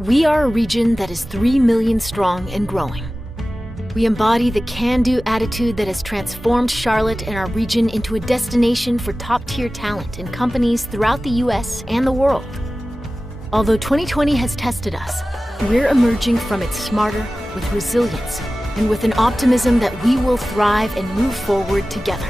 We are a region that is 3 million strong and growing. We embody the can-do attitude that has transformed Charlotte and our region into a destination for top-tier talent in companies throughout the US and the world. Although 2020 has tested us, we're emerging from it smarter, with resilience, and with an optimism that we will thrive and move forward together.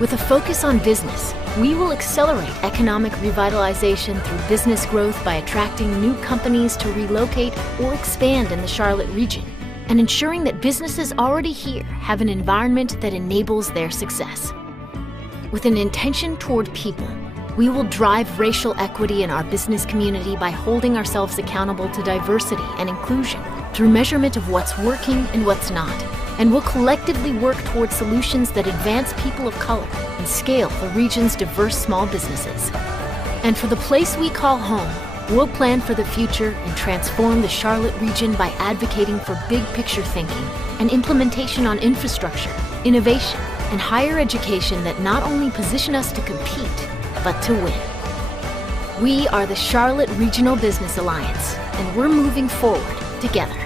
With a focus on business, we will accelerate economic revitalization through business growth by attracting new companies to relocate or expand in the Charlotte region, and ensuring that businesses already here have an environment that enables their success. With an intention toward people, we will drive racial equity in our business community by holding ourselves accountable to diversity and inclusion through measurement of what's working and what's not, and we'll collectively work toward solutions that advance people of color and scale the region's diverse small businesses. And for the place we call home, we'll plan for the future and transform the Charlotte region by advocating for big picture thinking and implementation on infrastructure, innovation, and higher education that not only position us to compete, but to win. We are the Charlotte Regional Business Alliance, and we're moving forward together.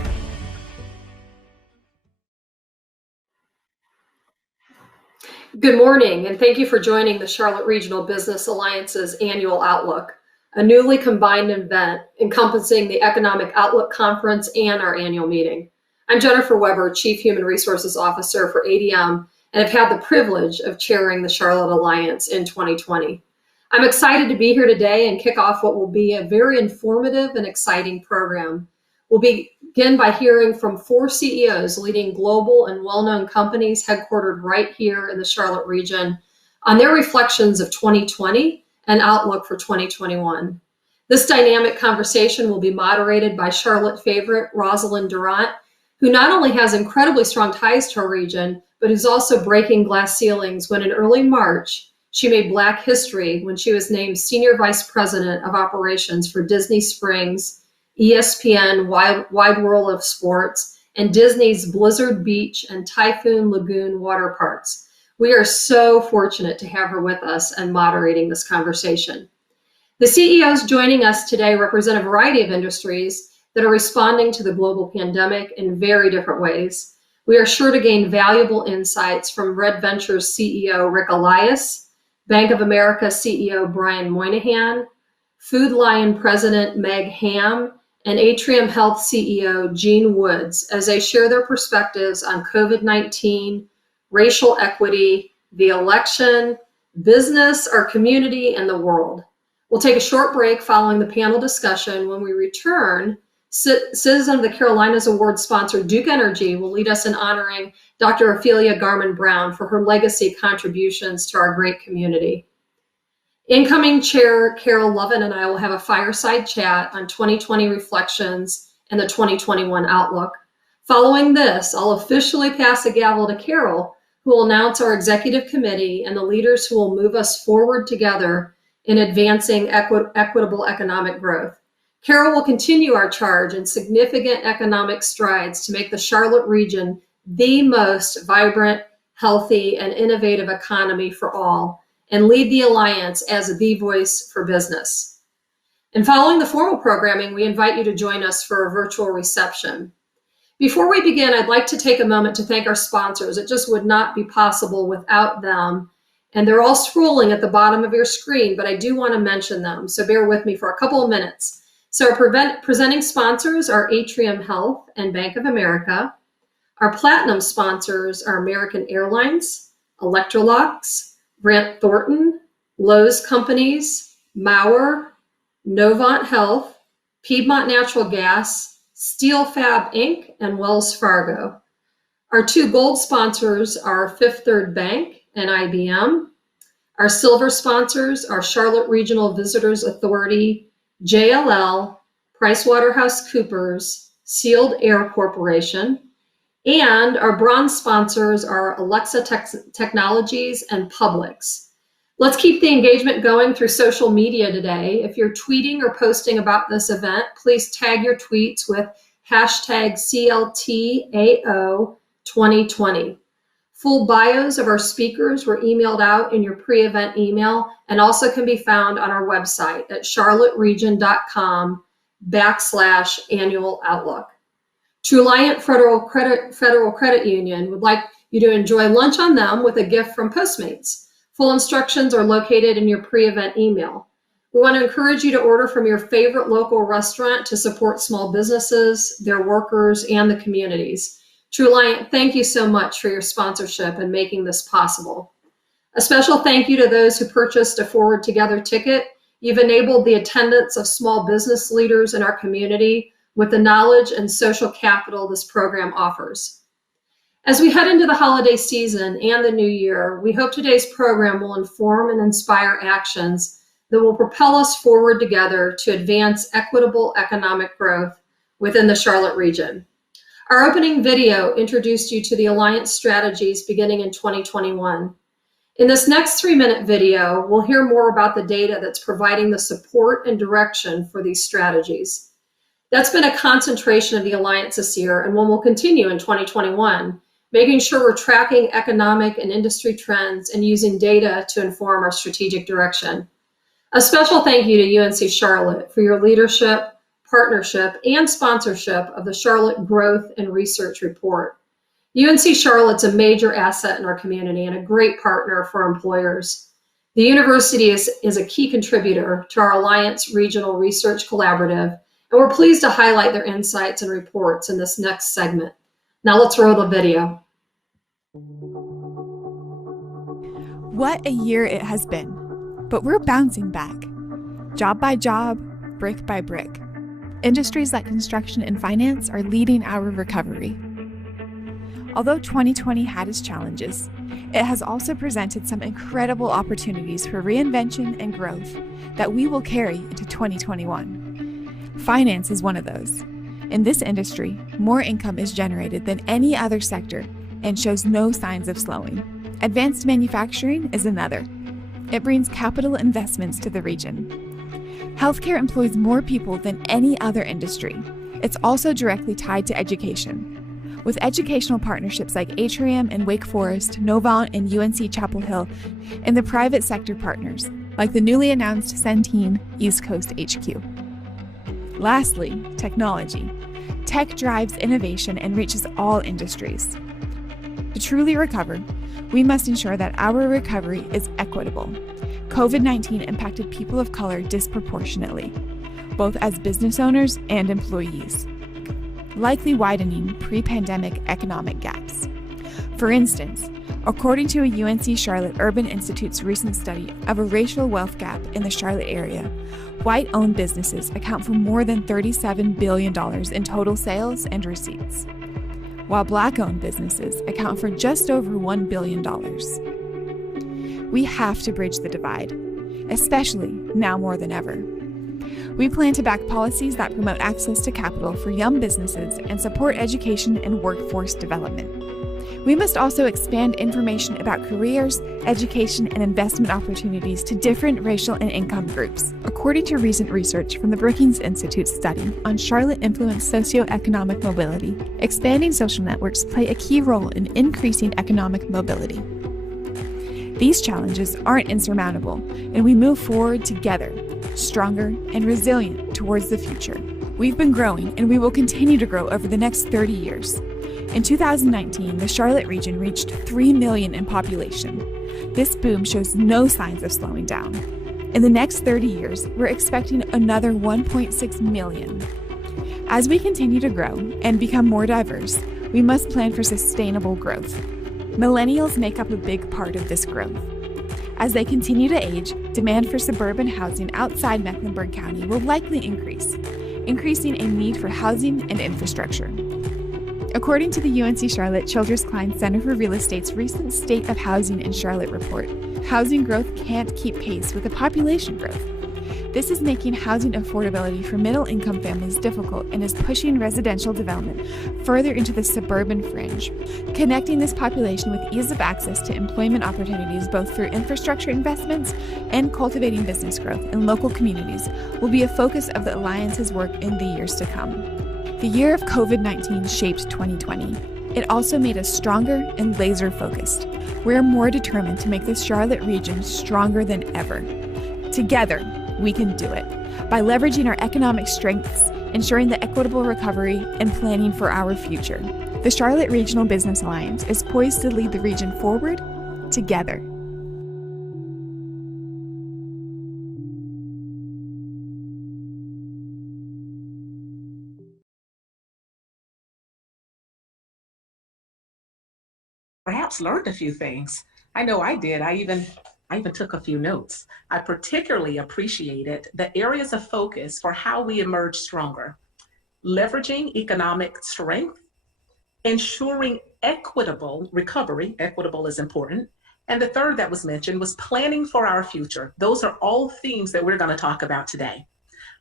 Good morning, and thank you for joining the Charlotte Regional Business Alliance's Annual Outlook, a newly combined event encompassing the Economic Outlook Conference and our annual meeting. I'm Jennifer Weber, Chief Human Resources Officer for ADM, and have had the privilege of chairing the Charlotte Alliance in 2020. I'm excited to be here today and kick off what will be a very informative and exciting program. We'll begin by hearing from 4 CEOs leading global and well-known companies headquartered right here in the Charlotte region on their reflections of 2020 and outlook for 2021. This dynamic conversation will be moderated by Charlotte favorite Rosalind Durant, who not only has incredibly strong ties to our region, but who's also breaking glass ceilings when in early March, she made Black history when she was named Senior Vice President of Operations for Disney Springs, ESPN Wide World of Sports, and Disney's Blizzard Beach and Typhoon Lagoon water parks. We are so fortunate to have her with us and moderating this conversation. The CEOs joining us today represent a variety of industries that are responding to the global pandemic in very different ways. We are sure to gain valuable insights from Red Ventures CEO Rick Elias, Bank of America CEO Brian Moynihan, Food Lion President Meg Ham, and Atrium Health CEO Gene Woods as they share their perspectives on COVID-19, racial equity, the election, business, our community, and the world. We'll take a short break following the panel discussion. When we return, Citizen of the Carolinas Award sponsor Duke Energy will lead us in honoring Dr. Ophelia Garman Brown for her legacy contributions to our great community. Incoming Chair Carol Lovin and I will have a fireside chat on 2020 reflections and the 2021 outlook. Following this, I'll officially pass the gavel to Carol, who will announce our executive committee and the leaders who will move us forward together in advancing equitable economic growth. Carol will continue our charge in significant economic strides to make the Charlotte region the most vibrant, healthy, and innovative economy for all, and lead the Alliance as the voice for business. And following the formal programming, we invite you to join us for a virtual reception. Before we begin, I'd like to take a moment to thank our sponsors. It just would not be possible without them. And they're all scrolling at the bottom of your screen, but I do want to mention them, so bear with me for a couple of minutes. So our presenting sponsors are Atrium Health and Bank of America. Our platinum sponsors are American Airlines, Electrolux, Grant Thornton, Lowe's Companies, Maurer, Novant Health, Piedmont Natural Gas, Steel Fab Inc., and Wells Fargo. Our 2 gold sponsors are Fifth Third Bank and IBM. Our silver sponsors are Charlotte Regional Visitors Authority, JLL, PricewaterhouseCoopers, Sealed Air Corporation, and our bronze sponsors are Alexa Technologies and Publix. Let's keep the engagement going through social media today. If you're tweeting or posting about this event, please tag your tweets with hashtag CLT 2020. Full bios of our speakers were emailed out in your pre-event email and also can be found on our website at charlotteregion.com /annual outlook. Alliance Federal Credit Union would like you to enjoy lunch on them with a gift from Postmates. Full instructions are located in your pre-event email. We want to encourage you to order from your favorite local restaurant to support small businesses, their workers, and the communities. Alliance, thank you so much for your sponsorship and making this possible. A special thank you to those who purchased a Forward Together ticket. You've enabled the attendance of small business leaders in our community with the knowledge and social capital this program offers. As we head into the holiday season and the new year, we hope today's program will inform and inspire actions that will propel us forward together to advance equitable economic growth within the Charlotte region. Our opening video introduced you to the Alliance strategies beginning in 2021. In this next 3-minute video, we'll hear more about the data that's providing the support and direction for these strategies. That's been a concentration of the Alliance this year and one will continue in 2021, making sure we're tracking economic and industry trends and using data to inform our strategic direction. A special thank you to UNC Charlotte for your leadership, partnership, and sponsorship of the Charlotte Growth and Research Report. UNC Charlotte's a major asset in our community and a great partner for employers. The university is a key contributor to our Alliance Regional Research Collaborative, and we're pleased to highlight their insights and reports in this next segment. Now let's roll the video. What a year it has been, but we're bouncing back. Job by job, brick by brick. Industries like construction and finance are leading our recovery. Although 2020 had its challenges, it has also presented some incredible opportunities for reinvention and growth that we will carry into 2021. Finance is one of those. In this industry, more income is generated than any other sector and shows no signs of slowing. Advanced manufacturing is another. It brings capital investments to the region. Healthcare employs more people than any other industry. It's also directly tied to education. With educational partnerships like Atrium and Wake Forest, Novant and UNC Chapel Hill, and the private sector partners like the newly announced Centene East Coast HQ. Lastly, technology. Tech drives innovation and reaches all industries. To truly recover, we must ensure that our recovery is equitable. COVID-19 impacted people of color disproportionately, both as business owners and employees, likely widening pre-pandemic economic gaps. For instance, according to a UNC Charlotte Urban Institute's recent study of a racial wealth gap in the Charlotte area, white-owned businesses account for more than $37 billion in total sales and receipts, while black-owned businesses account for just over $1 billion. We have to bridge the divide, especially now more than ever. We plan to back policies that promote access to capital for young businesses and support education and workforce development. We must also expand information about careers, education, and investment opportunities to different racial and income groups. According to recent research from the Brookings Institute's study on Charlotte-influenced socioeconomic mobility, expanding social networks play a key role in increasing economic mobility. These challenges aren't insurmountable, and we move forward together, stronger and resilient towards the future. We've been growing, and we will continue to grow over the next 30 years. In 2019, the Charlotte region reached 3 million in population. This boom shows no signs of slowing down. In the next 30 years, we're expecting another 1.6 million. As we continue to grow and become more diverse, we must plan for sustainable growth. Millennials make up a big part of this growth. As they continue to age, demand for suburban housing outside Mecklenburg County will likely increase, increasing a need for housing and infrastructure. According to the UNC Charlotte Childress Klein Center for Real Estate's recent State of Housing in Charlotte report, housing growth can't keep pace with the population growth. This is making housing affordability for middle-income families difficult and is pushing residential development further into the suburban fringe. Connecting this population with ease of access to employment opportunities both through infrastructure investments and cultivating business growth in local communities will be a focus of the Alliance's work in the years to come. The year of COVID-19 shaped 2020. It also made us stronger and laser-focused. We're more determined to make the Charlotte region stronger than ever. Together, we can do it by leveraging our economic strengths, ensuring the equitable recovery, and planning for our future. The Charlotte Regional Business Alliance is poised to lead the region forward together. Perhaps learned a few things. I know I did. I even took a few notes. I particularly appreciated the areas of focus for how we emerge stronger, leveraging economic strength, ensuring equitable recovery, equitable is important, and the third that was mentioned was planning for our future. Those are all themes that we're going to talk about today.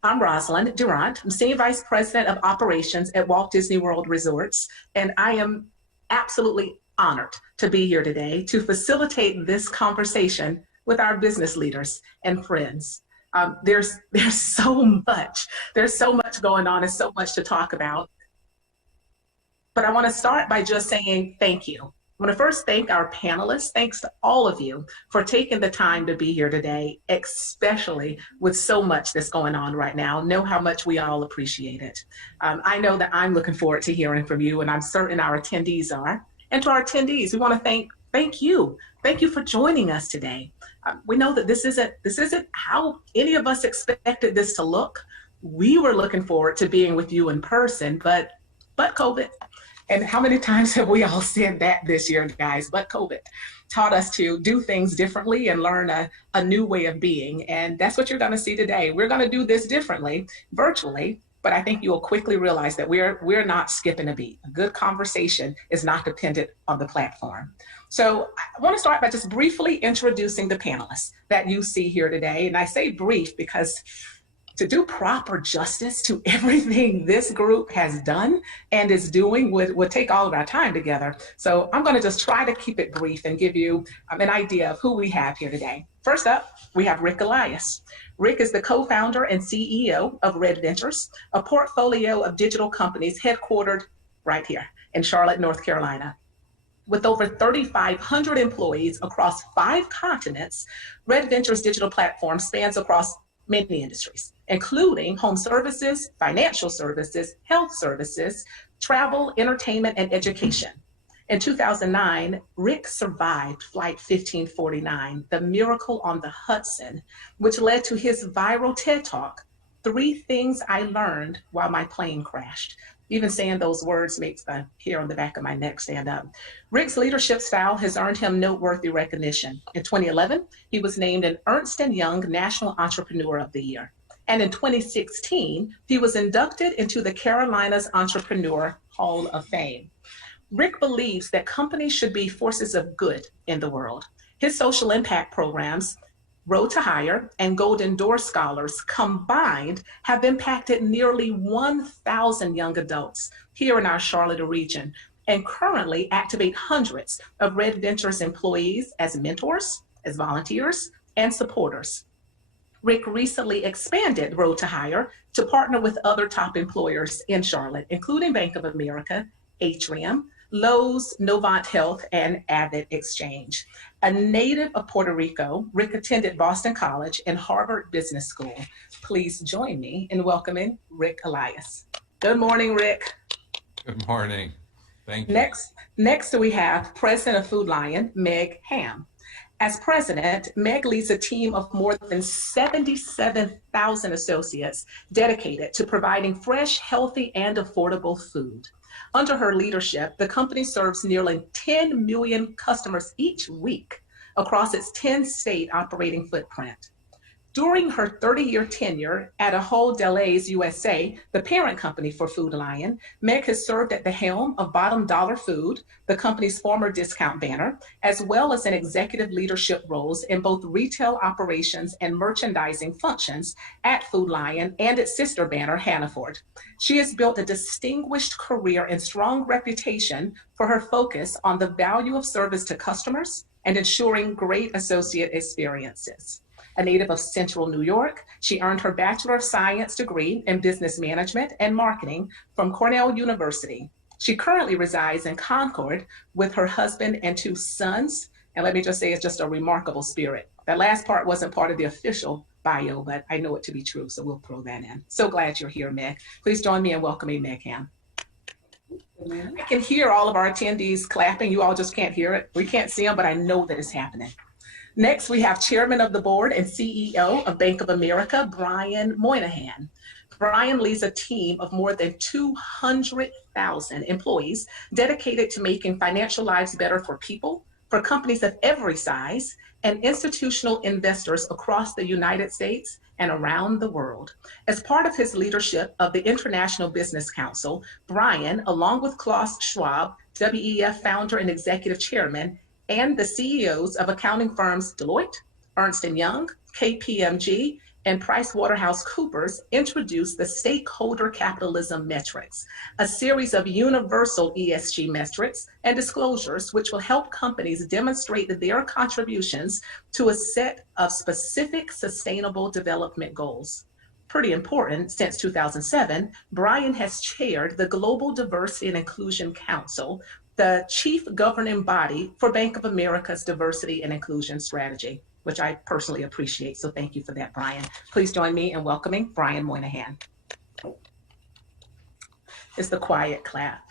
I'm Rosalind Durant. I'm Senior Vice President of Operations at Walt Disney World Resorts, and I am absolutely honored to be here today to facilitate this conversation with our business leaders and friends. There's so much going on and so much to talk about. But I want to start by just saying thank you. I want to first thank our panelists. Thanks to all of you for taking the time to be here today, especially with so much that's going on right now. Know how much we all appreciate it. I know that I'm looking forward to hearing from you, and I'm certain our attendees are. And to our attendees, we want to thank you. Thank you for joining us today. We know that this isn't how any of us expected this to look. We were looking forward to being with you in person, but COVID. And how many times have we all said that this year, guys? But COVID taught us to do things differently and learn a new way of being. And that's what you're going to see today. We're going to do this differently, virtually. But I think you will quickly realize that we're not skipping a beat. A good conversation is not dependent on the platform. So I want to start by just briefly introducing the panelists that you see here today. And I say brief because to do proper justice to everything this group has done and is doing would take all of our time together. So I'm going to just try to keep it brief and give you an idea of who we have here today. First up, we have Rick Elias. Rick is the co-founder and CEO of Red Ventures, a portfolio of digital companies headquartered right here in Charlotte, North Carolina. With over 3,500 employees across 5 continents, Red Ventures' digital platform spans across many industries, including home services, financial services, health services, travel, entertainment, and education. In 2009, Rick survived Flight 1549, the miracle on the Hudson, which led to his viral TED Talk, 3 Things I Learned While My Plane Crashed. Even saying those words makes the hair on the back of my neck stand up. Rick's leadership style has earned him noteworthy recognition. In 2011, he was named an Ernst & Young National Entrepreneur of the Year. And in 2016, he was inducted into the Carolinas Entrepreneur Hall of Fame. Rick believes that companies should be forces of good in the world. His social impact programs, Road to Hire and Golden Door Scholars combined have impacted nearly 1,000 young adults here in our Charlotte region and currently activate hundreds of Red Ventures employees as mentors, as volunteers, and supporters. Rick recently expanded Road to Hire to partner with other top employers in Charlotte, including Bank of America, Atrium, Lowe's, Novant Health, and Avid Exchange. A native of Puerto Rico, Rick attended Boston College and Harvard Business School. Please join me in welcoming Rick Elias. Good morning, Rick. Good morning. Thank you. Next we have President of Food Lion, Meg Ham. As president, Meg leads a team of more than 77,000 associates dedicated to providing fresh, healthy, and affordable food. Under her leadership, the company serves nearly 10 million customers each week across its 10-state operating footprint. During her 30-year tenure at Ahold Delhaize USA, the parent company for Food Lion, Meg has served at the helm of Bottom Dollar Food, the company's former discount banner, as well as in executive leadership roles in both retail operations and merchandising functions at Food Lion and its sister banner, Hannaford. She has built a distinguished career and strong reputation for her focus on the value of service to customers and ensuring great associate experiences. A native of Central New York, she earned her Bachelor of Science degree in Business Management and Marketing from Cornell University. She currently resides in Concord with her husband and 2 sons. And let me just say, it's just a remarkable spirit. That last part wasn't part of the official bio, but I know it to be true, so we'll throw that in. So glad you're here, Meg. Please join me in welcoming Meg Ham. I can hear all of our attendees clapping. You all just can't hear it. We can't see them, but I know that it's happening. Next, we have Chairman of the Board and CEO of Bank of America, Brian Moynihan. Brian leads a team of more than 200,000 employees dedicated to making financial lives better for people, for companies of every size, and institutional investors across the United States and around the world. As part of his leadership of the International Business Council, Brian, along with Klaus Schwab, WEF founder and executive chairman, and the CEOs of accounting firms Deloitte, Ernst & Young, KPMG, and PricewaterhouseCoopers, introduced the Stakeholder Capitalism Metrics, a series of universal ESG metrics and disclosures which will help companies demonstrate their contributions to a set of specific sustainable development goals. Pretty important, since 2007, Brian has chaired the Global Diversity and Inclusion Council, the chief governing body for Bank of America's diversity and inclusion strategy, which I personally appreciate. So thank you for that, Brian. Please join me in welcoming Brian Moynihan. It's the quiet clap.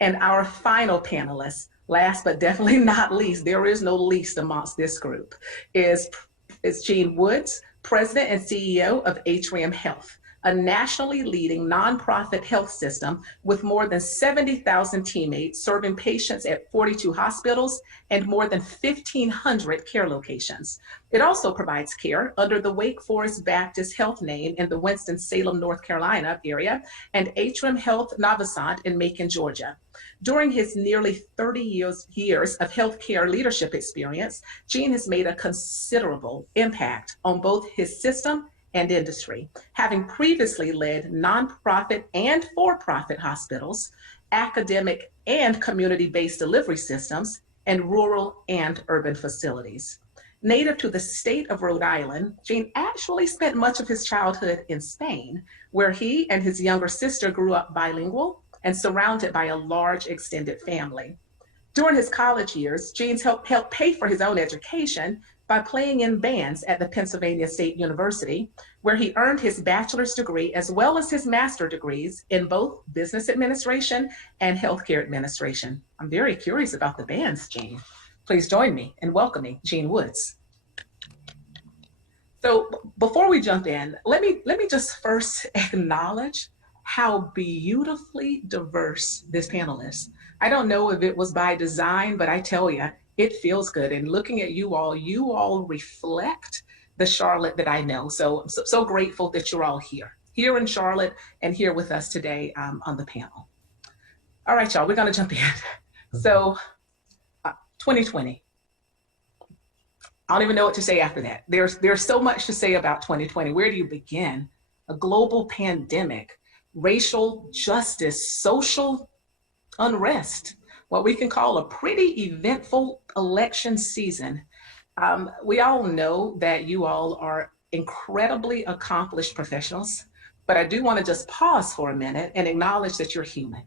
And our final panelist, last but definitely not least, there is no least amongst this group, is Jean Woods, President and CEO of Atrium Health, a nationally leading nonprofit health system with more than 70,000 teammates serving patients at 42 hospitals and more than 1,500 care locations. It also provides care under the Wake Forest Baptist Health name in the Winston-Salem, North Carolina area, and Atrium Health Navasant in Macon, Georgia. During his nearly 30 years of healthcare leadership experience, Jean has made a considerable impact on both his system and industry, having previously led nonprofit and for-profit hospitals, academic and community-based delivery systems, and rural and urban facilities. Native to the state of Rhode Island, Jean actually spent much of his childhood in Spain, where he and his younger sister grew up bilingual and surrounded by a large extended family. During his college years, Jean helped pay for his own education by playing in bands at the Pennsylvania State University, where he earned his bachelor's degree as well as his master's degrees in both business administration and healthcare administration. I'm very curious about the bands, Jean. Please join me in welcoming Jean Woods. So before we jump in, let me just first acknowledge how beautifully diverse this panel is. I don't know if it was by design, but I tell you, it feels good. And looking at you all reflect the Charlotte that I know. So grateful that you're all here in Charlotte and here with us today on the panel. All right, y'all, we're gonna jump in. So 2020. I don't even know what to say after that. There's so much to say about 2020. Where do you begin? A global pandemic, racial justice, social unrest, what we can call a pretty eventful election season. We all know that you all are incredibly accomplished professionals, but I do want to just pause for a minute and acknowledge that you're human.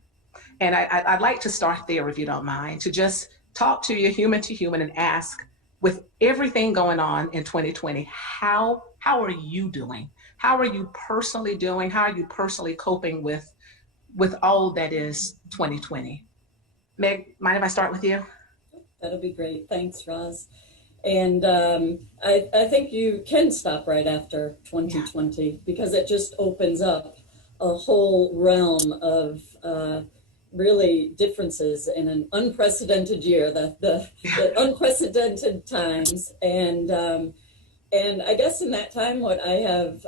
And I'd like to start there, if you don't mind, to just talk to you human to human and ask, with everything going on in 2020, how are you doing? How are you personally doing? How are you personally coping with all that is 2020? Meg, mind if I start with you? That'll be great. Thanks, Roz. And I think you can stop right after 2020 because it just opens up a whole realm of really differences in an unprecedented year, the unprecedented times. And I guess in that time, what I have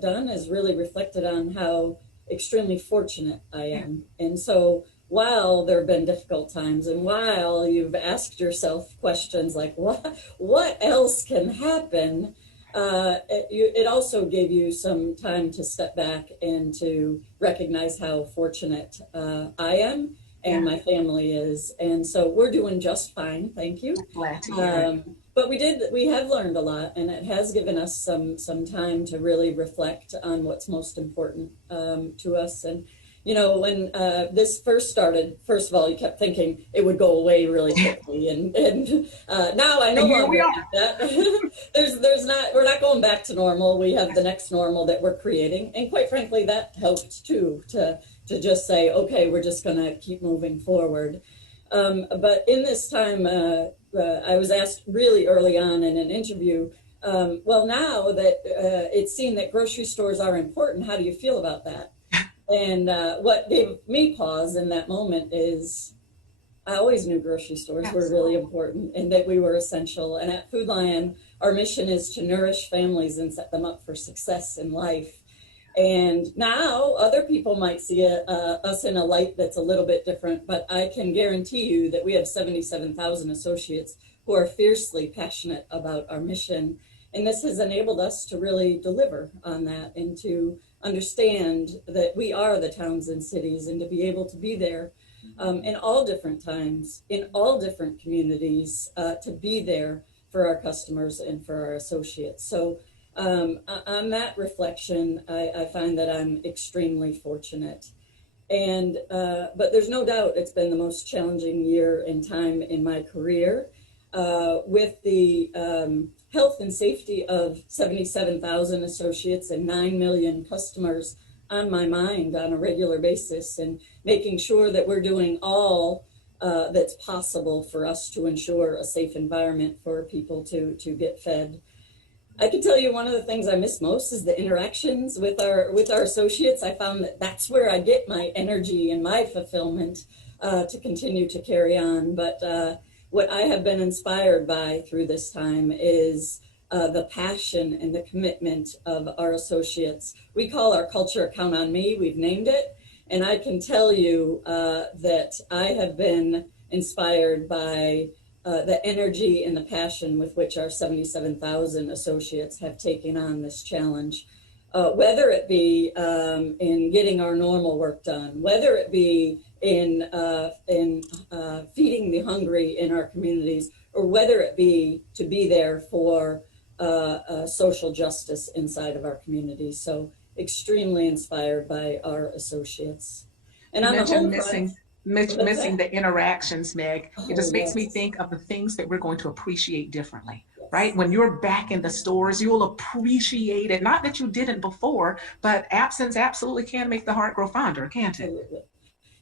done is really reflected on how extremely fortunate I am. And so while there have been difficult times and while you've asked yourself questions like, what else can happen? It also gave you some time to step back and to recognize how fortunate I am and my family is. And so we're doing just fine. Thank you. Glad to hear. But we have learned a lot, and it has given us some time to really reflect on what's most important to us. when this first started, first of all, you kept thinking it would go away really quickly, and now I no longer think that. We're not going back to normal. We have the next normal that we're creating, and quite frankly, that helped too to just say, okay, we're just going to keep moving forward. But in this time, I was asked really early on in an interview, well, now that it's seen that grocery stores are important, how do you feel about that? And what gave me pause in that moment is I always knew grocery stores were really important and that we were essential. And at Food Lion, our mission is to nourish families and set them up for success in life. And now other people might see us in a light that's a little bit different, but I can guarantee you that we have 77,000 associates who are fiercely passionate about our mission. And this has enabled us to really deliver on that and to understand that we are the towns and cities, and to be able to be there in all different times, in all different communities, to be there for our customers and for our associates. So on that reflection, I find that I'm extremely fortunate. And but there's no doubt it's been the most challenging year in time in my career, with the health and safety of 77,000 associates and 9 million customers on my mind on a regular basis, and making sure that we're doing all that's possible for us to ensure a safe environment for people to get fed. I can tell you one of the things I miss most is the interactions with our associates. I found that that's where I get my energy and my fulfillment to continue to carry on. But what I have been inspired by through this time is the passion and the commitment of our associates. We call our culture Count on Me. We've named it. And I can tell you that I have been inspired by the energy and the passion with which our 77,000 associates have taken on this challenge. Whether it be in getting our normal work done, whether it be in feeding the hungry in our communities, or whether it be to be there for social justice inside of our communities. So extremely inspired by our associates. And on the home front, missing the interactions, Meg. It just makes me think of the things that we're going to appreciate differently. Right? When you're back in the stores, you'll appreciate it. Not that you didn't before, but absence absolutely can make the heart grow fonder, can't it? Absolutely.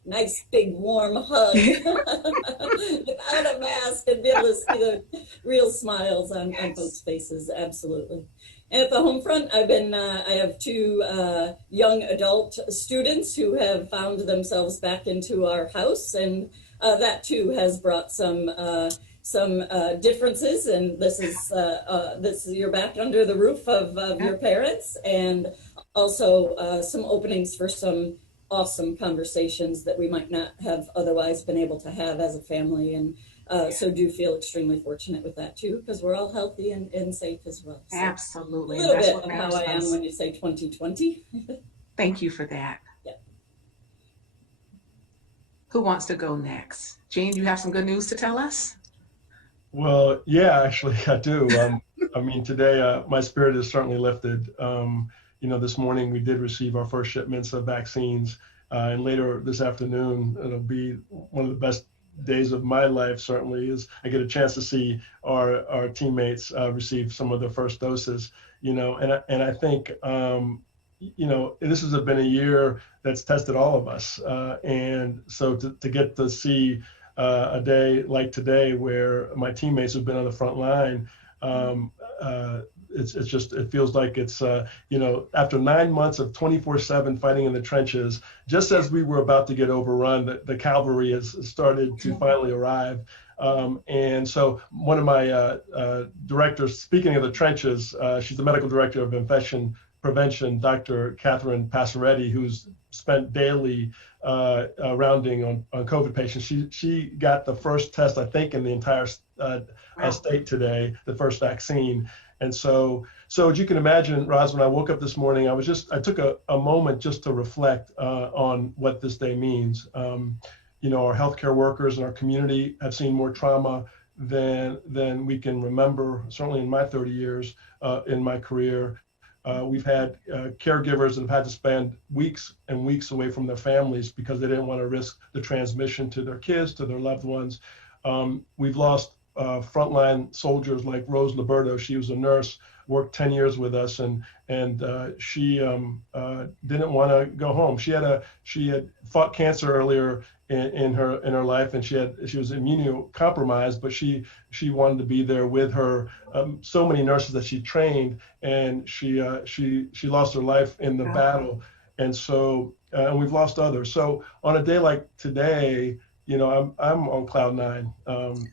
Nice big warm hug without a mask, and be able to see the real smiles on folks' faces. Absolutely. And at the home front, I have two young adult students who have found themselves back into our house, and that too has brought some differences. And this is you're back under the roof of your parents, and also some openings for some awesome conversations that we might not have otherwise been able to have as a family. And so do feel extremely fortunate with that too, because we're all healthy and safe as well. So absolutely. A little bit of how I am when you say 2020. Thank you for that. Yeah. Who wants to go next? Jane, you have some good news to tell us? Well, yeah, actually I do. I mean, today my spirit is certainly lifted. This morning we did receive our first shipments of vaccines, and later this afternoon, it'll be one of the best days of my life, certainly, is I get a chance to see our teammates receive some of their first doses, and I think, this has been a year that's tested all of us. And so to get to see a day like today where my teammates have been on the front line, it feels like it's, after 9 months of 24/7 fighting in the trenches, just as we were about to get overrun, the cavalry has started to finally arrive. And so one of my directors, speaking of the trenches, she's the medical director of infection prevention, Dr. Catherine Passaretti, who's spent daily rounding on COVID patients. She got the first test, I think, in the entire state today, the first vaccine. And so as you can imagine, Roz, when I woke up this morning, I took a moment just to reflect on what this day means. Our healthcare workers in our community have seen more trauma than we can remember, certainly in my 30 years in my career. We've had caregivers that have had to spend weeks and weeks away from their families because they didn't want to risk the transmission to their kids, to their loved ones. We've lost frontline soldiers like Rose Liberto. She was a nurse, worked 10 years with us, and she didn't want to go home. She had fought cancer earlier in her life, and she was immunocompromised, but she wanted to be there with her so many nurses that she trained, and she lost her life in the battle, and so and we've lost others. So on a day like today, I'm on cloud nine. The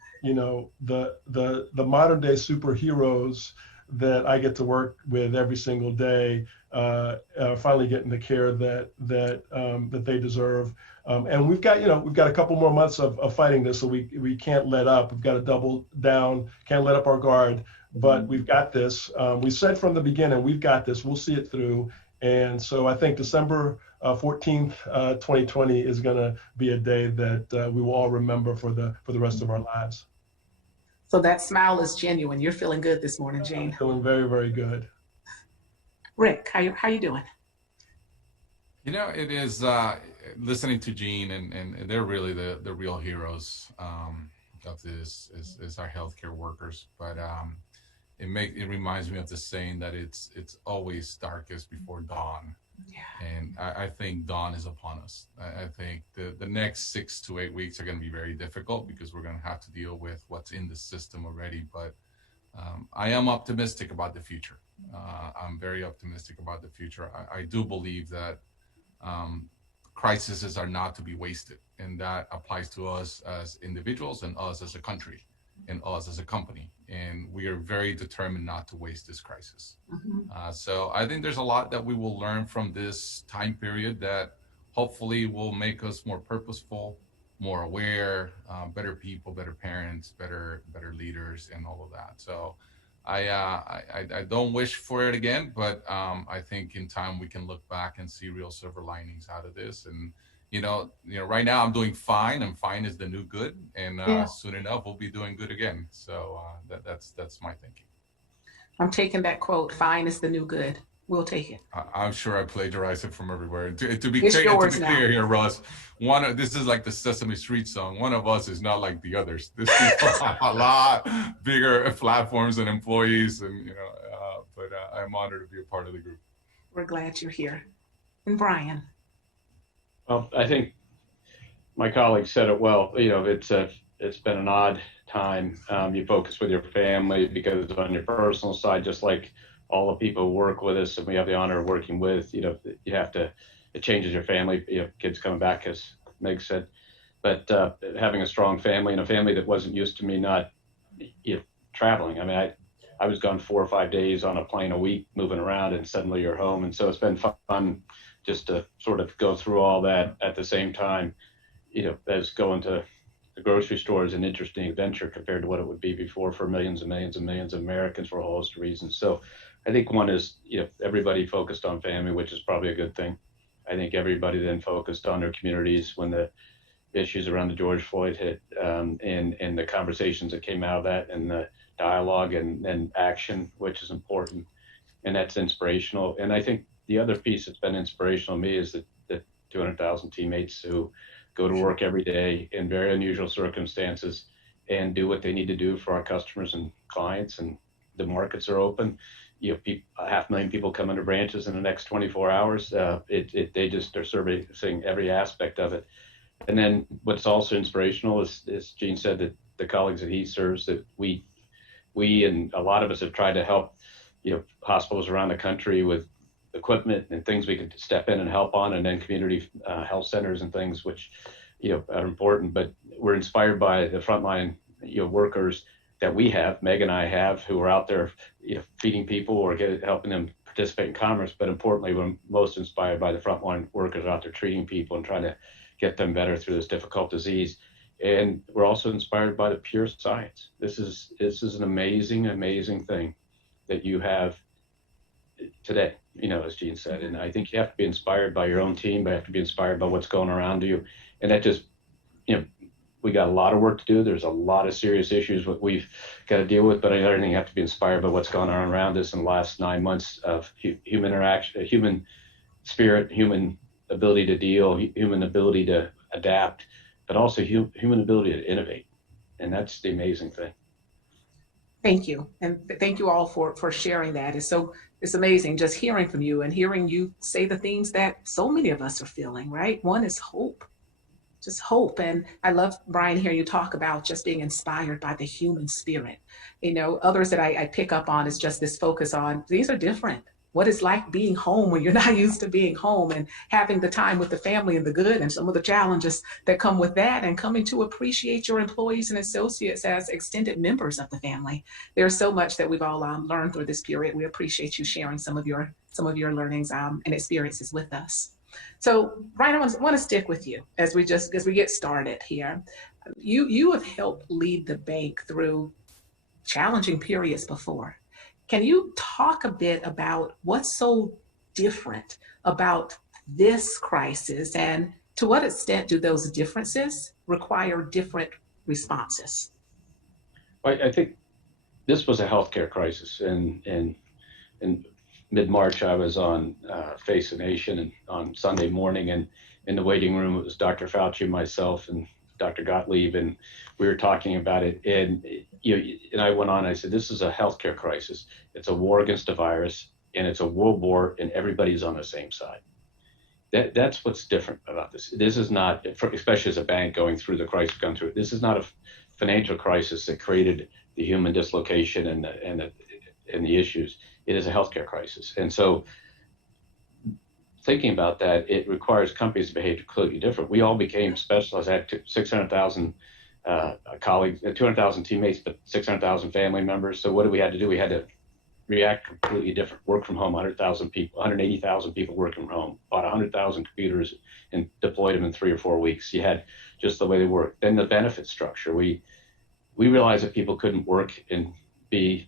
modern day superheroes that I get to work with every single day, finally getting the care that they deserve. And we've got a couple more months of fighting this, so we can't let up. We've got to double down, can't let up our guard, but we've got this. We said from the beginning, we've got this, we'll see it through. And so I think December 14th, 2020 is going to be a day that we will all remember for the rest of our lives. So that smile is genuine. You're feeling good this morning, Gene. I'm feeling very, very good. Rick, how you doing? It is listening to Gene, and they're really the real heroes of this is our healthcare workers. But it reminds me of the saying that it's always darkest before dawn. Yeah. And I think dawn is upon us. I think the next 6 to 8 weeks are going to be very difficult because we're going to have to deal with what's in the system already. But I am optimistic about the future. I'm very optimistic about the future. I do believe that crises are not to be wasted, and that applies to us as individuals and us as a country and us as a company. And we are very determined not to waste this crisis. Mm-hmm. So I think there's a lot that we will learn from this time period that hopefully will make us more purposeful, more aware, better people, better parents, better leaders, and all of that. So I don't wish for it again, but I think in time we can look back and see real silver linings out of this. And right now I'm doing fine, and fine is the new good, and soon enough we'll be doing good again. So that's my thinking. I'm taking that quote. Fine is the new good. We'll take it. I'm sure I plagiarized it from everywhere. To be clear here, Russ, this is like the Sesame Street song. One of us is not like the others. This is a lot bigger platforms and employees, and but I'm honored to be a part of the group. We're glad you're here. And Brian. Well, I think my colleague said it well. It's been an odd time. You focus with your family because on your personal side, just like all the people who work with us and we have the honor of working with, it changes your family. Kids coming back, as Meg said, but having a strong family and a family that wasn't used to me not traveling. I mean, I was gone 4 or 5 days on a plane a week, moving around, and suddenly you're home. And so it's been fun just to sort of go through all that at the same time, as going to the grocery store is an interesting adventure compared to what it would be before for millions and millions and millions of Americans for a whole host of reasons. So I think one is, everybody focused on family, which is probably a good thing. I think everybody then focused on their communities when the issues around the George Floyd hit, and the conversations that came out of that, and the dialogue and action, which is important. And that's inspirational. And I think the other piece that's been inspirational to me is the 200,000 teammates who go to work every day in very unusual circumstances and do what they need to do for our customers and clients. And the markets are open. 500,000 people come into branches in the next 24 hours. They just are servicing every aspect of it. And then what's also inspirational is, as Gene said, that the colleagues that he serves, that we and a lot of us have tried to help, hospitals around the country with equipment and things we could step in and help on, and then community health centers and things which are important. But we're inspired by the frontline workers that we have, Meg and I have, who are out there feeding people or helping them participate in commerce. But importantly, we're most inspired by the frontline workers out there treating people and trying to get them better through this difficult disease. And we're also inspired by the pure science. This is an amazing thing that you have today, as Gene said. And I think you have to be inspired by your own team, but you have to be inspired by what's going around you. And that just, we got a lot of work to do. There's a lot of serious issues that we've got to deal with, but I think you have to be inspired by what's gone on around us in the last 9 months of human interaction, human spirit, human ability to deal, human ability to adapt, but also human ability to innovate. And that's the amazing thing. Thank you. And thank you all for sharing that. It's amazing just hearing from you and hearing you say the things that so many of us are feeling, right? One is hope, just hope. And I love, Brian, hearing you talk about just being inspired by the human spirit. Others that I pick up on is just this focus on these are different. What it's like being home when you're not used to being home, and having the time with the family and the good and some of the challenges that come with that, and coming to appreciate your employees and associates as extended members of the family. There's so much that we've all learned through this period. We appreciate you sharing some of your learnings and experiences with us. So, Ryan, I want to stick with you as we get started here. You have helped lead the bank through challenging periods before. Can you talk a bit about what's so different about this crisis, and to what extent do those differences require different responses? I think this was a healthcare crisis. In mid-March, I was on Face the Nation and on Sunday morning, and in the waiting room, it was Dr. Fauci, myself, and Dr. Gottlieb, and we were talking about it. And I went on. I said, "This is a healthcare crisis. It's a war against a virus, and it's a world war, and everybody's on the same side." That's what's different about this. This is not, especially as a bank going through the crisis, going through it. This is not a financial crisis that created the human dislocation and the issues. It is a healthcare crisis, and so thinking about that, it requires companies to behave completely different. We all became specialized. I had 600,000 colleagues, 200,000 teammates, but 600,000 family members. So what did we have to do? We had to react completely different. Work from home, 100,000 people, 180,000 people working from home, bought 100,000 computers and deployed them in 3 or 4 weeks. You had just the way they work. Then the benefit structure. We realized that people couldn't work and be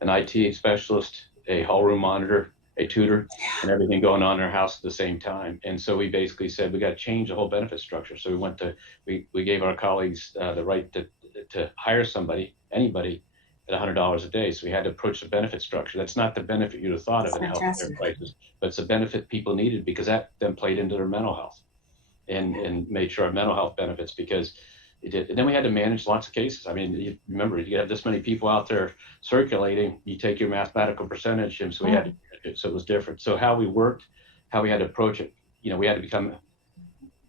an IT specialist, a hall room monitor, a tutor, and everything going on in our house at the same time. And so we basically said, we got to change the whole benefit structure. So we gave our colleagues the right to hire anybody at $100 a day. So we had to approach the benefit structure. That's not the benefit you'd have thought of in a healthcare crisis, but it's the benefit people needed, because that then played into their mental health and made sure our mental health benefits, because it did. And then we had to manage lots of cases. I mean, you remember, you have this many people out there circulating, you take your mathematical percentage, and so we had to, so it was different. So how we worked, how we had to approach it, we had to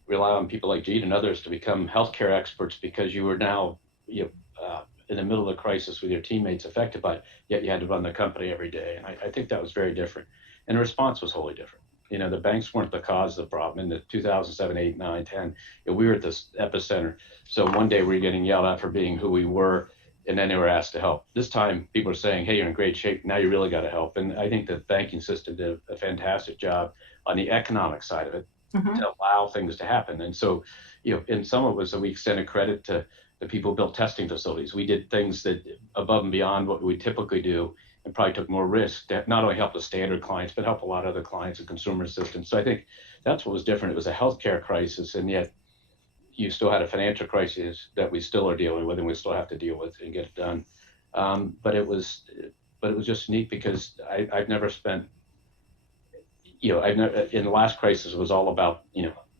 rely on people like Jeet and others to become healthcare experts, because you were now, in the middle of the crisis with your teammates affected by it, yet you had to run the company every day. And I think that was very different. And the response was wholly different. The banks weren't the cause of the problem. In the 2007, 8, 9, 10, we were at this epicenter. So one day we were getting yelled at for being who we were, and then they were asked to help. This time people are saying, "Hey, you're in great shape. Now you really got to help." And I think the banking system did a fantastic job on the economic side of it to allow things to happen. And so, in some of us, we extended credit to the people who built testing facilities. We did things that above and beyond what we typically do, and probably took more risk to not only help the standard clients, but help a lot of other clients and consumer assistance. So I think that's what was different. It was a healthcare crisis, and yet you still had a financial crisis that we still are dealing with, and we still have to deal with and get it done. But it was just neat, because I've never spent, in the last crisis, it was all about,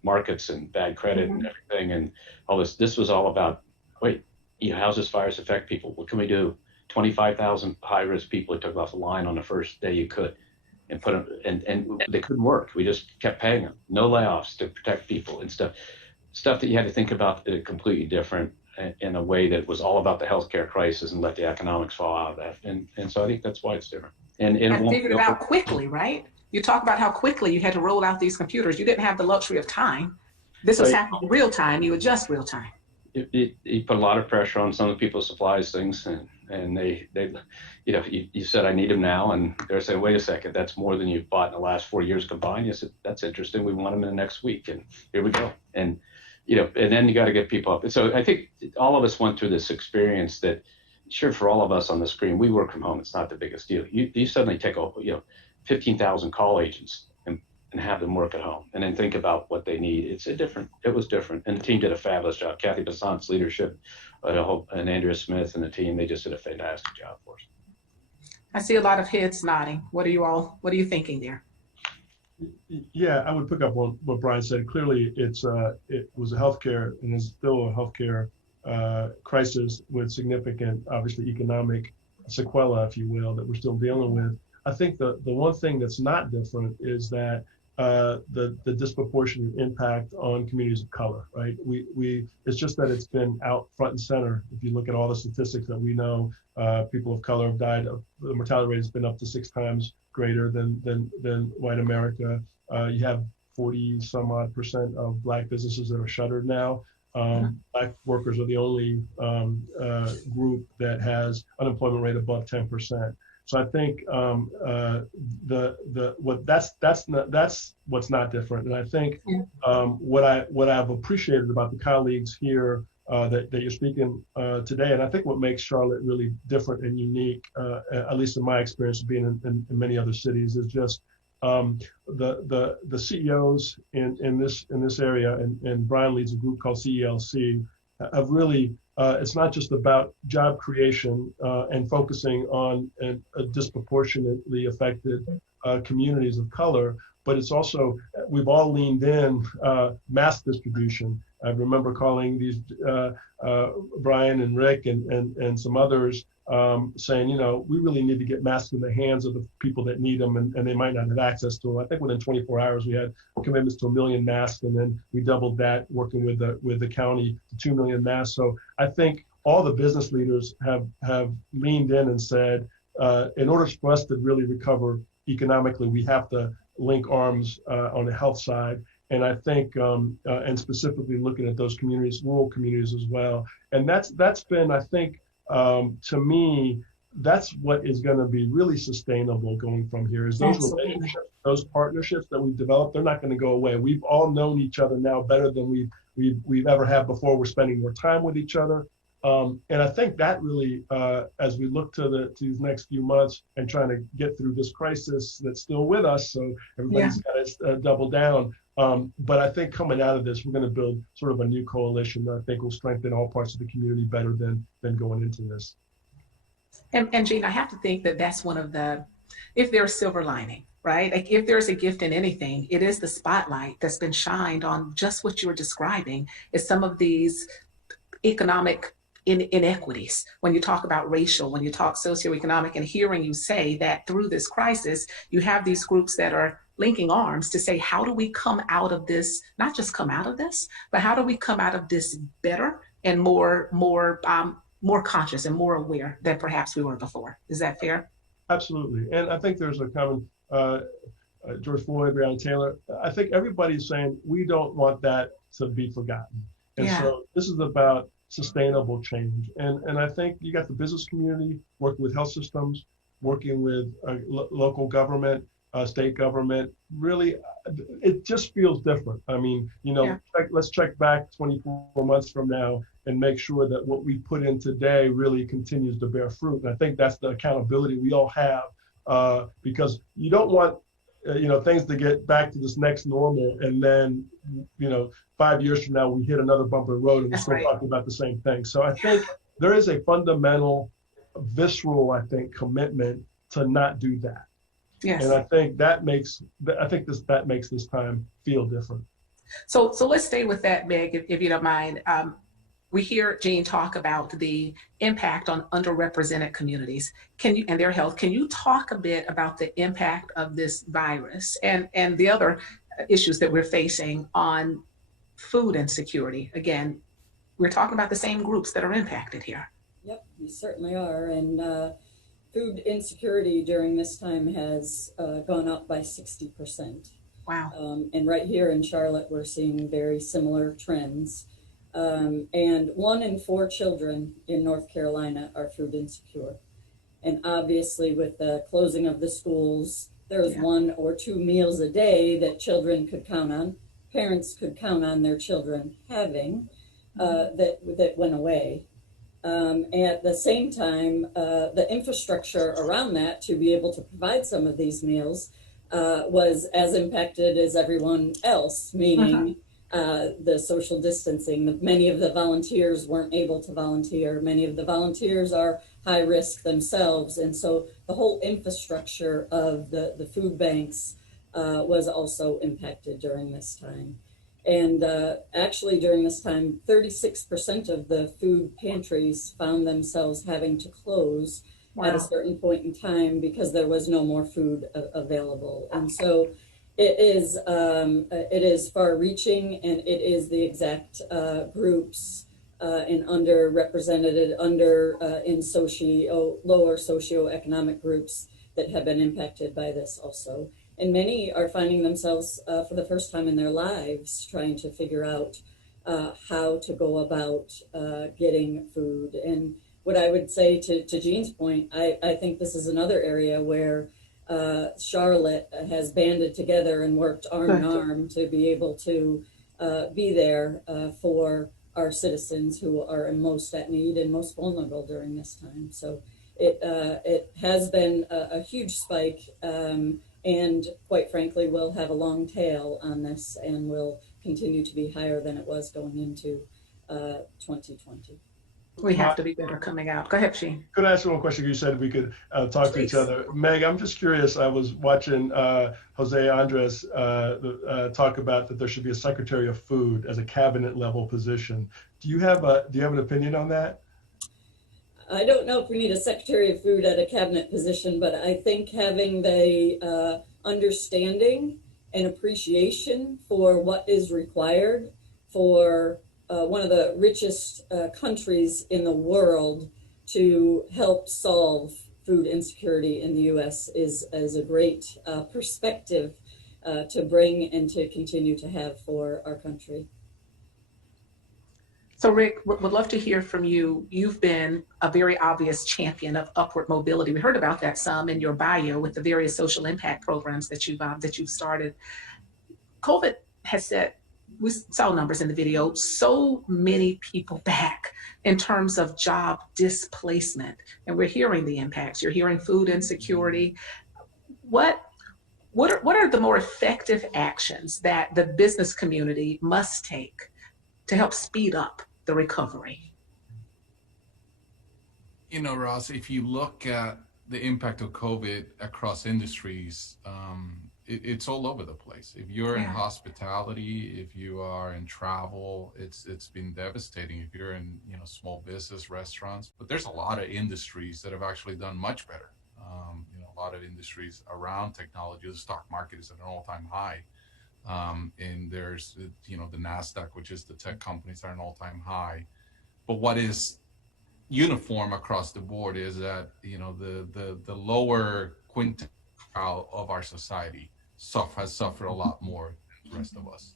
markets and bad credit and everything and all this. This was all about, wait, how's this virus affect people? What can we do? 25,000 high-risk people it took off the line on the first day you could, and put them, and they couldn't work. We just kept paying them. No layoffs to protect people and stuff that you had to think about completely different, in a way that was all about the healthcare crisis and let the economics fall out of that. And so I think that's why it's different. And figured it out quickly, right? You talk about how quickly you had to roll out these computers. You didn't have the luxury of time. This was happening real time. You adjust real time. You put a lot of pressure on some of the people who supplies things, and they you said, "I need them now," and they're saying, "Wait a second, that's more than you've bought in the last 4 years combined." You said, "That's interesting. We want them in the next week," and here we go. And and then you got to get people up. And so I think all of us went through this experience that, sure, for all of us on the screen, we work from home. It's not the biggest deal. You suddenly take 15,000 call agents and and have them work at home and then think about what they need. It was different. And the team did a fabulous job. Kathy Bassant's leadership, and Andrea Smith and the team, they just did a fantastic job for us. I see a lot of heads nodding. What are you thinking there? Yeah, I would pick up on what Brian said. Clearly, it was a healthcare and is still a healthcare crisis with significant, obviously, economic sequela, if you will, that we're still dealing with. I think the one thing that's not different is that the disproportionate impact on communities of color, right? It's just that it's been out front and center. If you look at all the statistics that we know, people of color have died. The mortality rate has been up to 6 times greater than white America. You have 40 some odd % of Black businesses that are shuttered now. Black workers are the only group that has unemployment rate above 10%. So I think that's what's not different. And I think what I've appreciated about the colleagues here that you're speaking today, and I think what makes Charlotte really different and unique, at least in my experience of being in many other cities, is just the CEOs in this area, and Brian leads a group called CELC, have really, it's not just about job creation and focusing on disproportionately affected communities of color, but it's also, we've all leaned in mass distribution. I remember calling these Brian and Rick and some others saying, we really need to get masks in the hands of the people that need them, and they might not have access to them. I think within 24 hours, we had commitments to 1 million masks, and then we doubled that working with the county to 2 million masks. So I think all the business leaders have leaned in and said, in order for us to really recover economically, we have to link arms on the health side. And I think, and specifically looking at those communities, rural communities as well. And that's been, I think, to me, that's what is going to be really sustainable going from here, is those relationships, those partnerships that we've developed. They're not going to go away. We've all known each other now better than we've ever had before. We're spending more time with each other. And I think that really, as we look to these next few months and trying to get through this crisis that's still with us, so everybody's got to double down. But I think coming out of this, we're going to build sort of a new coalition that I think will strengthen all parts of the community better than going into this. And Jean, I have to think that that's one of the, if there's silver lining, right? Like if there's a gift in anything, it is the spotlight that's been shined on just what you were describing, is some of these economic inequities. When you talk about racial, when you talk socioeconomic, and hearing you say that through this crisis, you have these groups that are linking arms to say, how do we come out of this, not just come out of this, but how do we come out of this better and more conscious and more aware than perhaps we were before? Is that fair? Absolutely. And I think there's a common, George Floyd, Breonna Taylor, I think everybody's saying we don't want that to be forgotten. And so this is about sustainable change. And I think you got the business community working with health systems, working with local government, state government. Really, it just feels different. I mean, let's check back 24 months from now and make sure that what we put in today really continues to bear fruit. And I think that's the accountability we all have, because you don't want things to get back to this next normal, and then 5 years from now we hit another bump in the road and we're still talking about the same thing. So I think there is a fundamental, visceral, commitment to not do that. Yes. And I think that makes this time feel different. So let's stay with that, Meg, if you don't mind. We hear Jean talk about the impact on underrepresented communities and their health. Can you talk a bit about the impact of this virus and the other issues that we're facing on food insecurity? Again, we're talking about the same groups that are impacted here. Yep, we certainly are. And food insecurity during this time has gone up by 60%. Wow. And right here in Charlotte, we're seeing very similar trends. And 1 in 4 children in North Carolina are food insecure. And obviously with the closing of the schools, there was 1 or 2 meals a day that children could count on, parents could count on their children having, that went away. At the same time, the infrastructure around that to be able to provide some of these meals was as impacted as everyone else, meaning the social distancing. Many of the volunteers weren't able to volunteer. Many of the volunteers are high risk themselves. And so the whole infrastructure of the food banks was also impacted during this time. And actually during this time, 36% of the food pantries found themselves having to close at a certain point in time because there was no more food available. And so it is far-reaching, and it is the exact groups and underrepresented, lower socioeconomic groups that have been impacted by this also. And many are finding themselves for the first time in their lives trying to figure out how to go about getting food. And what I would say to Jean's point, I think this is another area where Charlotte has banded together and worked arm in arm to be able to be there for our citizens who are most at need and most vulnerable during this time. So it has been a huge spike, and quite frankly, will have a long tail on this and will continue to be higher than it was going into 2020. We have to be better coming out. Go ahead, Sheen. Could I ask you one question? You said we could talk to each other. Meg, I'm just curious. I was watching Jose Andres talk about that there should be a Secretary of Food as a cabinet level position. Do you have an opinion on that? I don't know if we need a Secretary of Food at a cabinet position, but I think having the understanding and appreciation for what is required for one of the richest countries in the world to help solve food insecurity in the U.S. is a great perspective to bring and to continue to have for our country. So Rick, would love to hear from you. You've been a very obvious champion of upward mobility. We heard about that some in your bio with the various social impact programs that you've started. COVID has set, we saw numbers in the video, so many people back in terms of job displacement, and we're hearing the impacts. You're hearing food insecurity. What are the more effective actions that the business community must take to help speed up the recovery? You know, Ross, if you look at the impact of COVID across industries, it's all over the place. If you're in hospitality, if you are in travel, it's been devastating. If you're in small business, restaurants, but there's a lot of industries that have actually done much better. A lot of industries around technology. The stock market is at an all-time high. And there's, the NASDAQ, which is the tech companies, are an all-time high. But what is uniform across the board is that, the lower quintile of our society has suffered a lot more than the rest of us.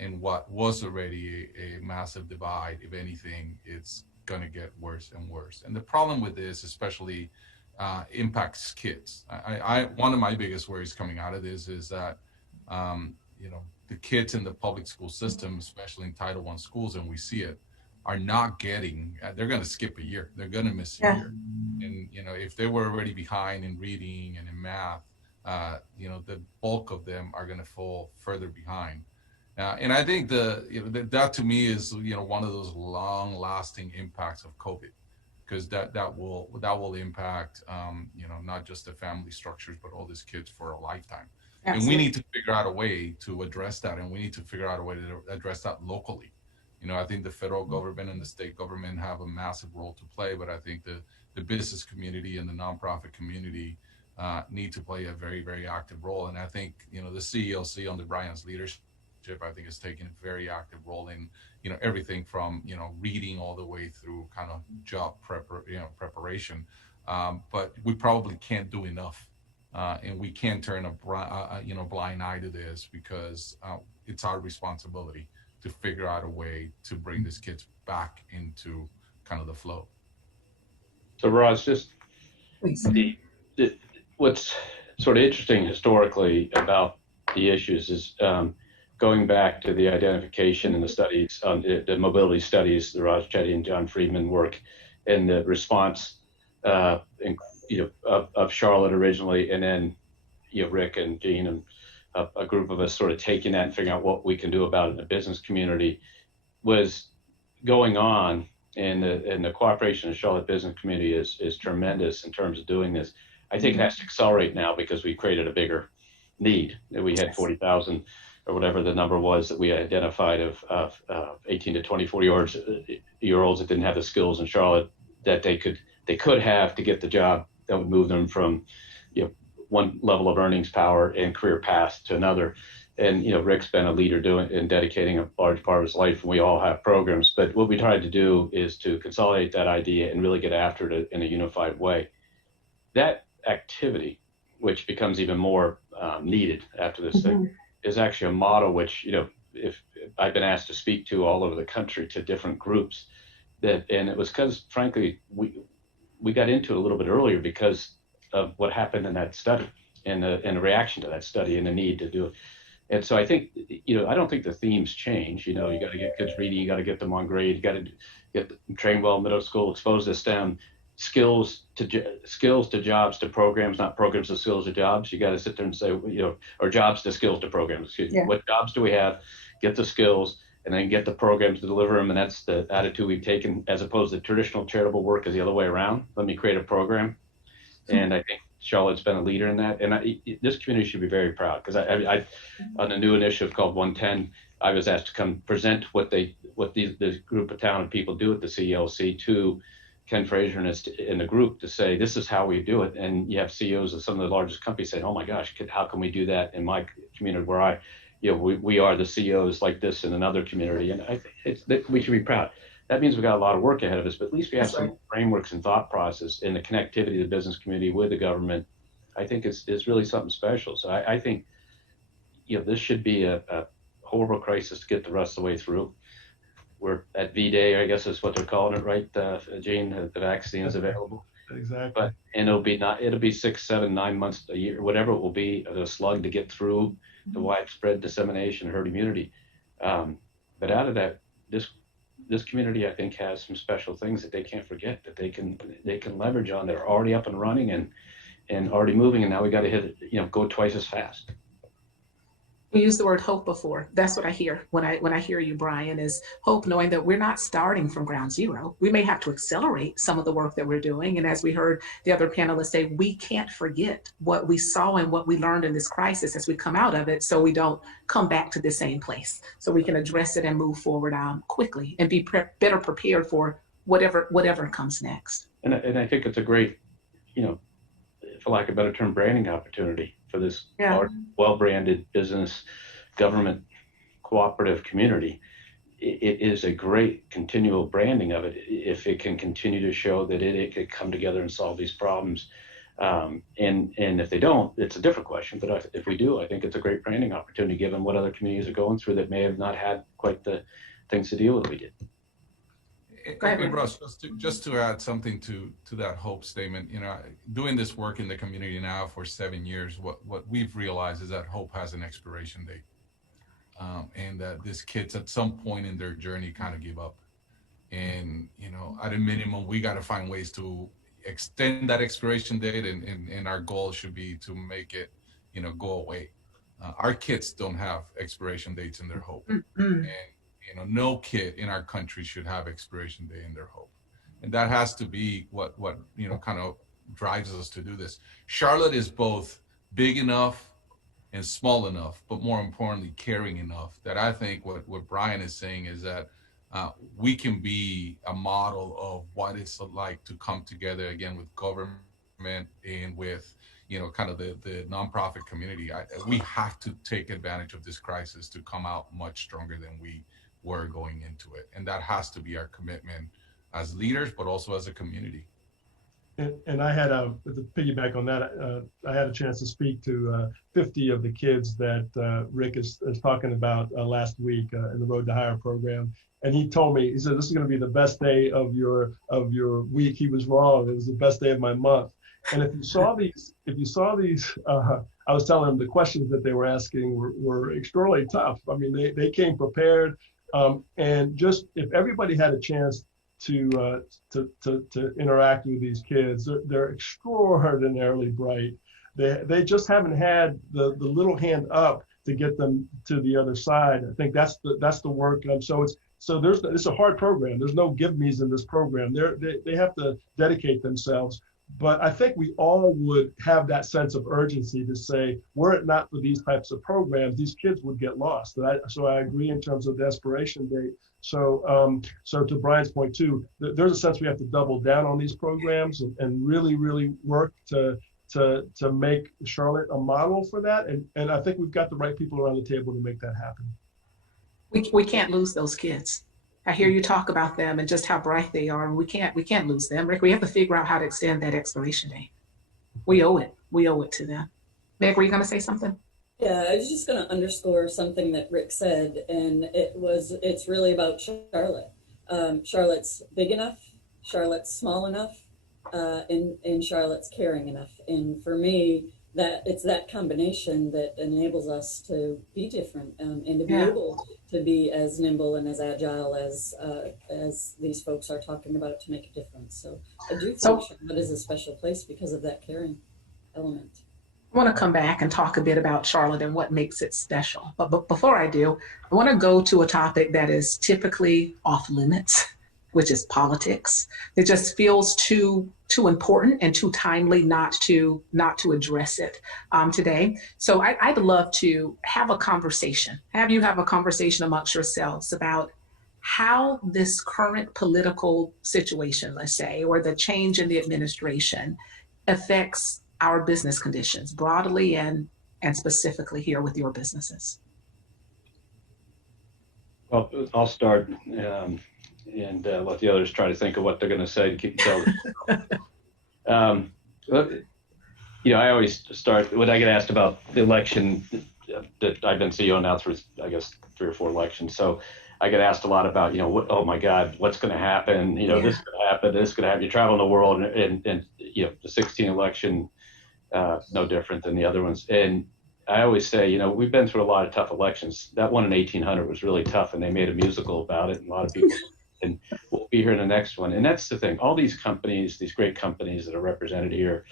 And what was already a massive divide, if anything, it's going to get worse and worse. And the problem with this, especially, impacts kids. One of my biggest worries coming out of this is that the kids in the public school system, especially in Title I schools, and we see it, are not getting, they're going to skip a year. They're going to miss a year. And, if they were already behind in reading and in math, the bulk of them are going to fall further behind. And I think that to me is, one of those long lasting impacts of COVID, because that will impact, not just the family structures, but all these kids for a lifetime. Absolutely. And we need to figure out a way to address that, and we need to figure out a way to address that locally. I think the federal government and the state government have a massive role to play, but I think the business community and the nonprofit community need to play a very, very active role. And I think, the CELC under Brian's leadership, I think, is taking a very active role in, everything from, reading all the way through kind of job preparation. But we probably can't do enough. And we can't turn a blind eye to this, because it's our responsibility to figure out a way to bring these kids back into kind of the flow. So Roz, just what's sort of interesting historically about the issues is going back to the identification and the studies, the mobility studies, the Raj Chetty and John Friedman work, and the response of Charlotte originally, and then Rick and Jean and a group of us sort of taking that and figuring out what we can do about it in the business community was going on. And the cooperation of the Charlotte business community is tremendous in terms of doing this. I think it has to accelerate now because we created a bigger need. We had 40,000 or whatever the number was that we identified of 18 to 24-year-olds that didn't have the skills in Charlotte that they could have to get the job that would move them from one level of earnings power and career path to another. And Rick's been a leader doing and dedicating a large part of his life, and we all have programs. But what we tried to do is to consolidate that idea and really get after it in a unified way. That activity, which becomes even more needed after this thing, is actually a model which if I've been asked to speak to all over the country to different groups, and it was because frankly we got into it a little bit earlier because of what happened in that study and the reaction to that study and the need to do it. And so I think, I don't think the themes change. You got to get kids reading, you got to get them on grade, you got to get them trained well, middle school, expose to STEM, skills to jobs to programs, not programs to skills to jobs. You got to sit there and say, or jobs to skills to programs. Excuse me. What jobs do we have? Get the skills, and then get the programs to deliver them. And that's the attitude we've taken, as opposed to traditional charitable work is the other way around. Let me create a program. And I think Charlotte's been a leader in that. And this community should be very proud, because I on a new initiative called 110, I was asked to come present what this group of talented people do at the CLC to Ken Fraser and the group, to say, this is how we do it. And you have CEOs of some of the largest companies saying, oh my gosh, how can we do that in my community where we are the CEOs like this in another community? And I think we should be proud. That means we've got a lot of work ahead of us, but at least we have some frameworks and thought process in the connectivity of the business community with the government. I think is really something special. So I think, this should be a horrible crisis to get the rest of the way through. We're at V-Day, I guess is what they're calling it, right, Gene? The vaccine is available. Exactly. And it'll be 6, 7, 9 months, a year, whatever it will be, a slug to get through the widespread dissemination of herd immunity. But out of that, this community, I think, has some special things that they can't forget, that they can leverage on, that are already up and running and already moving, and now we got to hit it, go twice as fast. We used the word hope before. That's what I hear when I hear you, Brian, is hope, knowing that we're not starting from ground zero. We may have to accelerate some of the work that we're doing. And as we heard the other panelists say, we can't forget what we saw and what we learned in this crisis as we come out of it, so we don't come back to the same place. So we can address it and move forward quickly and be better prepared for whatever comes next. And I think it's a great, for lack of a better term, branding opportunity for this large, well-branded business, government, cooperative community. It is a great continual branding of it if it can continue to show that it could come together and solve these problems. And if they don't, it's a different question. But if we do, I think it's a great branding opportunity, given what other communities are going through that may have not had quite the things to deal with we did. Hey, Russ, just to add something to that hope statement, doing this work in the community now for 7 years, what we've realized is that hope has an expiration date, and that these kids at some point in their journey kind of give up. And, at a minimum, we got to find ways to extend that expiration date, and our goal should be to make it, go away. Our kids don't have expiration dates in their hope. And no kid in our country should have expiration day in their hope. And that has to be what kind of drives us to do this. Charlotte is both big enough and small enough, but more importantly, caring enough, that I think what Brian is saying is that we can be a model of what it's like to come together again with government and with kind of the nonprofit community. We have to take advantage of this crisis to come out much stronger than we were going into it. And that has to be our commitment as leaders, but also as a community. And I had to piggyback on that, I had a chance to speak to 50 of the kids that Rick is talking about last week in the Road to Hire program. And he told me, he said, this is going to be the best day of your week. He was wrong. It was the best day of my month. And if you saw these, I was telling them the questions that they were asking were extraordinarily tough. I mean, they came prepared. And just if everybody had a chance to interact with these kids, they're extraordinarily bright. They just haven't had the little hand up to get them to the other side. I think that's the work. It's a hard program. There's no give me's in this program. They have to dedicate themselves. But I think we all would have that sense of urgency to say, were it not for these types of programs, these kids would get lost. So I agree in terms of the expiration date. So to Brian's point too, there's a sense we have to double down on these programs and really, really work to make Charlotte a model for that. And I think we've got the right people around the table to make that happen. We can't lose those kids. I hear you talk about them and just how bright they are, and we can't lose them. Rick, we have to figure out how to extend that expiration date. We owe it to them. Meg, were you going to say something? Yeah, I was just going to underscore something that Rick said, and it's really about Charlotte. Charlotte's big enough, Charlotte's small enough, and Charlotte's caring enough. And for me, it's that combination that enables us to be different, and to be able to be as nimble and as agile as these folks are talking about to make a difference. So I do think Charlotte is a special place because of that caring element. I want to come back and talk a bit about Charlotte and what makes it special. But before I do, I want to go to a topic that is typically off limits, which is politics. It just feels too important and too timely not to address it today. So I'd love to have a conversation, have you have a conversation amongst yourselves about how this current political situation, let's say, or the change in the administration affects our business conditions broadly and specifically here with your businesses. Well, I'll start. And let the others try to think of what they're going to say to keep telling. I always start when I get asked about the election that I've been CEO now through, I guess, 3 or 4 elections. So I get asked a lot about, oh my God, what's going to happen? This is going to happen. This is going to happen. You travel the world, and the 2016 election, no different than the other ones. And I always say, we've been through a lot of tough elections. That one in 1800 was really tough, and they made a musical about it, and a lot of people. And we'll be here in the next one. And that's the thing. All these companies, these great companies that are represented here,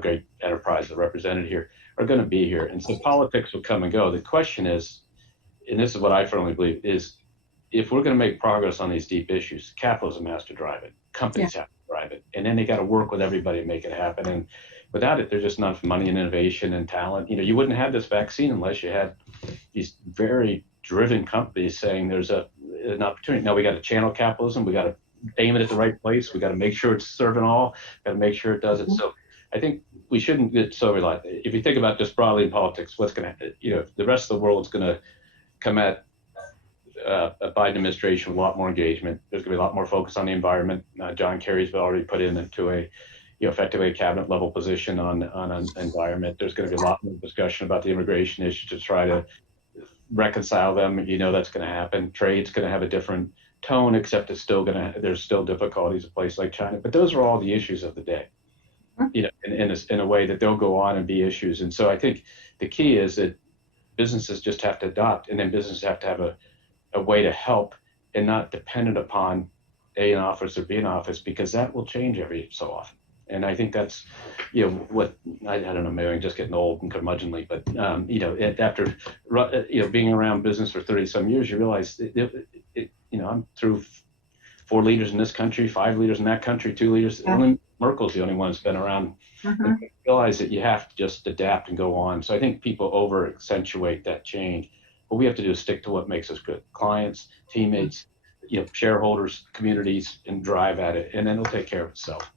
great enterprises that are represented here, are going to be here. And so politics will come and go. The question is, and this is what I firmly believe, is if we're going to make progress on these deep issues, capitalism has to drive it. Companies have to drive it. And then they got to work with everybody to make it happen. And without it, there's just not enough money and innovation and talent. You wouldn't have this vaccine unless you had these very driven companies saying there's an opportunity. Now we got to channel capitalism. We got to aim it at the right place. We got to make sure it's serving all. Got to make sure it does it. So I think we shouldn't get so reliant. If you think about just broadly in politics, what's going to, the rest of the world is going to come at a Biden administration with a lot more engagement. There's going to be a lot more focus on the environment. John Kerry's already put into a, effectively a cabinet level position on an environment. There's going to be a lot more discussion about the immigration issue to try to reconcile them. That's going to happen. Trade's going to have a different tone, except it's still there's still difficulties in places like China. But those are all the issues of the day, in a way that they'll go on and be issues. And so I think the key is that businesses just have to adopt, and then businesses have to have a way to help and not dependent upon A in office or B in office, because that will change every so often. And I think that's, what I don't know, maybe I'm just getting old and curmudgeonly, but after being around business for 30 some years, you realize I'm through 4 leaders in this country, 5 leaders in that country, 2 leaders. Only Merkel's the only one that's been around. And realize that you have to just adapt and go on. So I think people over accentuate that change. What we have to do is stick to what makes us good: clients, teammates, shareholders, communities, and drive at it, and then it'll take care of itself.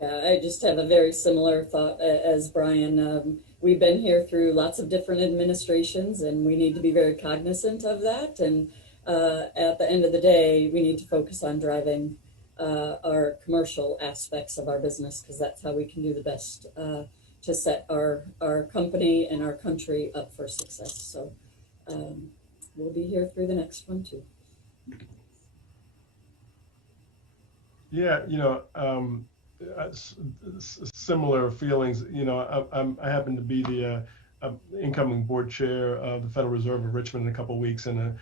Yeah, I just have a very similar thought as Brian. We've been here through lots of different administrations, and we need to be very cognizant of that. And at the end of the day, we need to focus on driving our commercial aspects of our business, because that's how we can do the best to set our company and our country up for success. So we'll be here through the next one too. Yeah, similar feelings. I happen to be the incoming board chair of the Federal Reserve of Richmond in a couple of weeks, and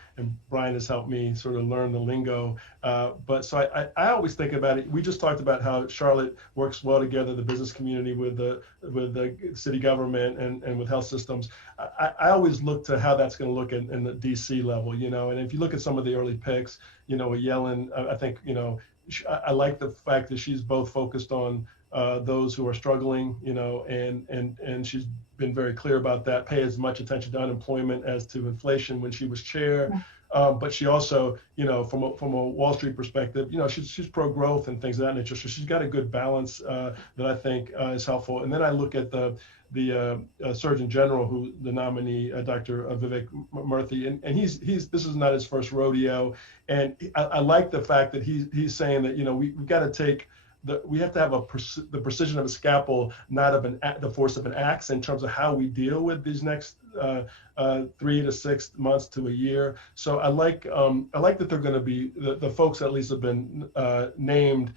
Brian has helped me sort of learn the lingo. But so I always think about it. We just talked about how Charlotte works well together, the business community with the city government and with health systems. I always look to how that's going to look in the DC level, you know. And if you look at some of the early picks, you know, with Yellen, I think, you know, I like the fact that she's both focused on those who are struggling, you know, and she's been very clear about that. Pay as much attention to unemployment as to inflation when she was chair. But she also, you know, from a Wall Street perspective, you know, she's pro-growth and things of that nature. So she's got a good balance that I think is helpful. And then I look at the Surgeon General, who the nominee, Dr. Vivek Murthy, and he's this is not his first rodeo. And I like the fact that he's saying that, you know, we've got to take we have to have the precision of a scalpel, not of the force of an axe, in terms of how we deal with these next 3 to 6 months to a year. So I like that they're going to be the folks that at least have been named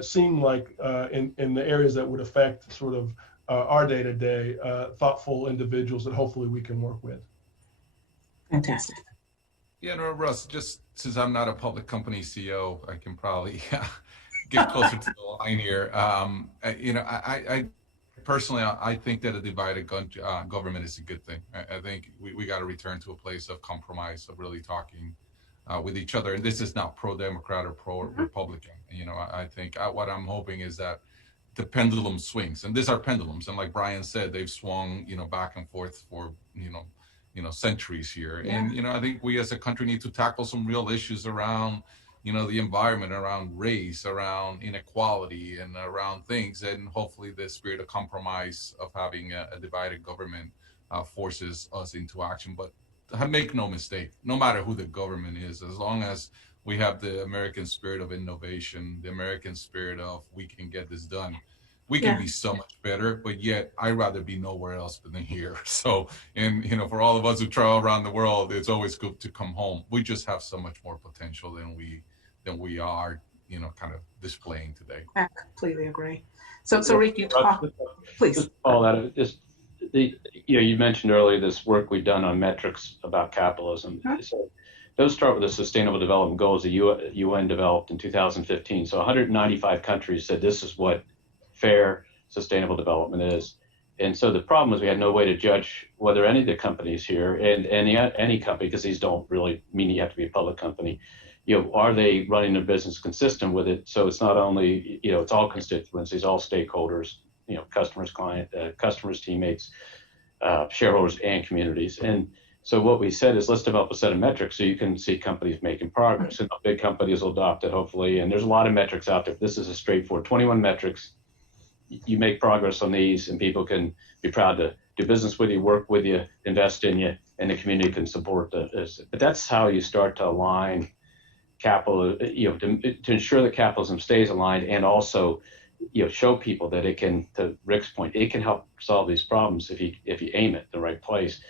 seem like in the areas that would affect sort of our day-to-day, thoughtful individuals that hopefully we can work with. Fantastic. Yeah, no, Russ, just since I'm not a public company CEO, I can probably get closer to the line here. You know, I personally, I think that a divided government is a good thing. I think we got to return to a place of compromise, of really talking with each other. And this is not pro-Democrat or pro-Republican. You know, I think what I'm hoping is that the pendulum swings, and these are pendulums. And like Brian said, they've swung, you know, back and forth for, you know, centuries here. Yeah. And, you know, I think we as a country need to tackle some real issues around, you know, the environment, around race, around inequality, and around things. And hopefully the spirit of compromise of having a divided government forces us into action. But make no mistake, no matter who the government is, as long as we have the American spirit of innovation, the American spirit of we can get this done, we can be so much better. But yet I'd rather be nowhere else than here. So, and, you know, for all of us who travel around the world, it's always good to come home. We just have so much more potential than we are, you know, kind of displaying today. I completely agree. So Rick, you talk, please. All that, you know, you mentioned earlier this work we've done on metrics about capitalism. So those start with the Sustainable Development Goals the UN developed in 2015. So 195 countries said this is what fair, sustainable development is. And so the problem is we had no way to judge whether any of the companies here, and any company, because these don't really mean you have to be a public company, you know, are they running their business consistent with it? So it's not only, you know, it's all constituencies, all stakeholders, you know, customers, customers, teammates, shareholders, and communities. And so what we said is let's develop a set of metrics so you can see companies making progress. And big companies will adopt it, hopefully. And there's a lot of metrics out there. This is a straightforward 21 metrics. You make progress on these, and people can be proud to do business with you, work with you, invest in you, and the community can support this. But that's how you start to align capital, you know, to ensure that capitalism stays aligned, and also, you know, show people that it can, to Rick's point, it can help solve these problems if you aim it in the right place.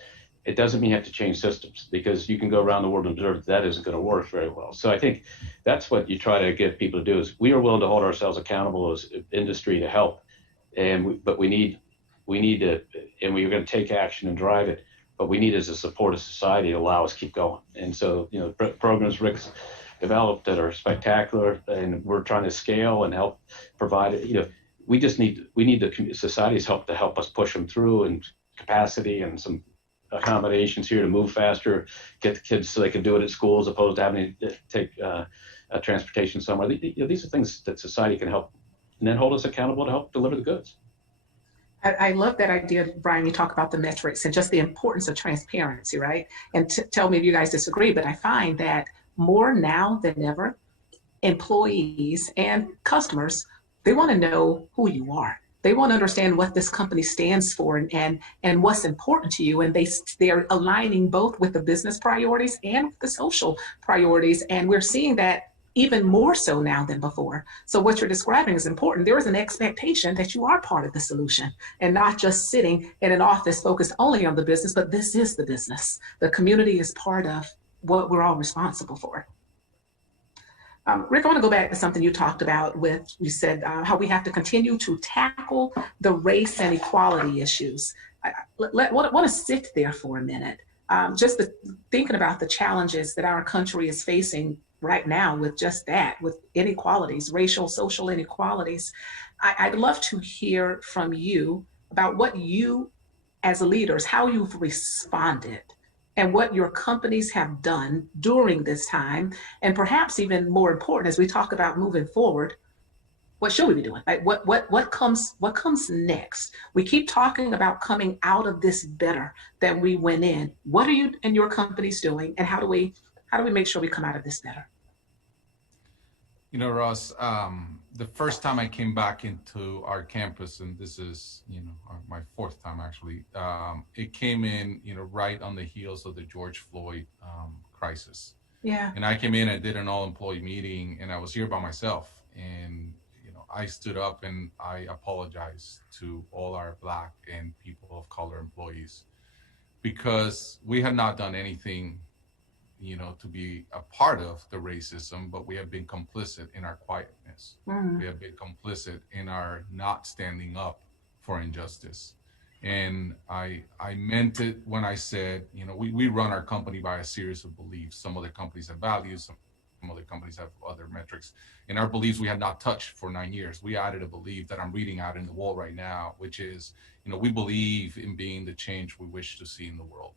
It doesn't mean you have to change systems, because you can go around the world and observe that isn't going to work very well. So I think that's what you try to get people to do, is we are willing to hold ourselves accountable as industry to help, but we need to, and we're going to take action and drive it, but we need as a supportive society to allow us to keep going. And so, you know, programs Rick's developed that are spectacular, and we're trying to scale and help provide it. You know, we need the society's help to help us push them through, and capacity and some accommodations here to move faster, get the kids so they can do it at school as opposed to having to take transportation somewhere. You know, these are things that society can help, and then hold us accountable to help deliver the goods. I love that idea, Brian. You talk about the metrics and just the importance of transparency, right? And tell me if you guys disagree, but I find that more now than ever, employees and customers, they want to know who you are. They want to understand what this company stands for and what's important to you. And they're aligning both with the business priorities and the social priorities. And we're seeing that even more so now than before. So what you're describing is important. There is an expectation that you are part of the solution and not just sitting in an office focused only on the business, but this is the business. The community is part of what we're all responsible for. Rick, I want to go back to something you talked about you said how we have to continue to tackle the race and equality issues. want to sit there for a minute. Thinking about the challenges that our country is facing right now with just that, with inequalities, racial, social inequalities. I'd love to hear from you about what you, as leaders, how you've responded and what your companies have done during this time. And perhaps even more important, as we talk about moving forward, what should we be doing? Like what comes next? We keep talking about coming out of this better than we went in. What are you and your companies doing, and how do we make sure we come out of this better? You know, Ross, the first time I came back into our campus, and this is, my fourth time actually, it came in, right on the heels of the George Floyd crisis. Yeah. And I came in, I did an all-employee meeting, and I was here by myself. And I stood up and I apologized to all our Black and people of color employees, because we had not done anything, to be a part of the racism, but we have been complicit in our quietness. We have been complicit in our not standing up for injustice. And I meant it when I said, we run our company by a series of beliefs. Some other companies have values, some other companies have other metrics. And our beliefs we had not touched for 9 years. We added a belief that I'm reading out in the wall right now, which is, we believe in being the change we wish to see in the world.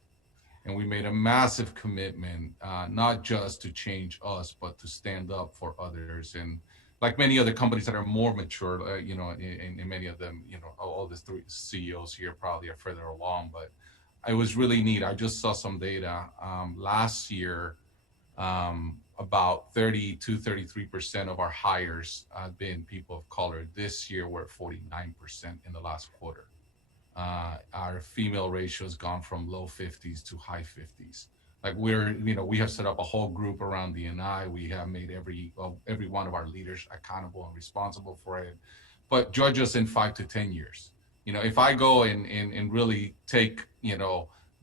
And we made a massive commitment, not just to change us, but to stand up for others. And like many other companies that are more mature, in many of them, all the three CEOs here probably are further along, but it was really neat. I just saw some data last year. About 33% of our hires have been people of color. This year, we're at 49% in the last quarter. Our female ratio has gone from low 50s to high 50s. Like we have set up a whole group around D&I. We have made every one of our leaders accountable and responsible for it. But judge us in 5 to 10 years. If I go and really take,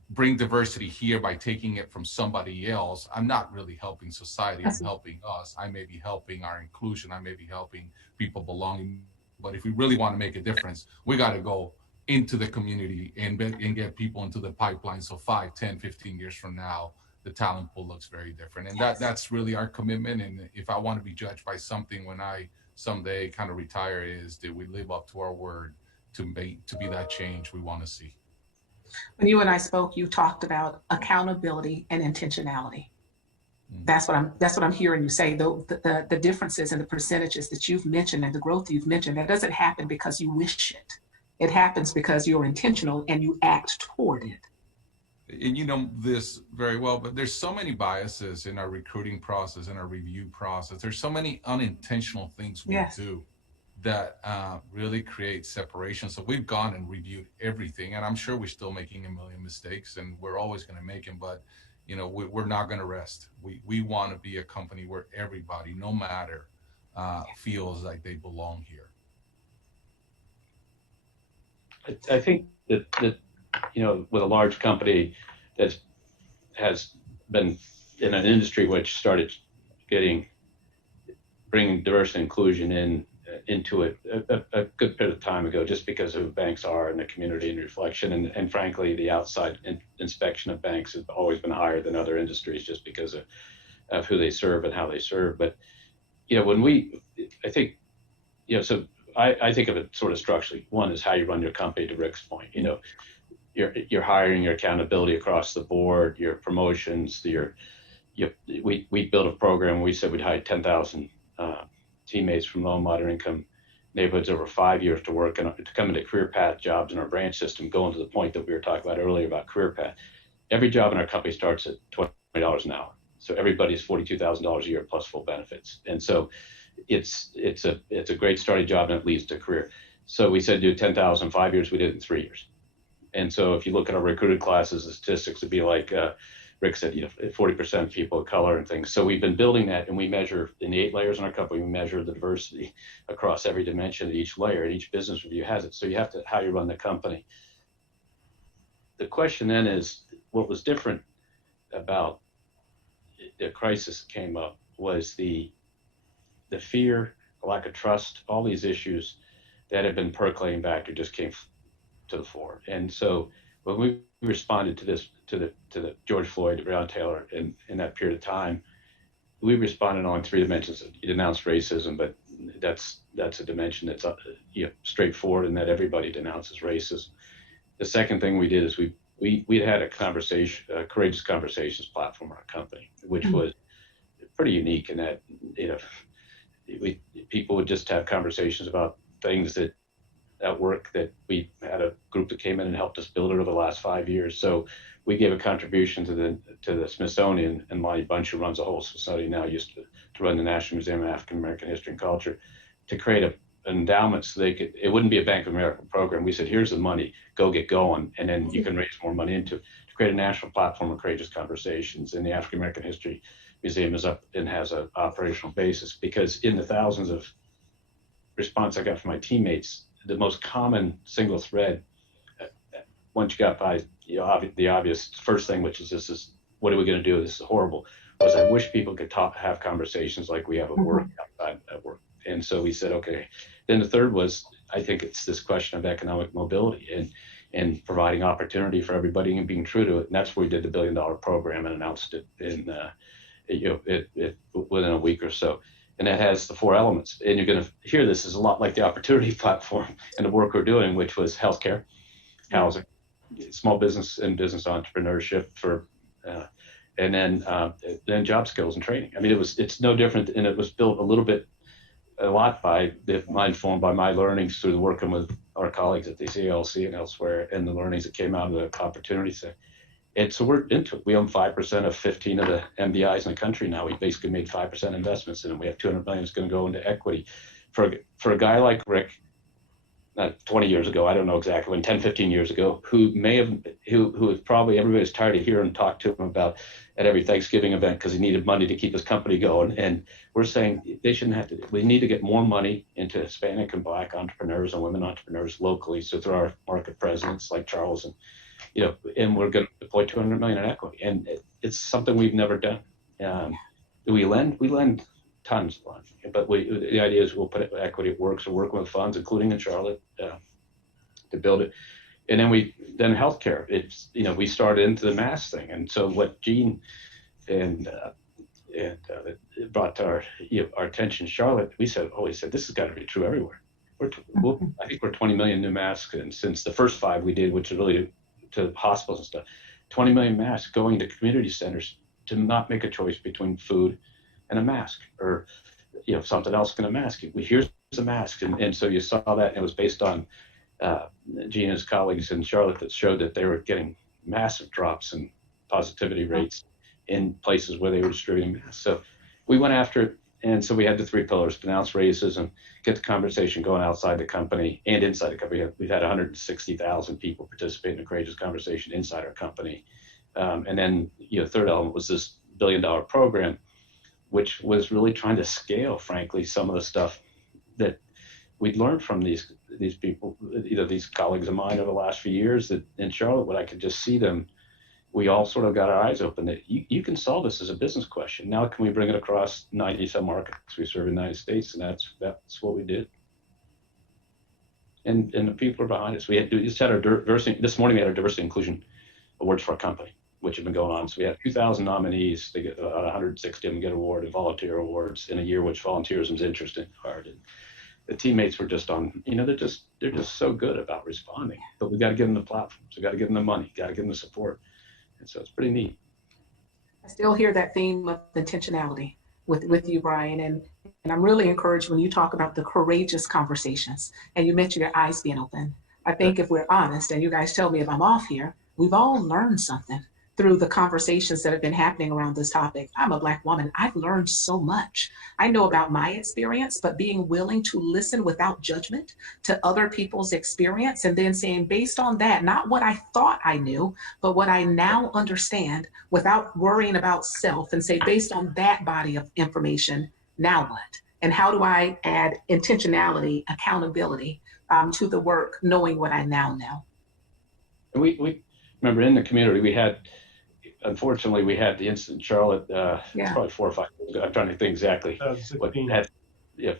bring diversity here by taking it from somebody else, I'm not really helping society. I'm helping us. I may be helping our inclusion. I may be helping people belonging. But if we really want to make a difference, we got to go into the community and get people into the pipeline. So 5, 10, 15 years from now, the talent pool looks very different. And that's really our commitment. And if I want to be judged by something when I someday kind of retire, is did we live up to our word to be that change we want to see? When you and I spoke, you talked about accountability and intentionality. That's what I'm hearing you say. The differences in the percentages that you've mentioned and the growth you've mentioned, that doesn't happen because you wish it. It happens because you're intentional and you act toward it. And you know this very well, but there's so many biases in our recruiting process, in our review process. There's so many unintentional things we do that really create separation. So we've gone and reviewed everything, and I'm sure we're still making a million mistakes, and we're always going to make them, but we're not going to rest. We want to be a company where everybody, no matter, feels like they belong here. I think that with a large company that has been in an industry which started bringing diversity and inclusion into it a good bit of time ago, just because of who banks are in the community and reflection, and frankly, the outside inspection of banks has always been higher than other industries, just because of who they serve and how they serve. But I think of it sort of structurally. One is how you run your company, to Rick's point. Your hiring, your accountability across the board, your promotions, we built a program where we said we'd hire 10,000 teammates from low and moderate income neighborhoods over 5 years to come into career path jobs in our branch system, going to the point that we were talking about earlier about career path. Every job in our company starts at $20 an hour. So everybody's $42,000 a year plus full benefits. And so it's a great starting job, and it leads to career. So we said do 10,000 in 5 years. We did it in 3 years. And so if you look at our recruited classes, the statistics would be like Rick said, 40% people of color and things. So we've been building that, and we measure in the 8 layers in our company. We measure the diversity across every dimension of each layer, and each business review has it. So you have to how you run the company. The question then is, what was different about the crisis that came up was the fear, the lack of trust, all these issues that had been percolating back, or just came to the fore. And so when we responded to this, to the George Floyd, Breonna Taylor in that period of time, we responded on three dimensions. It denounced racism, but that's a dimension that's straightforward, and that everybody denounces racism. The second thing we did is we had a conversation, a courageous conversations platform in our company, which was pretty unique in that people would just have conversations about things that at work that we had a group that came in and helped us build it over the last 5 years. So we gave a contribution to the Smithsonian, and Lonnie Bunch, who runs the whole Smithsonian now, used to run the National Museum of African American History and Culture, to create an endowment so it wouldn't be a Bank of America program. We said, here's the money, go get going, and then you can raise more money to create a national platform of courageous conversations. And the African American History Museum is up and has an operational basis, because in the thousands of response I got from my teammates, the most common single thread, once you got by the obvious first thing, which is, this is, what are we going to do? This is horrible, was I wish people could have conversations like we have at work, outside at work. And so we said, okay. Then the third was, I think it's this question of economic mobility and providing opportunity for everybody and being true to it. And that's where we did the $1 billion program and announced it within a week or so. And that has the four elements. And you're going to hear this is a lot like the opportunity platform and the work we're doing, which was healthcare, housing, small business and business entrepreneurship and then job skills and training. I mean, it's no different, and it was built a lot informed by my learnings through working with our colleagues at the CLC and elsewhere, and the learnings that came out of the opportunity thing. And so we're into it. We own 5% of 15 of the MDIs in the country now. We basically made 5% investments in them. We have $200 million that's going to go into equity. For a guy like Rick, 20 years ago, I don't know exactly when, 10, 15 years ago, who is probably everybody's tired of hearing talk to him about at every Thanksgiving event because he needed money to keep his company going. And we're saying they shouldn't have to. We need to get more money into Hispanic and Black entrepreneurs and women entrepreneurs locally. So through our market presidents like Charles and we're going to deploy $200 million in equity. And it's something we've never done. Do we lend? We lend tons of money, but the idea is we'll put equity at work. So working with funds, including in Charlotte, to build it. And then healthcare. It's we started into the mass thing, and so what Gene and brought to our attention, Charlotte, we always said this has got to be true everywhere. I think we're 20 million new masks, and since the first 5 we did, which is really to hospitals and stuff, 20 million masks going to community centers to not make a choice between food and a mask, or something else than a mask. Here's a mask, and so you saw that, and it was based on Gene and his colleagues in Charlotte that showed that they were getting massive drops in positivity rates in places where they were distributing masks. So we went after it, and so we had the 3 pillars: denounce racism, get the conversation going outside the company and inside the company. We've had 160,000 people participate in a courageous conversation inside our company, and then third element was this $1 billion program, which was really trying to scale, frankly, some of the stuff that we'd learned from these people, these colleagues of mine over the last few years, that in Charlotte, when I could just see them, we all sort of got our eyes open that you can solve this as a business question. Now, can we bring it across 90 some markets we serve in the United States? And that's what we did. And the people are behind us. This morning we had our diversity inclusion awards for our company, which have been going on. So we had 2,000 nominees. They get 160 of them get award and volunteer awards in a year, which volunteerism is interesting, hard. And the teammates were just on, they're just so good about responding. But we got to give them the platforms. We got to give them the money. Got to give them the support. And so it's pretty neat. I still hear that theme of intentionality with you, Brian, and I'm really encouraged when you talk about the courageous conversations, and you mentioned your eyes being open. I think if we're honest, and you guys tell me if I'm off here, we've all learned something through the conversations that have been happening around this topic. I'm a Black woman. I've learned so much. I know about my experience, but being willing to listen without judgment to other people's experience, and then saying, based on that, not what I thought I knew, but what I now understand, without worrying about self, and say, based on that body of information, now what? And how do I add intentionality, accountability to the work, knowing what I now know? And we remember in the community, unfortunately, we had the incident in Charlotte, it's probably 4 or 5 years ago. I'm trying to think exactly what had,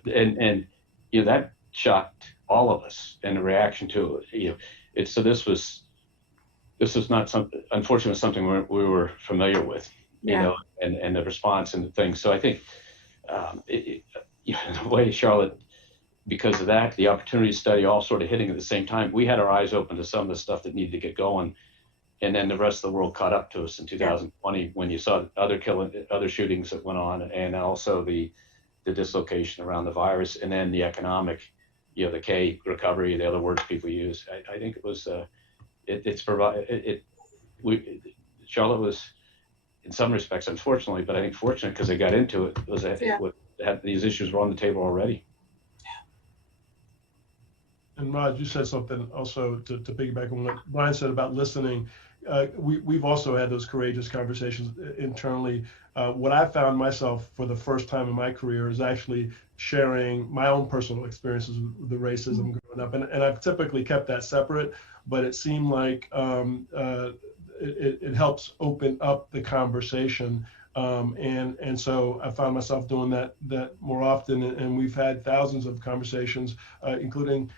and that shocked all of us and the reaction to it. It's so this was not something, unfortunately, something we were familiar with, and the response and the things. So I think in a way, Charlotte, because of that, the opportunity study all sort of hitting at the same time, we had our eyes open to some of the stuff that needed to get going. And then the rest of the world caught up to us in 2020 when you saw other shootings that went on, and also the dislocation around the virus, and then the economic, the K recovery, the other words people use. I think it was Charlotte was in some respects, unfortunately, but I think fortunate because they got into it. These issues were on the table already. And Raj, you said something also to piggyback on what Brian said about listening. We've also had those courageous conversations internally. What I found myself for the first time in my career is actually sharing my own personal experiences with the racism growing up. And I've typically kept that separate, but it seemed like it helps open up the conversation. And so I found myself doing that more often, and we've had thousands of conversations, including,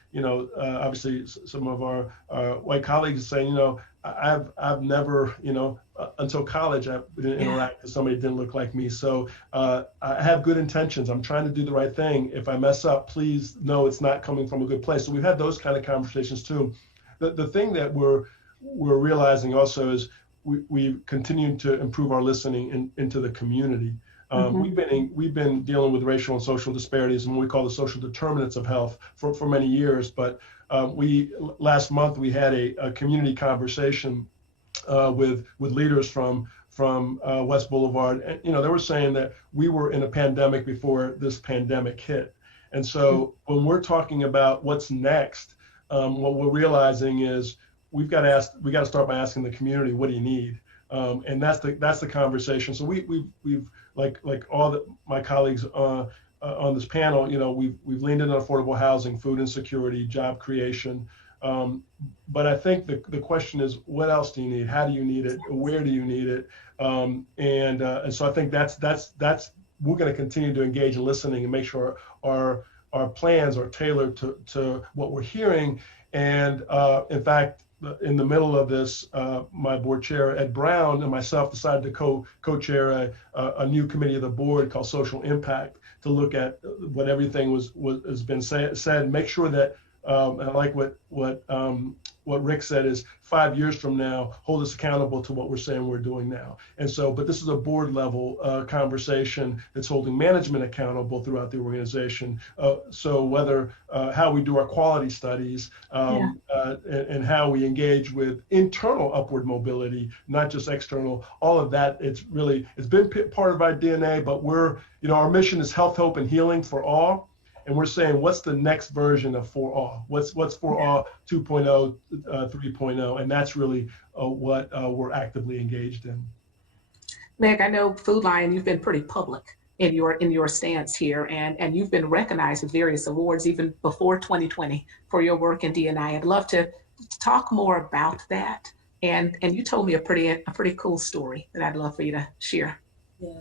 obviously some of our white colleagues saying, I've never, until college, I didn't interact with somebody that didn't look like me. So I have good intentions. I'm trying to do the right thing. If I mess up, please know it's not coming from a good place. So we've had those kind of conversations too. The thing that we're realizing also is we continue to improve our listening into the community. We've been dealing with racial and social disparities and what we call the social determinants of health for many years. But last month we had a community conversation with leaders from West Boulevard, and they were saying that we were in a pandemic before this pandemic hit. And so when we're talking about what's next, what we're realizing is we got to start by asking the community, what do you need? And that's the conversation. So we've like all my colleagues on this panel, we've leaned into affordable housing, food insecurity, job creation. But I think the question is, what else do you need? How do you need it? Where do you need it? And so I think that's we're going to continue to engage in listening and make sure our plans are tailored to what we're hearing. And in fact, in the middle of this, my board chair, Ed Brown, and myself decided to co-chair a new committee of the board called Social Impact to look at what everything has been said, make sure that, and I like what Rick said is 5 years from now, hold us accountable to what we're saying we're doing now. And so, but this is a board level conversation that's holding management accountable throughout the organization. So whether how we do our quality studies and how we engage with internal upward mobility, not just external, all of that, it's been part of our DNA, but our mission is health, hope, and healing for all. And we're saying, what's the next version of For All? What's For All 2.0, 3.0? And that's really what we're actively engaged in. Meg, I know Food Lion, you've been pretty public in your stance here, and you've been recognized with various awards even before 2020 for your work in D&I. I'd love to talk more about that. And you told me a pretty cool story that I'd love for you to share. Yeah,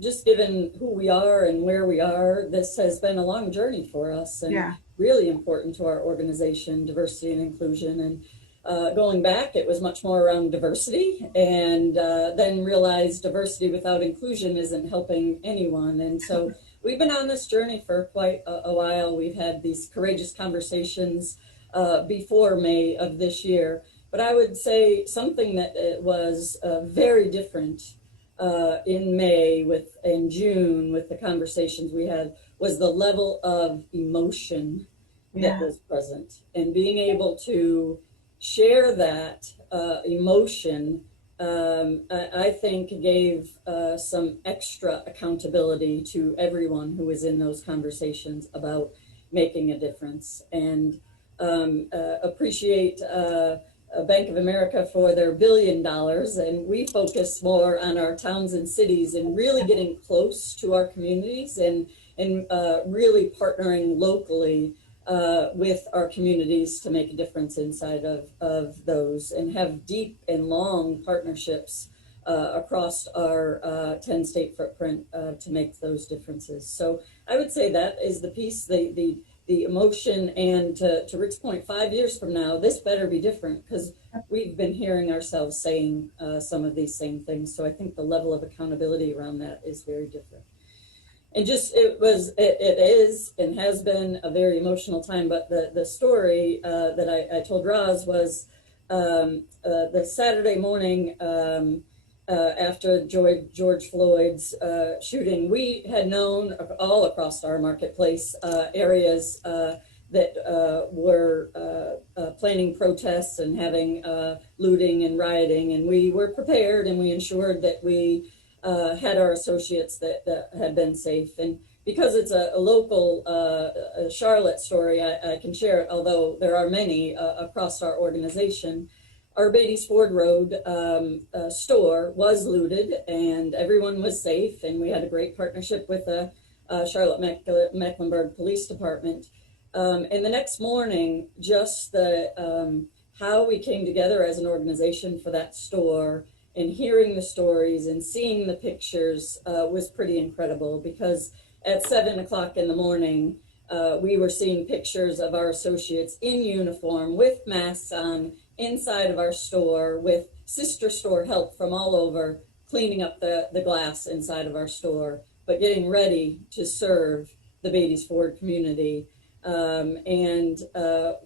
just given who we are and where we are, this has been a long journey for us and really important to our organization, diversity and inclusion. And going back, it was much more around diversity, and then realized diversity without inclusion isn't helping anyone. And so we've been on this journey for quite a while. We've had these courageous conversations before May of this year. But I would say something that was very different in May in June with the conversations we had was the level of emotion that was present, and being able to share that emotion, I think gave some extra accountability to everyone who was in those conversations about making a difference. And appreciate Bank of America for their $1 billion, and we focus more on our towns and cities and really getting close to our communities and really partnering locally with our communities to make a difference inside of those, and have deep and long partnerships across our 10-state footprint to make those differences. So I would say that is the piece, the the emotion. And to Rick's point, 5 years from now, this better be different, because we've been hearing ourselves saying some of these same things. So I think the level of accountability around that is very different. And just, it is and has been a very emotional time. But the story that I told Roz was the Saturday morning after George Floyd's shooting. We had known all across our marketplace areas that were planning protests and having looting and rioting, and we were prepared, and we ensured that we had our associates that had been safe. And because it's a local Charlotte story, I can share it, although there are many across our organization. Our Beatty's Ford Road store was looted, and everyone was safe, and we had a great partnership with the Charlotte Mecklenburg Police Department. And the next morning, just the how we came together as an organization for that store, and hearing the stories and seeing the pictures was pretty incredible, because at 7 o'clock in the morning, we were seeing pictures of our associates in uniform with masks on inside of our store, with sister store help from all over, cleaning up the glass inside of our store, but getting ready to serve the Beatty's Ford community. And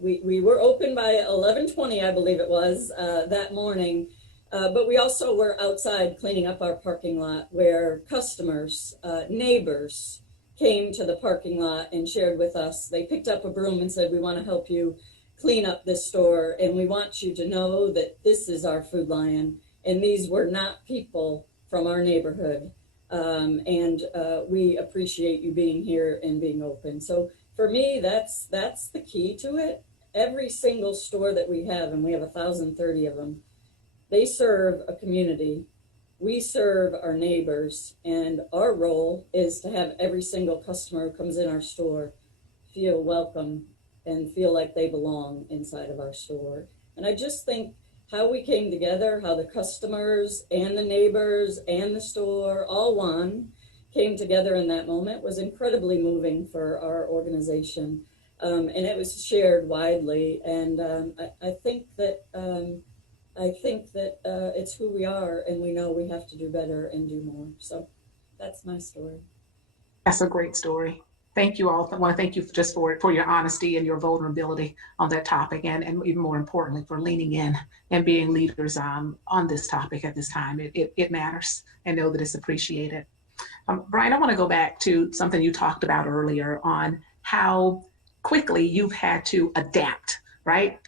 we were open by 11:20, I believe it was, that morning. But we also were outside cleaning up our parking lot, where customers, neighbors came to the parking lot and shared with us. They picked up a broom and said, "We want to help you clean up this store, and we want you to know that this is our Food Lion, and these were not people from our neighborhood. And we appreciate you being here and being open." So for me, that's the key to it. Every single store that we have, and we have 1,030 of them, they serve a community. We serve our neighbors, and our role is to have every single customer who comes in our store feel welcome and feel like they belong inside of our store. And I just think how we came together, how the customers and the neighbors and the store, all one, came together in that moment, was incredibly moving for our organization. And it was shared widely. And I think that it's who we are, and we know we have to do better and do more. So that's my story. That's a great story. Thank you all. I want to thank you just for your honesty and your vulnerability on that topic, and even more importantly, for leaning in and being leaders on this topic at this time. It matters, and know that it's appreciated. Brian, I want to go back to something you talked about earlier on how quickly you've had to adapt, right?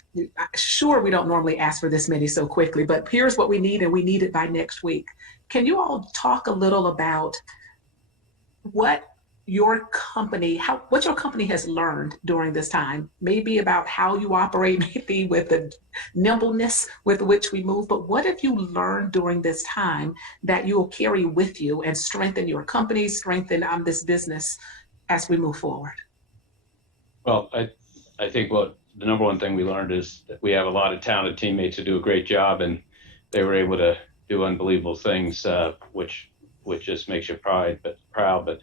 Sure, we don't normally ask for this many so quickly, but here's what we need, and we need it by next week. Can you all talk a little about what your company has learned during this time, maybe about how you operate, maybe with the nimbleness with which we move, but what have you learned during this time that you will carry with you and strengthen your company, strengthen this business as we move forward? Well, I think the number one thing we learned is that we have a lot of talented teammates who do a great job, and they were able to do unbelievable things, which just makes you proud. But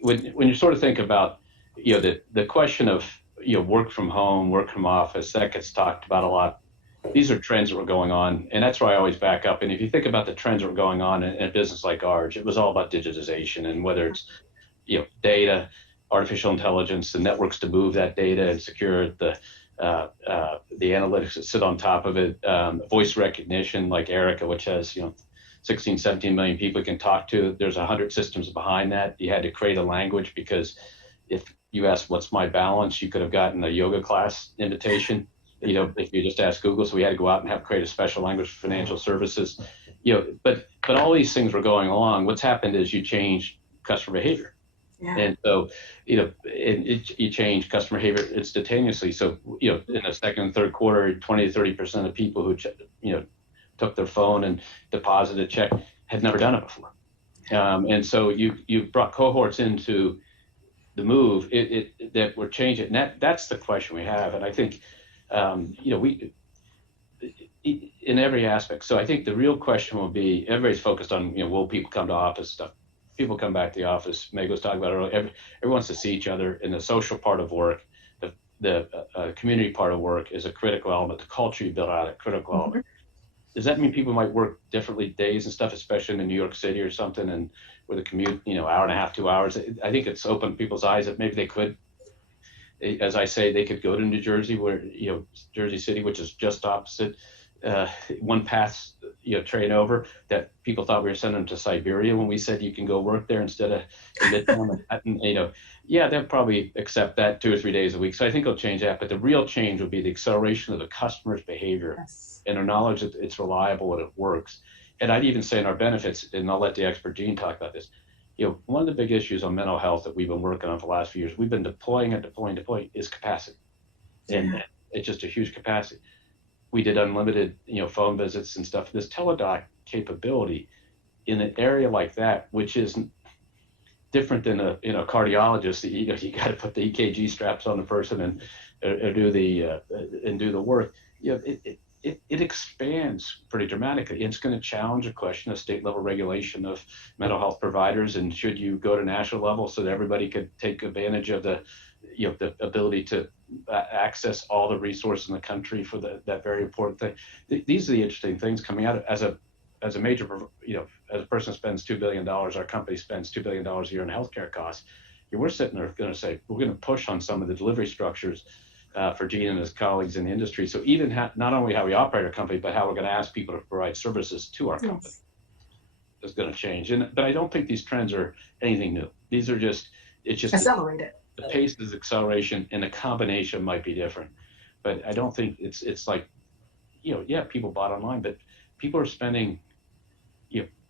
when you sort of think about, the question of, work from home, work from office, that gets talked about a lot. These are trends that were going on, and that's where I always back up. And if you think about the trends that were going on in a business like ours, it was all about digitization, and whether it's, data, artificial intelligence, the networks to move that data and secure the analytics that sit on top of it, voice recognition like Erica, which has 16, 17 million people you can talk to. There's 100 systems behind that. You had to create a language, because if you asked what's my balance, you could have gotten a yoga class invitation, if you just asked Google. So we had to go out and create a special language for financial services, but all these things were going along. What's happened is you change customer behavior. Yeah. And so, you change customer behavior instantaneously. So, in the second and third quarter, 20 to 30% of people who, took their phone and deposited a check had never done it before. And so you brought cohorts into the move that were changing. And that's the question we have. And I think, we in every aspect. So I think the real question will be, everybody's focused on, will people come to office stuff? People come back to the office. Meg was talking about it earlier. Everyone wants to see each other in the social part of work. the community part of work is a critical element. The culture you build out a critical element. Does that mean people might work differently days and stuff, especially in New York City or something, and with a commute, hour and a half, 2 hours? I think it's opened people's eyes that maybe they could, as I say, they could go to New Jersey, where Jersey City, which is just opposite, one path, train over. That people thought we were sending them to Siberia when we said you can go work there instead of in Midtown. Yeah, they'll probably accept that 2 or 3 days a week. So I think it'll change that. But the real change will be the acceleration of the customer's behavior and our knowledge that it's reliable and it works. And I'd even say in our benefits, and I'll let the expert Gene talk about this. One of the big issues on mental health that we've been working on for the last few years, we've been deploying is capacity. And it's just a huge capacity. We did unlimited, phone visits and stuff. This teledoc capability in an area like that, which is different than a cardiologist, you got to put the EKG straps on the person and do the work. It expands pretty dramatically. It's going to challenge a question of state level regulation of mental health providers, and should you go to national level so that everybody could take advantage of the ability to access all the resources in the country for that very important thing. These are the interesting things coming out as a major, as a person spends $2 billion, our company spends $2 billion a year in healthcare costs. We're sitting there going to say, we're going to push on some of the delivery structures for Gene and his colleagues in the industry. So even not only how we operate our company, but how we're going to ask people to provide services to our company is going to change. But I don't think these trends are anything new. These are it's just accelerated. The pace is acceleration, and the combination might be different. But I don't think it's like, people bought online, but people are spending,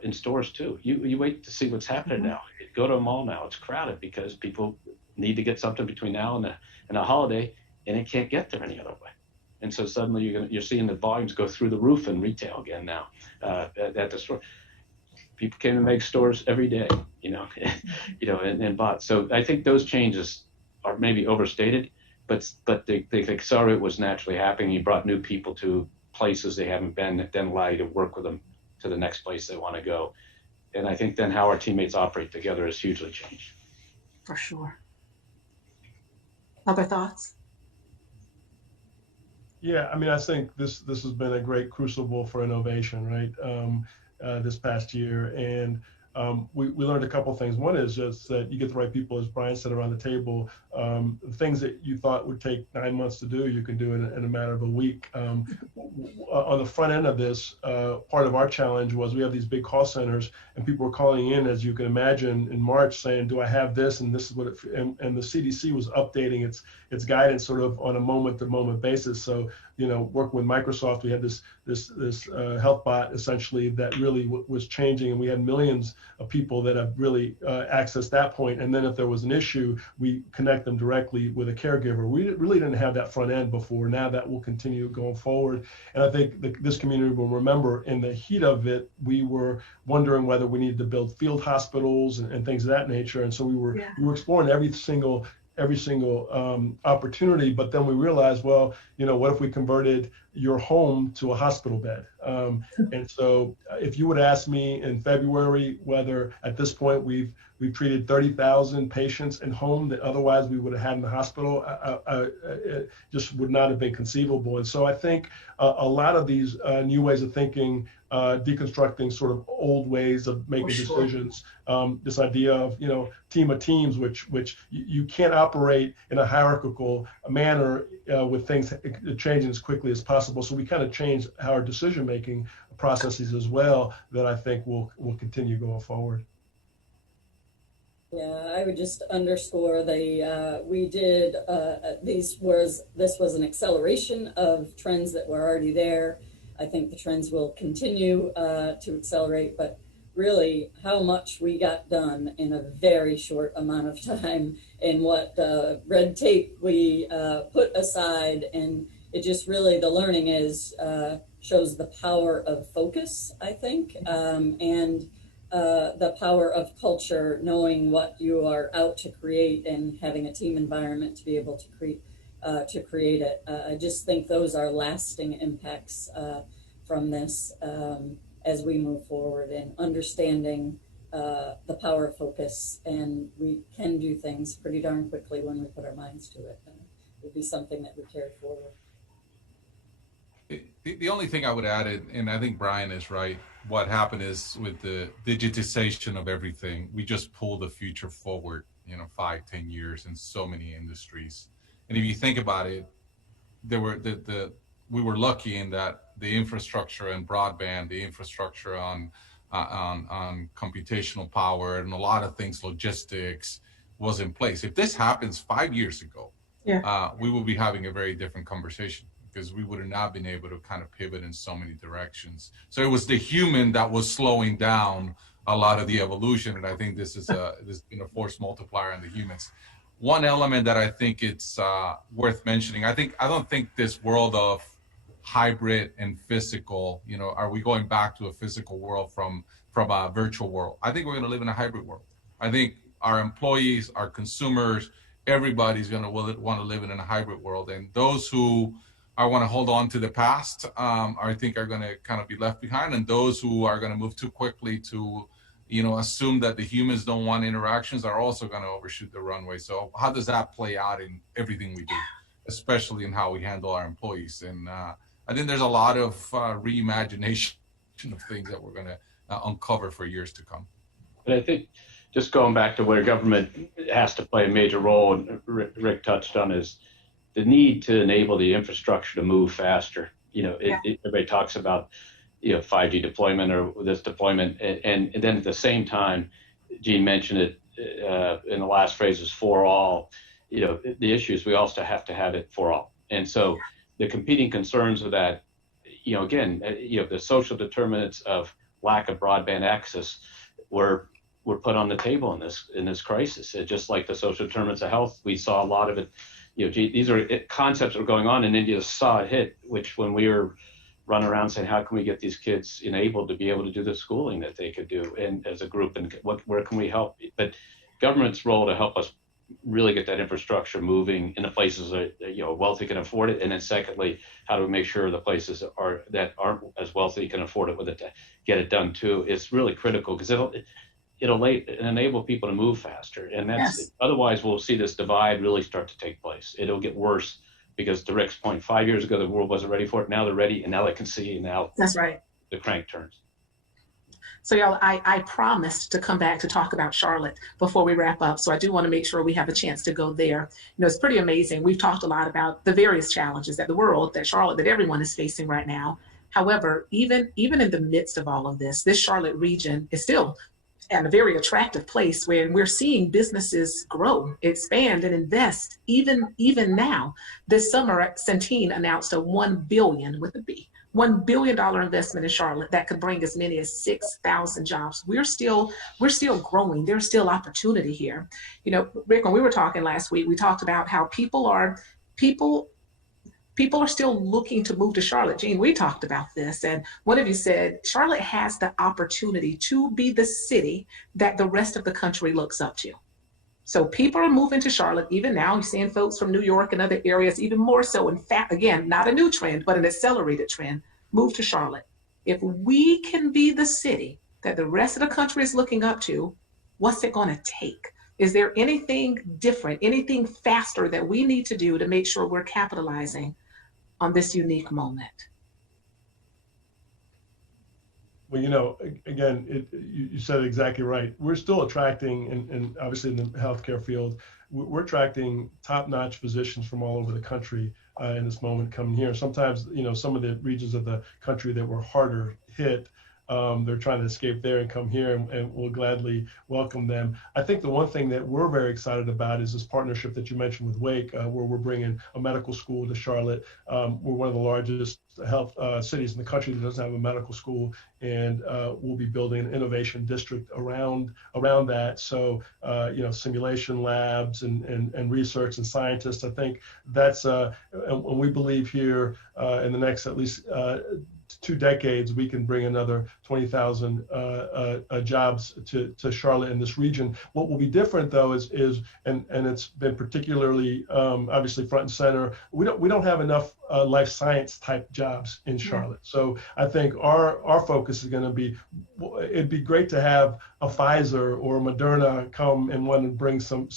in stores too. You wait to see what's happening now. Go to a mall now. It's crowded because people need to get something between now and a holiday, and it can't get there any other way. And so suddenly you're seeing the volumes go through the roof in retail again now at the store. People came to make stores every day, and bought. So I think those changes are maybe overstated, but the accelerate was naturally happening. You brought new people to places they haven't been, that then allow you to work with them to the next place they want to go. And I think then how our teammates operate together has hugely changed. For sure. Other thoughts? Yeah, I think this has been a great crucible for innovation, right? This past year, and we learned a couple things. One is just that you get the right people, as Brian said, around the table. Things that you thought would take 9 months to do, you can do in a matter of a week. On the front end of this, part of our challenge was we have these big call centers, and people were calling in, as you can imagine, in March saying, do I have this? And this is what and the CDC was updating its guidance sort of on a moment-to-moment basis. So, working with Microsoft, we had this health bot essentially that really was changing, and we had millions of people that have really accessed that point. And then if there was an issue, we connect them directly with a caregiver. We really didn't have that front end before. Now that will continue going forward. And I think this community will remember in the heat of it, we were wondering whether we needed to build field hospitals and things of that nature. And so we were exploring every single opportunity, but then we realized, well, what if we converted your home to a hospital bed? And so if you would ask me in February whether at this point we've treated 30,000 patients in home that otherwise we would have had in the hospital, it just would not have been conceivable. And so I think a lot of these new ways of thinking, deconstructing sort of old ways of making decisions, this idea of team of teams, which you can't operate in a hierarchical manner with things changing as quickly as possible. So we kind of changed our decision making processes as well, that I think will continue going forward. Yeah, I would just underscore we did this was an acceleration of trends that were already there. I think the trends will continue to accelerate, but really how much we got done in a very short amount of time, and what red tape we put aside, and it just really, the learning shows the power of focus, I think, and the power of culture, knowing what you are out to create and having a team environment to be able to create it. I just think those are lasting impacts from this as we move forward, and understanding the power of focus, and we can do things pretty darn quickly when we put our minds to it. would be something that we carry forward. The only thing I would add, and I think Brian is right, what happened is with the digitization of everything, we just pull the future forward, 5-10 years in so many industries. And if you think about it, we were lucky in that the infrastructure and broadband, the infrastructure on computational power and a lot of things, logistics, was in place. If this happens 5 years ago, we will be having a very different conversation, because we would have not been able to kind of pivot in so many directions. So it was the human that was slowing down a lot of the evolution, and I think this is a force multiplier on the humans. One element that I think it's worth mentioning, I don't think this world of hybrid and physical, are we going back to a physical world from a virtual world? I think we're going to live in a hybrid world. I think our employees, our consumers, everybody's going to want to live in a hybrid world, and those who I want to hold on to the past, I think are going to kind of be left behind, and those who are going to move too quickly to, assume that the humans don't want interactions are also going to overshoot the runway. So how does that play out in everything we do, especially in how we handle our employees? And I think there's a lot of reimagination of things that we're going to uncover for years to come. But I think just going back to where government has to play a major role, and Rick touched on, is the need to enable the infrastructure to move faster. Everybody talks about 5G deployment or this deployment, and then at the same time, Gene mentioned it in the last phrase, is for all. The issues, we also have to have it for all. And so the competing concerns of that, the social determinants of lack of broadband access were put on the table in this crisis. Just like the social determinants of health, we saw a lot of it. These are concepts that were going on, and India saw it hit, which when we were running around saying, how can we get these kids enabled to be able to do the schooling that they could do, and as a group, and where can we help? But government's role to help us really get that infrastructure moving in the places that wealthy can afford it, and then secondly, how do we make sure the places that aren't as wealthy can afford it with it to get it done too, is really critical, because it'll enable people to move faster, and otherwise we'll see this divide really start to take place. It'll get worse, because to Rick's point, 5 years ago the world wasn't ready for it. Now they're ready, and now they can see, and now that's right, the crank turns. So y'all, I promised to come back to talk about Charlotte before we wrap up. So I do want to make sure we have a chance to go there. It's pretty amazing. We've talked a lot about the various challenges that the world, that Charlotte, that everyone is facing right now. However, even in the midst of all of this Charlotte region is still at a very attractive place where we're seeing businesses grow, expand, and invest. Even now, this summer, Centene announced a $1 billion with a B. $1 billion investment in Charlotte that could bring as many as 6,000 jobs. We're still growing. There's still opportunity here. Rick, when we were talking last week, we talked about how people are still looking to move to Charlotte. Gene, we talked about this, and one of you said Charlotte has the opportunity to be the city that the rest of the country looks up to. So people are moving to Charlotte. Even now, you're seeing folks from New York and other areas, even more so. In fact, again, not a new trend, but an accelerated trend, move to Charlotte. If we can be the city that the rest of the country is looking up to, what's it going to take? Is there anything different, anything faster that we need to do to make sure we're capitalizing on this unique moment? Well, again, you said it exactly right. We're still attracting, and obviously in the healthcare field, we're attracting top-notch physicians from all over the country in this moment coming here. Sometimes, some of the regions of the country that were harder hit, they're trying to escape there and come here, and we'll gladly welcome them. I think the one thing that we're very excited about is this partnership that you mentioned with Wake, where we're bringing a medical school to Charlotte. We're one of the largest health cities in the country that doesn't have a medical school, and we'll be building an innovation district around that. So, simulation labs and research and scientists. I think that's, and we believe here in the next at least 2 decades, we can bring another 20,000 jobs to Charlotte in this region. What will be different, though, is and it's been particularly obviously front and center. We don't have enough life science type jobs in Charlotte. So I think our focus is going to be, it'd be great to have a Pfizer or a Moderna come and want to bring some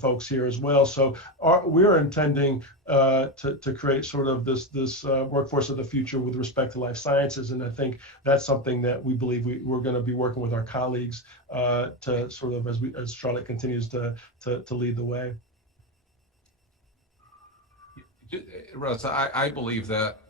folks here as well. So we're intending to create sort of this workforce of the future with respect to life sciences, and I think that's something that we believe we're going to be working with our colleagues to sort of as Charlotte continues to lead the way. Russ, I believe that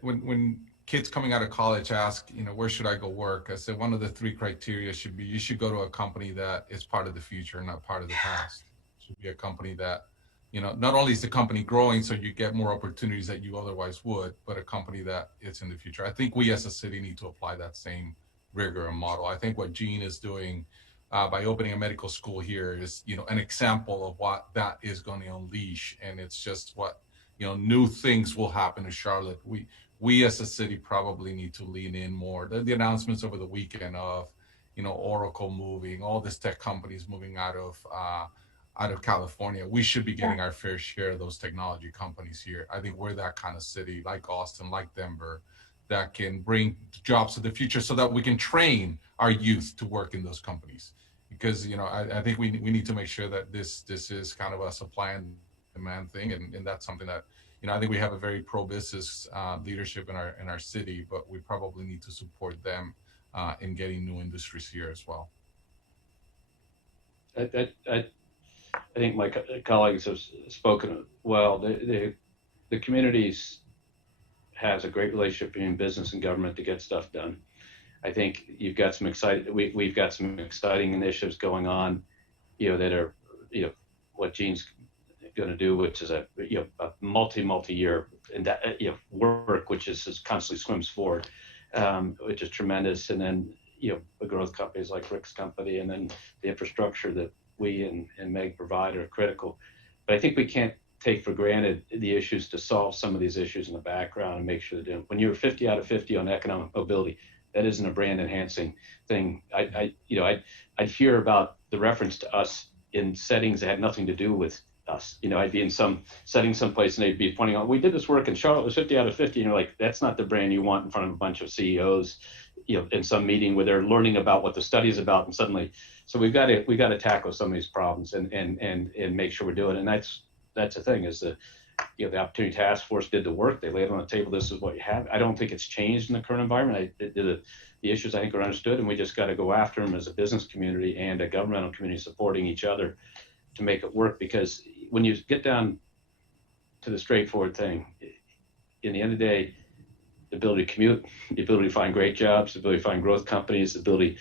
when kids coming out of college ask, where should I go work? I said one of the 3 criteria should be you should go to a company that is part of the future, not part of the past. It should be a company that, not only is the company growing so you get more opportunities that you otherwise would, but a company that is in the future. I think we as a city need to apply that same rigor and model. I think what Gene is doing by opening a medical school here is, an example of what that is going to unleash. And it's just what, new things will happen in Charlotte. We as a city probably need to lean in more. The announcements over the weekend of, Oracle moving, all these tech companies moving out of California. We should be getting our fair share of those technology companies here. I think we're that kind of city, like Austin, like Denver, that can bring jobs to the future so that we can train our youth to work in those companies. Because, I think we need to make sure that this is kind of a supply and demand thing. And that's something that, I think we have a very pro-business leadership in our city, but we probably need to support them in getting new industries here as well. I think my colleagues have spoken well. The communities has a great relationship between business and government to get stuff done. I think you've got some we've got some exciting initiatives going on, that are, what Gene's going to do, which is a multi-year and that work, which is constantly swims forward, which is tremendous. And then the growth companies like Rick's company, and then the infrastructure that we and Meg provide are critical. But I think we can't take for granted the issues to solve some of these issues in the background and make sure they're doing. When you're 50 out of 50 on economic mobility, that isn't a brand enhancing thing. I'd hear about the reference to us in settings that had nothing to do with us. I'd be in some setting someplace and they'd be pointing out, we did this work in Charlotte, was 50 out of 50. And you're like, that's not the brand you want in front of a bunch of CEOs, in some meeting where they're learning about what the study is about. And suddenly, so we got to tackle some of these problems and make sure we're doing it. And that's the thing is the Opportunity Task Force did the work. They laid it on the table. This is what you have. I don't think it's changed in the current environment. The issues I think are understood, and we just got to go after them as a business community and a governmental community supporting each other to make it work. Because when you get down to the straightforward thing, in the end of the day, the ability to commute, the ability to find great jobs, the ability to find growth companies, the ability,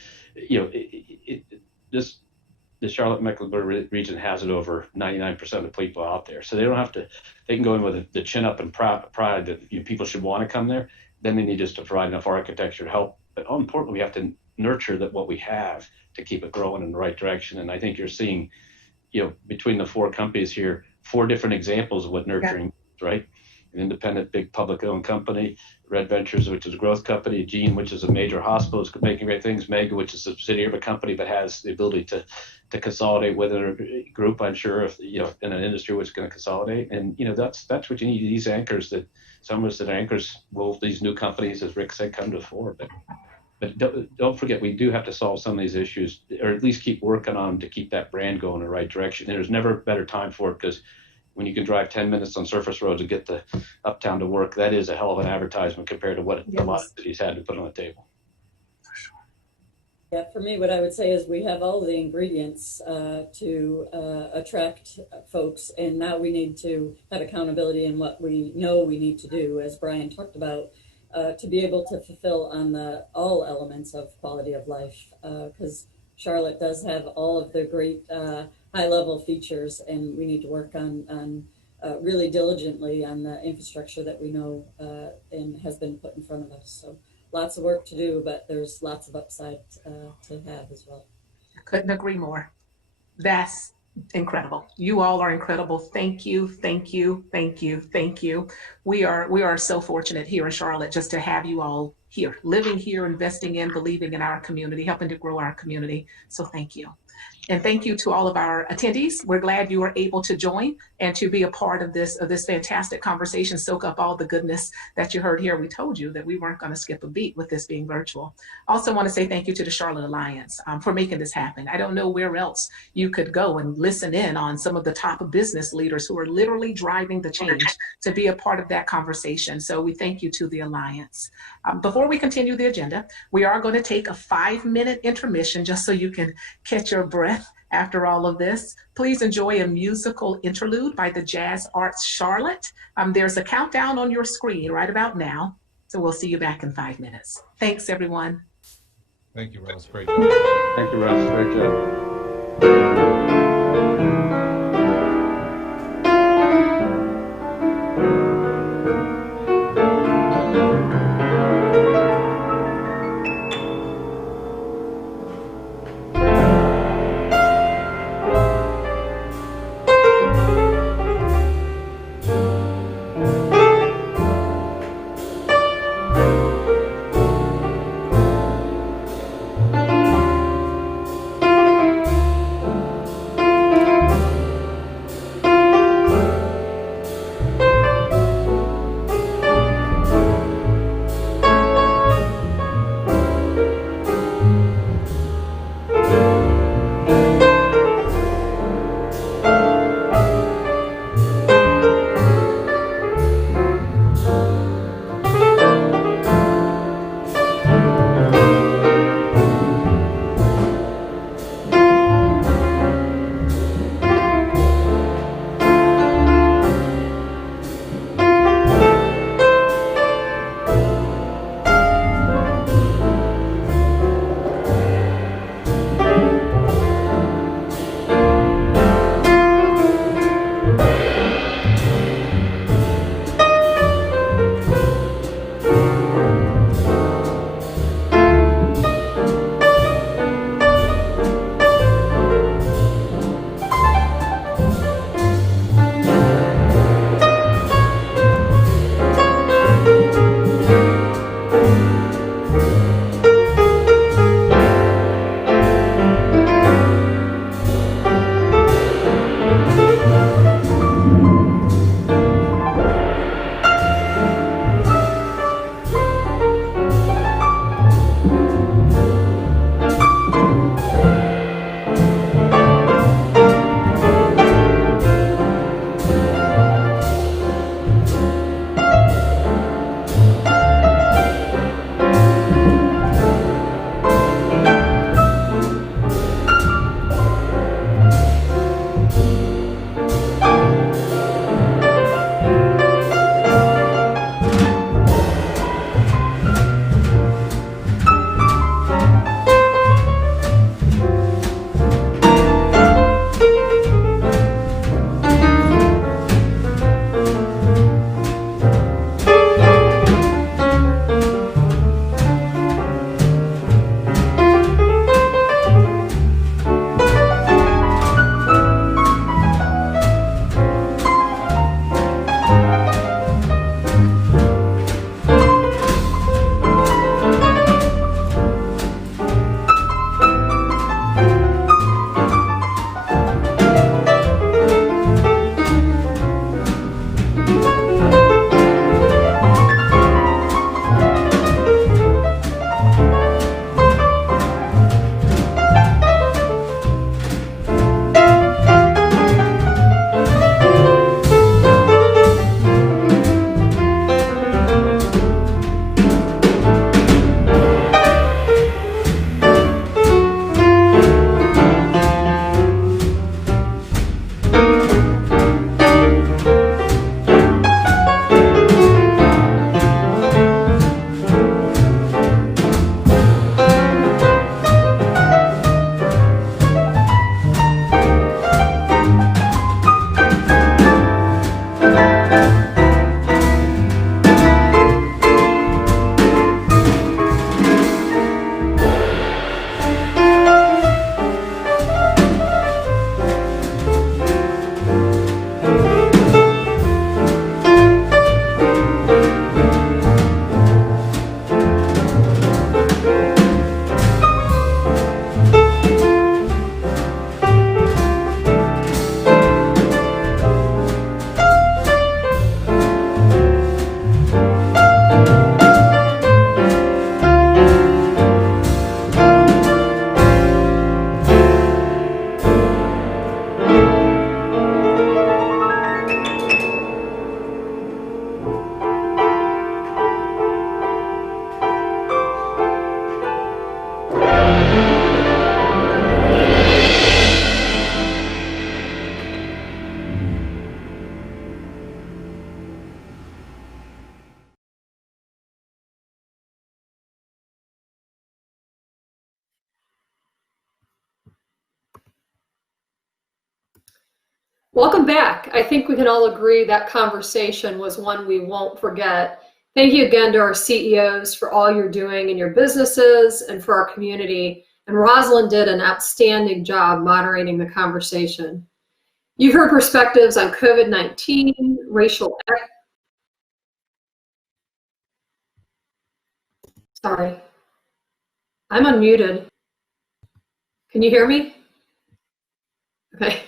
the Charlotte-Mecklenburg region has it over 99% of the people out there. So they don't have to, they can go in with the chin up and pride that people should want to come there. Then they need us to provide enough architecture to help. But importantly, we have to nurture what we have to keep it growing in the right direction. And I think you're seeing, between the 4 companies here, 4 different examples of what nurturing is, right? An independent, big public-owned company, Red Ventures, which is a growth company, Gene, which is a major hospital, is making great things, Mega, which is a subsidiary of a company but has the ability to consolidate within a group, I'm sure, if in an industry which is going to consolidate. And that's what you need, these anchors, that some of us that anchors will, these new companies, as Rick said, come to the fore. But don't forget, we do have to solve some of these issues, or at least keep working on them to keep that brand going in the right direction. And there's never a better time for it, because when you can drive 10 minutes on surface roads and get to uptown to work, that is a hell of an advertisement compared to what a lot of cities had to put on the table. Yeah, for me, what I would say is we have all the ingredients to attract folks, and now we need to have accountability in what we know we need to do, as Brian talked about, to be able to fulfill on all elements of quality of life, because Charlotte does have all of the great high-level features, and we need to work on really diligently on the infrastructure that we know and has been put in front of us. So lots of work to do, but there's lots of upside to have as well. I couldn't agree more. That's Incredible. You all are incredible. Thank you, thank you, thank you, thank you. We are so fortunate here in Charlotte just to have you all here, living here, investing in, believing in our community, helping to grow our community. So thank you. And thank you to all of our attendees. We're glad you were able to join and to be a part of this fantastic conversation, soak up all the goodness that you heard here. We told you that we weren't going to skip a beat with this being virtual. Also want to say thank you to the Charlotte Alliance for making this happen. I don't know where else you could go and listen in on some of the top business leaders who are literally driving the change to be a part of that conversation. So we thank you to the Alliance. Before we continue the agenda, we are going to take a 5-minute intermission just so you can catch your breath after all of this. Please enjoy a musical interlude by the Jazz Arts Charlotte. There's a countdown on your screen right about now. So we'll see you back in 5 minutes. Thanks, everyone. Thank you, Ross. Great job. Thank you, Russ. Great job. Welcome back. I think we can all agree that conversation was one we won't forget. Thank you again to our CEOs for all you're doing in your businesses and for our community. And Rosalind did an outstanding job moderating the conversation. You've heard perspectives on COVID-19, racial equity. Sorry, I'm unmuted. Can you hear me? Okay.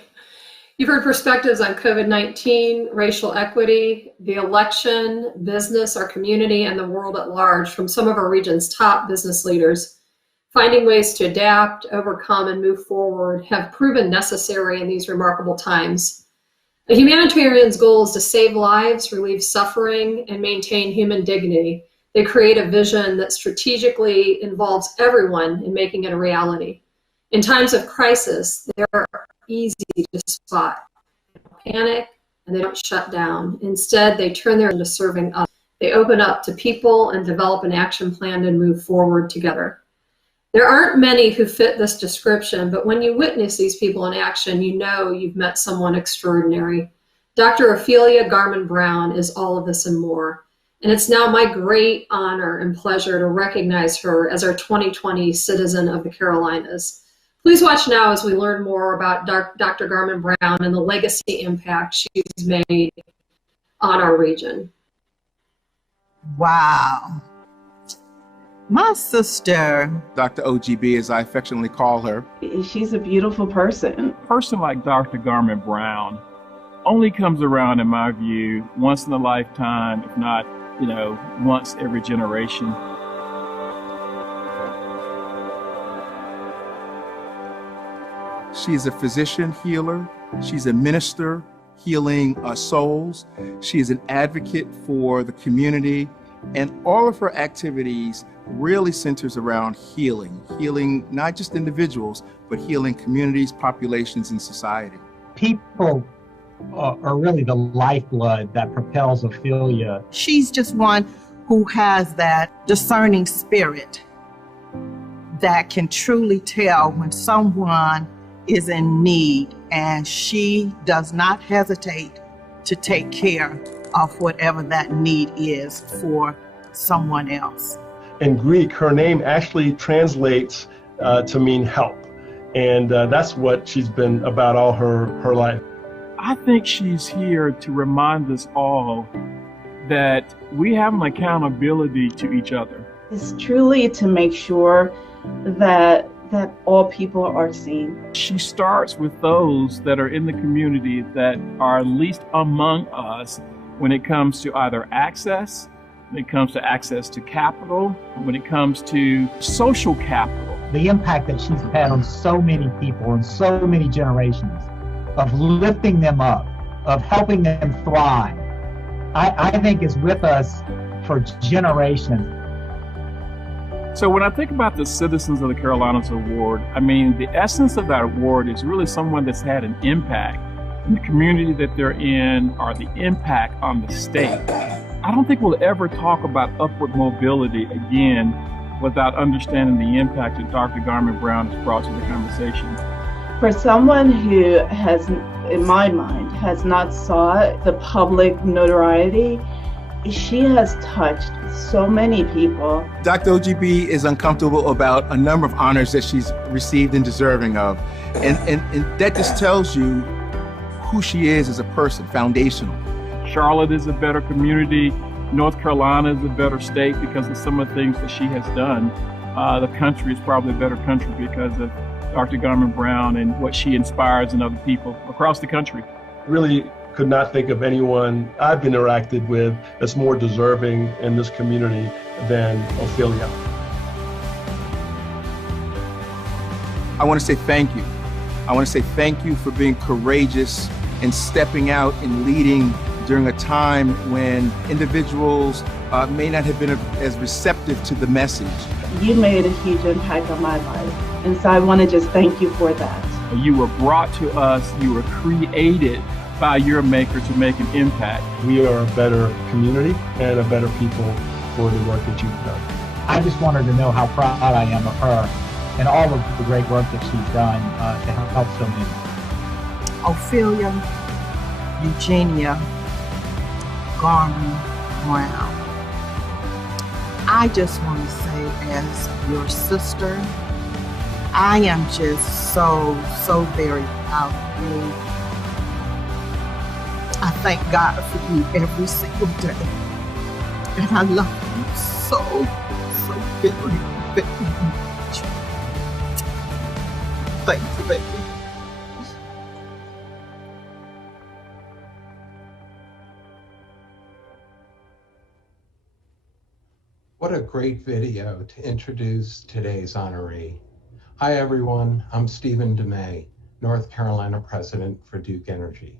You've heard perspectives on COVID-19, racial equity, the election, business, our community, and the world at large from some of our region's top business leaders. Finding ways to adapt, overcome, and move forward have proven necessary in these remarkable times. A humanitarian's goal is to save lives, relieve suffering, and maintain human dignity. They create a vision that strategically involves everyone in making it a reality. In times of crisis, they're easy to spot. They don't panic and they don't shut down. Instead, they turn their into serving others. They open up to people and develop an action plan to move forward together. There aren't many who fit this description, but when you witness these people in action, you know you've met someone extraordinary. Dr. Ophelia Garman-Brown is all of this and more. And it's now my great honor and pleasure to recognize her as our 2020 Citizen of the Carolinas. Please watch now as we learn more about Dr. Garman-Brown and the legacy impact she's made on our region. Wow. My sister, Dr. OGB, as I affectionately call her. She's a beautiful person. A person like Dr. Garman-Brown only comes around, in my view, once in a lifetime, if not, once every generation. She is a physician healer. She's a minister healing souls. She is an advocate for the community, and all of her activities really centers around healing not just individuals, but healing communities, populations, and society. People are really the lifeblood that propels Ophelia. She's just one who has that discerning spirit that can truly tell when someone is in need, and she does not hesitate to take care of whatever that need is for someone else. In Greek, her name actually translates to mean help. And that's what she's been about all her life. I think she's here to remind us all that we have an accountability to each other. It's truly to make sure that all people are seen. She starts with those that are in the community that are least among us when it comes to either access, when it comes to access to capital, when it comes to social capital. The impact that she's had on so many people and so many generations of lifting them up, of helping them thrive, I think is with us for generations. So when I think about the Citizens of the Carolinas Award, I mean, the essence of that award is really someone that's had an impact in the community that they're in, or the impact on the state. I don't think we'll ever talk about upward mobility again without understanding the impact that Dr. Garman-Brown has brought to the conversation. For someone who has, in my mind, has not sought the public notoriety, she has touched so many people. Dr. OGB is uncomfortable about a number of honors that she's received and deserving of. And that just tells you who she is as a person, foundational. Charlotte is a better community. North Carolina is a better state because of some of the things that she has done. The country is probably a better country because of Dr. Garman-Brown and what she inspires in other people across the country. Really could not think of anyone I've interacted with that's more deserving in this community than Ophelia. I want to say thank you. I want to say thank you for being courageous and stepping out and leading during a time when individuals may not have been as receptive to the message. You made a huge impact on my life, and so I want to just thank you for that. You were brought to us, you were created by your maker to make an impact. We are a better community and a better people for the work that you've done. I just want her to know how proud I am of her and all of the great work that she's done to help so many. Ophelia, Eugenia Garman Brown. I just want to say, as your sister, I am just so very proud of you. I thank God for you every single day. And I love you so very, very much. Thank you, baby. What a great video to introduce today's honoree. Hi everyone, I'm Stephen DeMay, North Carolina President for Duke Energy.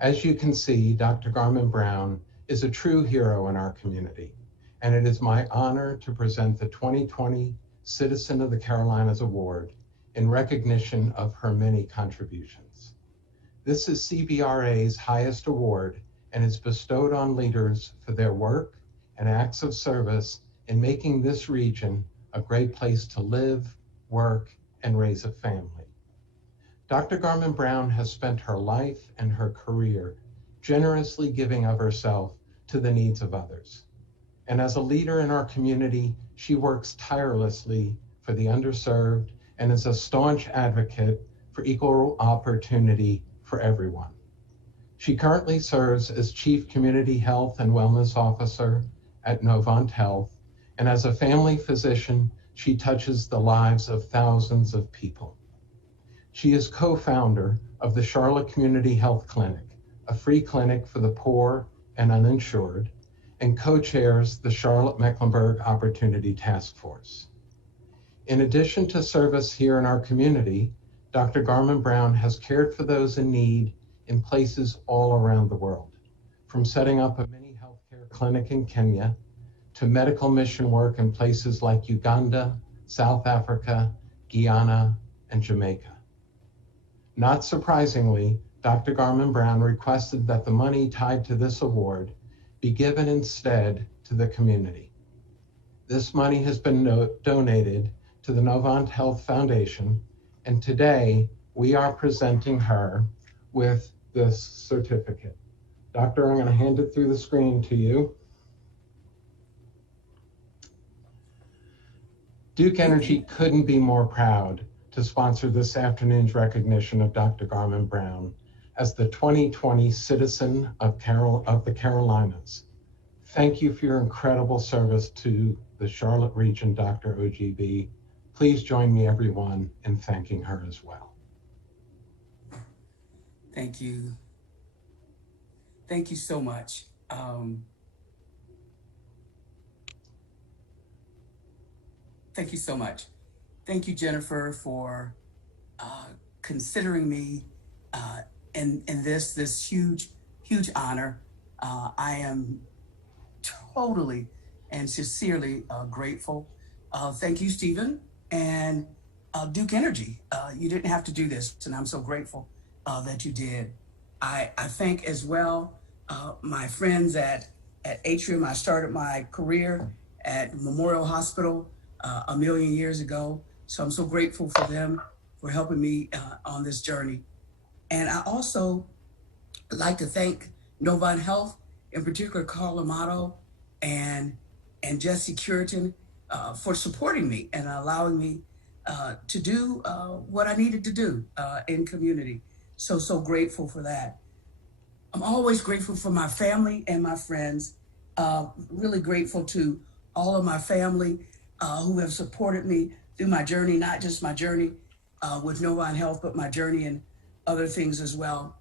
As you can see, Dr. Garman Brown is a true hero in our community, and it is my honor to present the 2020 Citizen of the Carolinas Award in recognition of her many contributions. This is CBRA's highest award and is bestowed on leaders for their work and acts of service in making this region a great place to live, work, and raise a family. Dr. Garman Brown has spent her life and her career generously giving of herself to the needs of others. And as a leader in our community, she works tirelessly for the underserved and is a staunch advocate for equal opportunity for everyone. She currently serves as Chief Community Health and Wellness Officer at Novant Health, and as a family physician, she touches the lives of thousands of people. She is co-founder of the Charlotte Community Health Clinic, a free clinic for the poor and uninsured, and co-chairs the Charlotte-Mecklenburg Opportunity Task Force. In addition to service here in our community, Dr. Garman Brown has cared for those in need in places all around the world, from setting up a mini healthcare clinic in Kenya to medical mission work in places like Uganda, South Africa, Guyana, and Jamaica. Not surprisingly, Dr. Garman Brown requested that the money tied to this award be given instead to the community. This money has been donated to the Novant Health Foundation, and today we are presenting her with this certificate. Doctor, I'm going to hand it through the screen to you. Duke Energy couldn't be more proud to sponsor this afternoon's recognition of Dr. Garman Brown as the 2020 Citizen of the Carolinas. Thank you for your incredible service to the Charlotte region, Dr. OGB. Please join me, everyone, in thanking her as well. Thank you. Thank you so much. Thank you so much. Thank you, Jennifer, for considering me in this huge honor. I am totally and sincerely grateful. Thank you, Stephen, and Duke Energy. You didn't have to do this, and I'm so grateful that you did. I thank as well my friends at Atrium. I started my career at Memorial Hospital a million years ago. So I'm so grateful for them for helping me on this journey. And I also like to thank Novant Health, in particular Carl Amato and Jesse Curitan for supporting me and allowing me to do what I needed to do in community. So grateful for that. I'm always grateful for my family and my friends. Really grateful to all of my family who have supported me through my journey, not just my journey with Novant Health, but my journey in other things as well.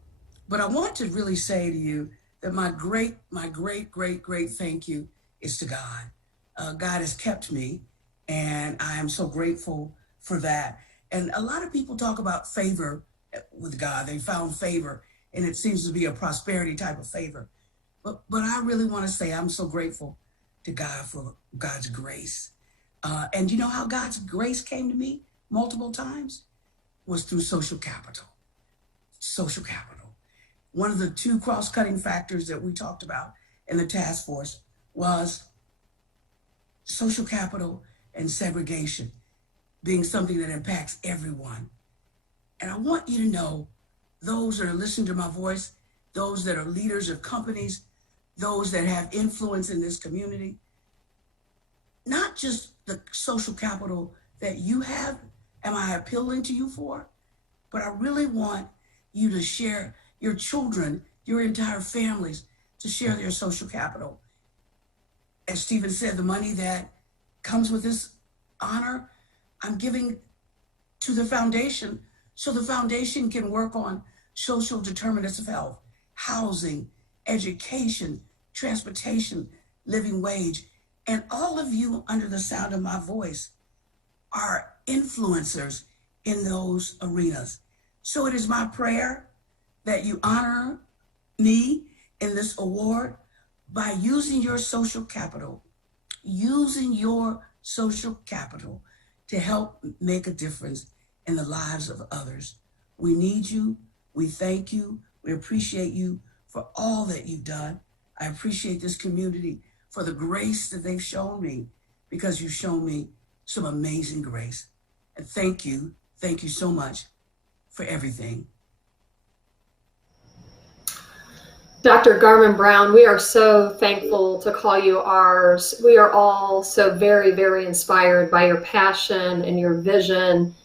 But I want to really say to you that my great thank you is to God. God has kept me, and I am so grateful for that. And a lot of people talk about favor with God. They found favor, and it seems to be a prosperity type of favor. But I really want to say I'm so grateful to God for God's grace. And you know how God's grace came to me multiple times? Was through social capital. Social capital. One of the two cross-cutting factors that we talked about in the task force was social capital and segregation being something that impacts everyone. And I want you to know, those that are listening to my voice, those that are leaders of companies, those that have influence in this community. Not just the social capital that you have, am I appealing to you for, but I really want you to share your children, your entire families, to share their social capital. As Stephen said, the money that comes with this honor, I'm giving to the foundation so the foundation can work on social determinants of health, housing, education, transportation, living wage. And all of you under the sound of my voice are influencers in those arenas. So it is my prayer that you honor me in this award by using your social capital, to help make a difference in the lives of others. We need you. We thank you. We appreciate you for all that you've done. I appreciate this community for the grace that they've shown me, because you've shown me some amazing grace. And thank you so much for everything. Dr. Garman Brown, we are so thankful to call you ours. We are all so very, very inspired by your passion and your vision.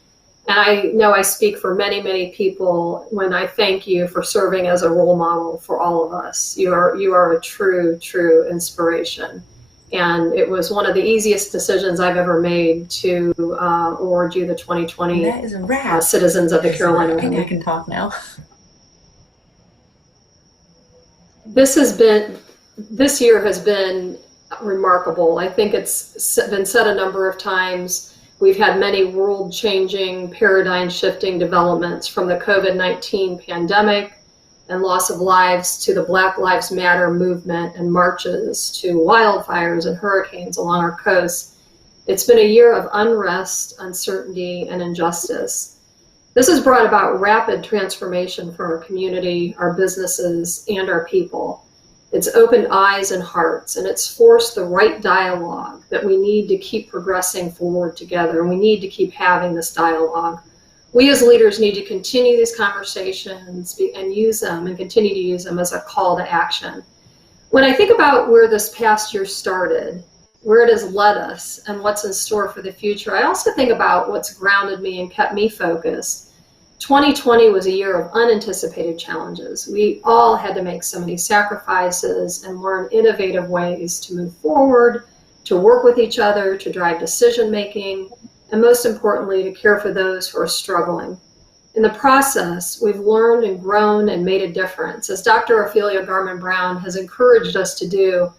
And I know I speak for many, many people when I thank you for serving as a role model for all of us. You are a true, true inspiration. And it was one of the easiest decisions I've ever made to award you the 2020 that is a wrap. Citizens of the Carolina. I think I can talk now. This year has been remarkable. I think it's been said a number of times. We've had many world-changing, paradigm-shifting developments, from the COVID-19 pandemic and loss of lives to the Black Lives Matter movement and marches to wildfires and hurricanes along our coast. It's been a year of unrest, uncertainty, and injustice. This has brought about rapid transformation for our community, our businesses, and our people. It's opened eyes and hearts, and it's forced the right dialogue that we need to keep progressing forward together, and we need to keep having this dialogue. We as leaders need to continue these conversations and use them and continue to use them as a call to action. When I think about where this past year started, where it has led us, and what's in store for the future, I also think about what's grounded me and kept me focused. 2020 was a year of unanticipated challenges. We all had to make so many sacrifices and learn innovative ways to move forward, to work with each other, to drive decision making, and most importantly, to care for those who are struggling. In the process, we've learned and grown and made a difference, as Dr. Ophelia Garman Brown has encouraged us to do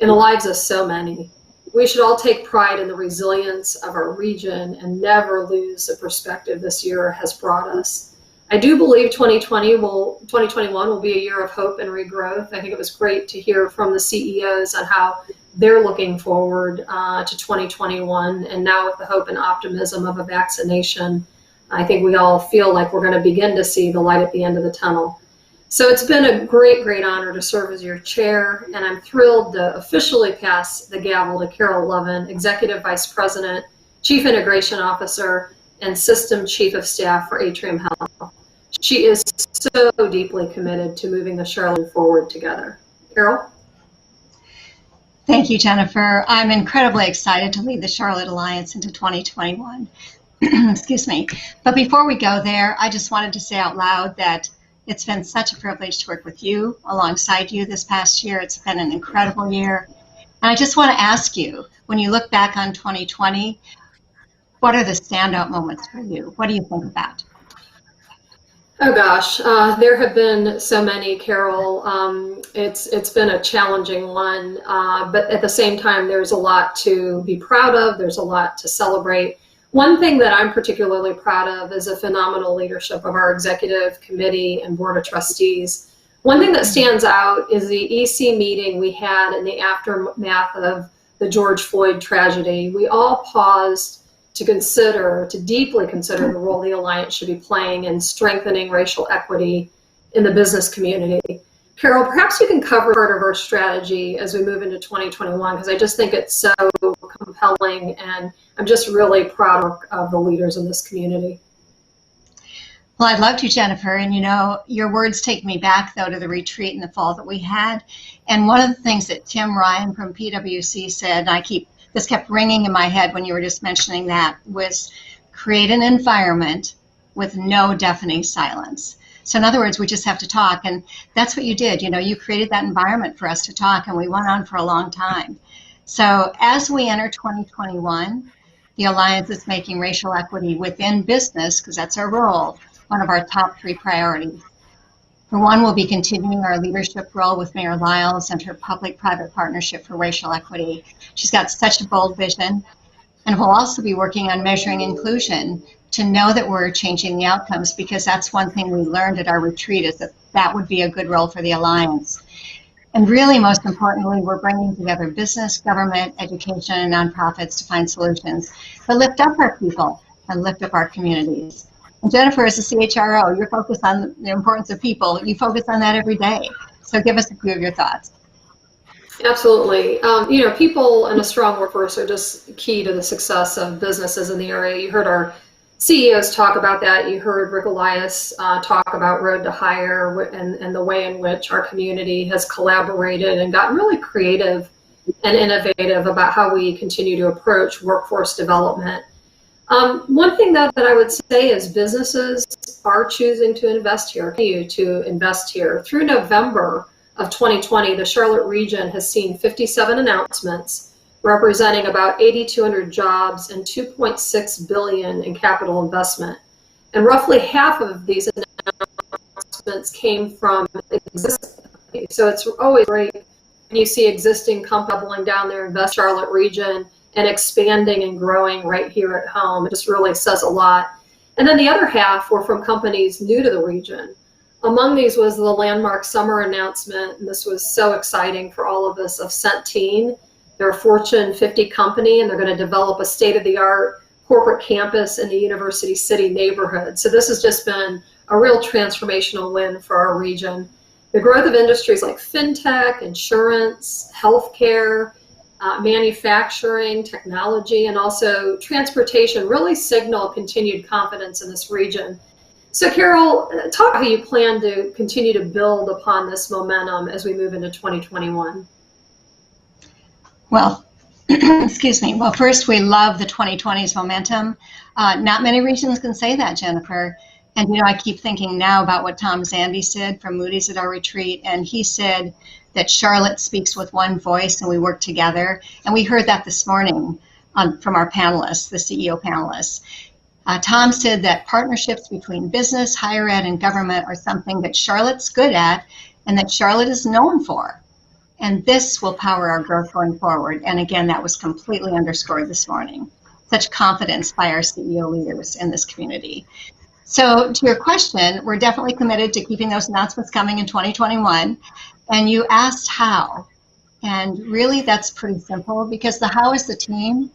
in the lives of so many. We should all take pride in the resilience of our region and never lose the perspective this year has brought us. I do believe 2021 will be a year of hope and regrowth. I think it was great to hear from the CEOs on how they're looking forward to 2021. And now with the hope and optimism of a vaccination, I think we all feel like we're going to begin to see the light at the end of the tunnel. So it's been a great, great honor to serve as your chair, and I'm thrilled to officially pass the gavel to Carol Lovin, Executive Vice President, Chief Integration Officer, and System Chief of Staff for Atrium Health. She is so deeply committed to moving the Charlotte forward together. Carol? Thank you, Jennifer. I'm incredibly excited to lead the Charlotte Alliance into 2021. Excuse me. But before we go there, I just wanted to say out loud that it's been such a privilege to work with you, alongside you this past year. It's been an incredible year. And I just want to ask you, when you look back on 2020, what are the standout moments for you? What do you think of that? Oh gosh, there have been so many, Carol. It's been a challenging one, but at the same time, there's a lot to be proud of. There's a lot to celebrate. One thing that I'm particularly proud of is the phenomenal leadership of our executive committee and board of trustees. One thing that stands out is the EC meeting we had in the aftermath of the George Floyd tragedy. We all paused to deeply consider the role the Alliance should be playing in strengthening racial equity in the business community. Carol, perhaps you can cover part of our strategy as we move into 2021, because I just think it's so compelling, and I'm just really proud of the leaders in this community. Well, I'd love to, Jennifer. And your words take me back, though, to the retreat in the fall that we had. And one of the things that Tim Ryan from PwC said, and this kept ringing in my head when you were just mentioning that, was create an environment with no deafening silence. So in other words, we just have to talk. And that's what you did. You created that environment for us to talk, and we went on for a long time. So as we enter 2021, the Alliance is making racial equity within business, because that's our role, one of our top 3 priorities. For one, we'll be continuing our leadership role with Mayor Lyles and her public-private partnership for racial equity. She's got such a bold vision. And we'll also be working on measuring inclusion to know that we're changing the outcomes, because that's one thing we learned at our retreat, is that would be a good role for the Alliance. And really, most importantly, we're bringing together business, government, education, and nonprofits to find solutions that lift up our people and lift up our communities. And Jennifer, as a CHRO, you're focused on the importance of people. You focus on that every day. So give us a few of your thoughts. Absolutely. People and a strong workforce are just key to the success of businesses in the area. You heard our CEOs talk about that. You heard Rick Elias talk about Road to Hire and the way in which our community has collaborated and gotten really creative and innovative about how we continue to approach workforce development. One thing that I would say is businesses are choosing to invest here, continue to invest here. Through November of 2020, the Charlotte region has seen 57 announcements representing about 8,200 jobs and $2.6 billion in capital investment. And roughly half of these announcements came from existing companies. So it's always great when you see existing companies doubling down their invest Charlotte region and expanding and growing right here at home. It just really says a lot. And then the other half were from companies new to the region. Among these was the landmark summer announcement, and this was so exciting for all of us, of Centene. They're a Fortune 50 company, and they're going to develop a state-of-the-art corporate campus in the University City neighborhood. So this has just been a real transformational win for our region. The growth of industries like fintech, insurance, healthcare, manufacturing, technology, and also transportation really signal continued confidence in this region. So Carol, talk how you plan to continue to build upon this momentum as we move into 2021. Well, excuse me. Well, first, we love the 2020's momentum. Not many regions can say that, Jennifer. And, I keep thinking now about what Tom Zandi said from Moody's at our retreat. And he said that Charlotte speaks with one voice and we work together. And we heard that this morning from our panelists, the CEO panelists. Tom said that partnerships between business, higher ed, and government are something that Charlotte's good at and that Charlotte is known for. And this will power our growth going forward. And again, that was completely underscored this morning. Such confidence by our CEO leaders in this community. So to your question, we're definitely committed to keeping those announcements coming in 2021. And you asked how. And really, that's pretty simple, because the how is the team.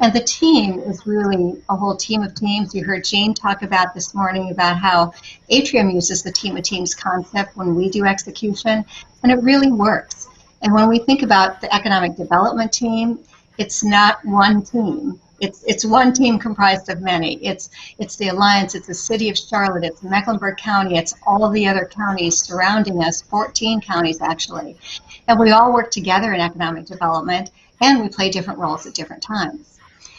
And the team is really a whole team of teams. You heard Jane talk about this morning about how Atrium uses the team of teams concept when we do execution, and it really works. And when we think about the economic development team, it's not one team. It's one team comprised of many. It's the Alliance, it's the City of Charlotte, it's Mecklenburg County, it's all of the other counties surrounding us, 14 counties actually. And we all work together in economic development, and we play different roles at different times.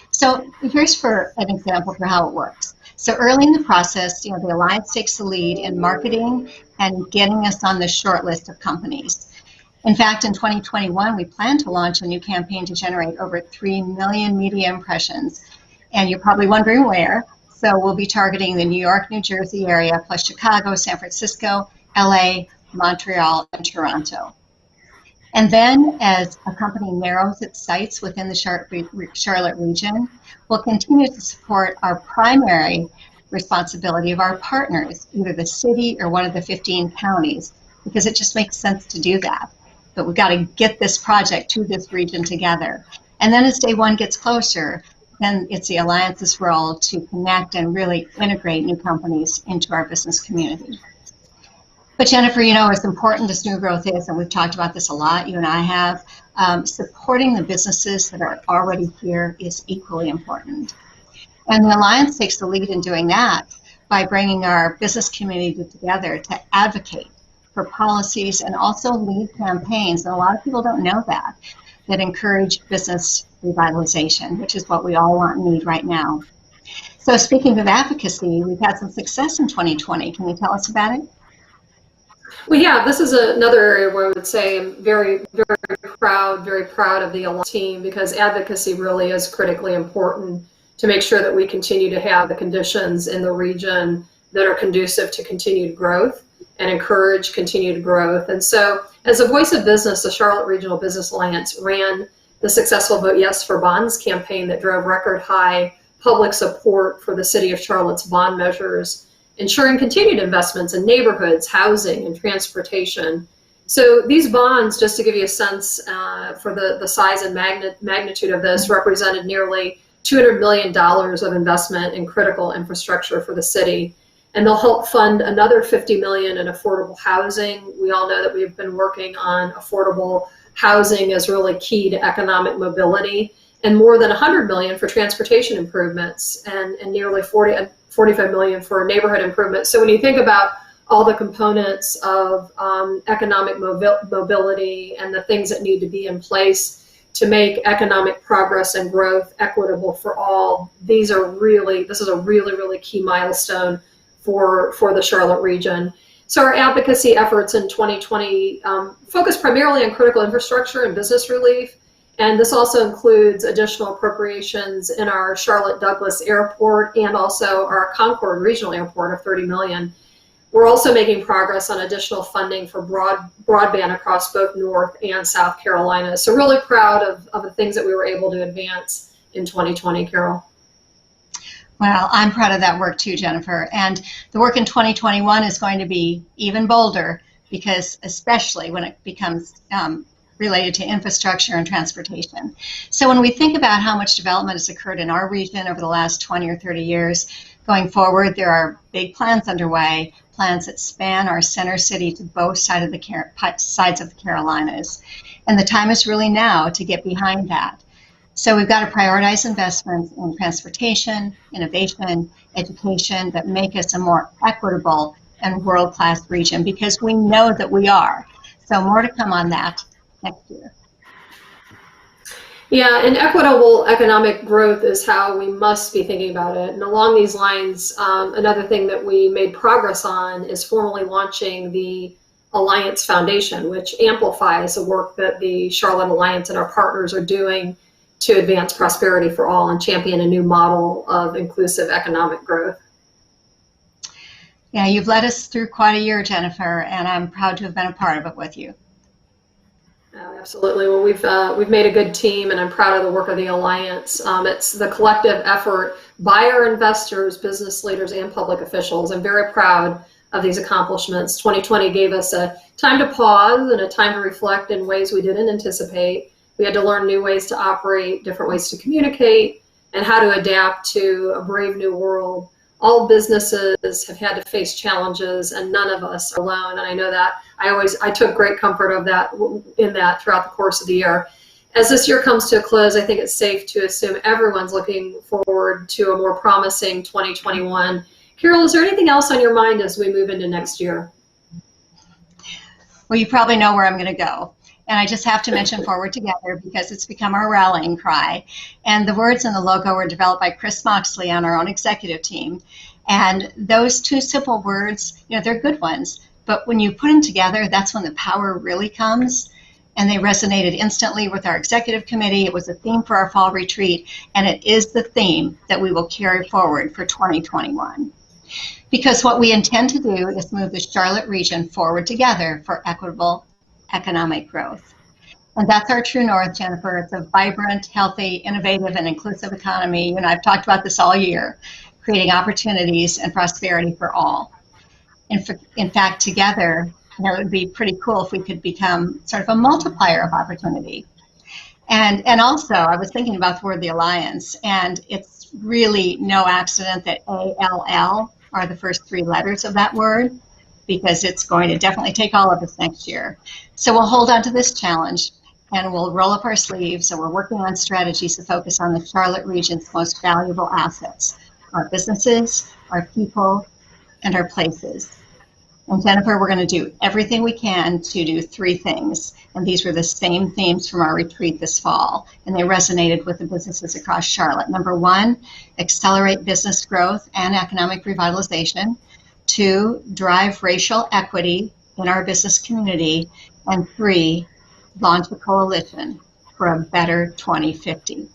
So here's for an example for how it works. So early in the process, the Alliance takes the lead in marketing and getting us on the short list of companies. In fact, in 2021, we plan to launch a new campaign to generate over 3 million media impressions. And you're probably wondering where. So we'll be targeting the New York, New Jersey area, plus Chicago, San Francisco, LA, Montreal, and Toronto. And then as a company narrows its sites within the Charlotte region, we'll continue to support our primary responsibility of our partners, either the city or one of the 15 counties, because it just makes sense to do that. But we've got to get this project to this region together. And then as day one gets closer, then it's the Alliance's role to connect and really integrate new companies into our business community. But Jennifer, as important as new growth is, and we've talked about this a lot, you and I have, supporting the businesses that are already here is equally important. And the Alliance takes the lead in doing that by bringing our business community together to advocate for policies and also lead campaigns. And a lot of people don't know that encourage business revitalization, which is what we all want and need right now. So speaking of advocacy, we've had some success in 2020. Can you tell us about it? Well, yeah, this is another area where I would say I'm very proud of the Alliance team, because advocacy really is critically important to make sure that we continue to have the conditions in the region that are conducive to continued growth and encourage continued growth. And so as a voice of business, the Charlotte Regional Business Alliance ran the successful Vote Yes for Bonds campaign that drove record high public support for the City of Charlotte's bond measures, ensuring continued investments in neighborhoods, housing, and transportation. So these bonds, just to give you a sense for the size and magnitude of this, represented nearly $200 million of investment in critical infrastructure for the city. And they'll help fund another $50 million in affordable housing. We all know that we've been working on affordable housing as really key to economic mobility, and more than $100 million for transportation improvements, and nearly $45 million for neighborhood improvements. So when you think about all the components of economic mobility and the things that need to be in place to make economic progress and growth equitable for all, this is a really key milestone for the Charlotte region. So our advocacy efforts in 2020 focus primarily on critical infrastructure and business relief. And this also includes additional appropriations in our Charlotte Douglas Airport and also our Concord Regional Airport of $30 million. We're also making progress on additional funding for broadband across both North and South Carolina. So really proud of the things that we were able to advance in 2020, Carol. Well, I'm proud of that work too, Jennifer. And the work in 2021 is going to be even bolder, because especially when it becomes related to infrastructure and transportation. So when we think about how much development has occurred in our region over the last 20 or 30 years, going forward, there are big plans underway, plans that span our center city to both sides of the Carolinas. And the time is really now to get behind that. So we've got to prioritize investments in transportation, innovation, education that make us a more equitable and world-class region, because we know that we are. So more to come on that next year. Yeah, and equitable economic growth is how we must be thinking about it. And along these lines, another thing that we made progress on is formally launching the Alliance Foundation, which amplifies the work that the Charlotte Alliance and our partners are doing to advance prosperity for all and champion a new model of inclusive economic growth. Yeah, you've led us through quite a year, Jennifer, and I'm proud to have been a part of it with you. Absolutely. Well, we've made a good team, and I'm proud of the work of the Alliance. It's the collective effort by our investors, business leaders, and public officials. I'm very proud of these accomplishments. 2020 gave us a time to pause and a time to reflect in ways we didn't anticipate. We had to learn new ways to operate, different ways to communicate, and how to adapt to a brave new world. All businesses have had to face challenges, and none of us are alone. And I know that I took great comfort in that throughout the course of the year. As this year comes to a close, I think it's safe to assume everyone's looking forward to a more promising 2021. Carol, is there anything else on your mind as we move into next year? Well, you probably know where I'm going to go. And I just have to mention Forward Together, because it's become our rallying cry. And the words in the logo were developed by Chris Moxley on our own executive team. And those two simple words, they're good ones. But when you put them together, that's when the power really comes. And they resonated instantly with our executive committee. It was a theme for our fall retreat. And it is the theme that we will carry forward for 2021. Because what we intend to do is move the Charlotte region forward together for equitable economic growth. And that's our true north, Jennifer. It's a vibrant, healthy, innovative, and inclusive economy. I've talked about this all year, creating opportunities and prosperity for all. In fact, together, it would be pretty cool if we could become sort of a multiplier of opportunity. And also, I was thinking about the word the Alliance, and it's really no accident that ALL are the first three letters of that word, because it's going to definitely take all of us next year. So we'll hold on to this challenge, and we'll roll up our sleeves, and we're working on strategies to focus on the Charlotte region's most valuable assets, our businesses, our people, and our places. And Jennifer, we're going to do everything we can to do 3 things. And these were the same themes from our retreat this fall, and they resonated with the businesses across Charlotte. Number 1, accelerate business growth and economic revitalization. 2, drive racial equity in our business community. And 3, launch a coalition for a better 2050.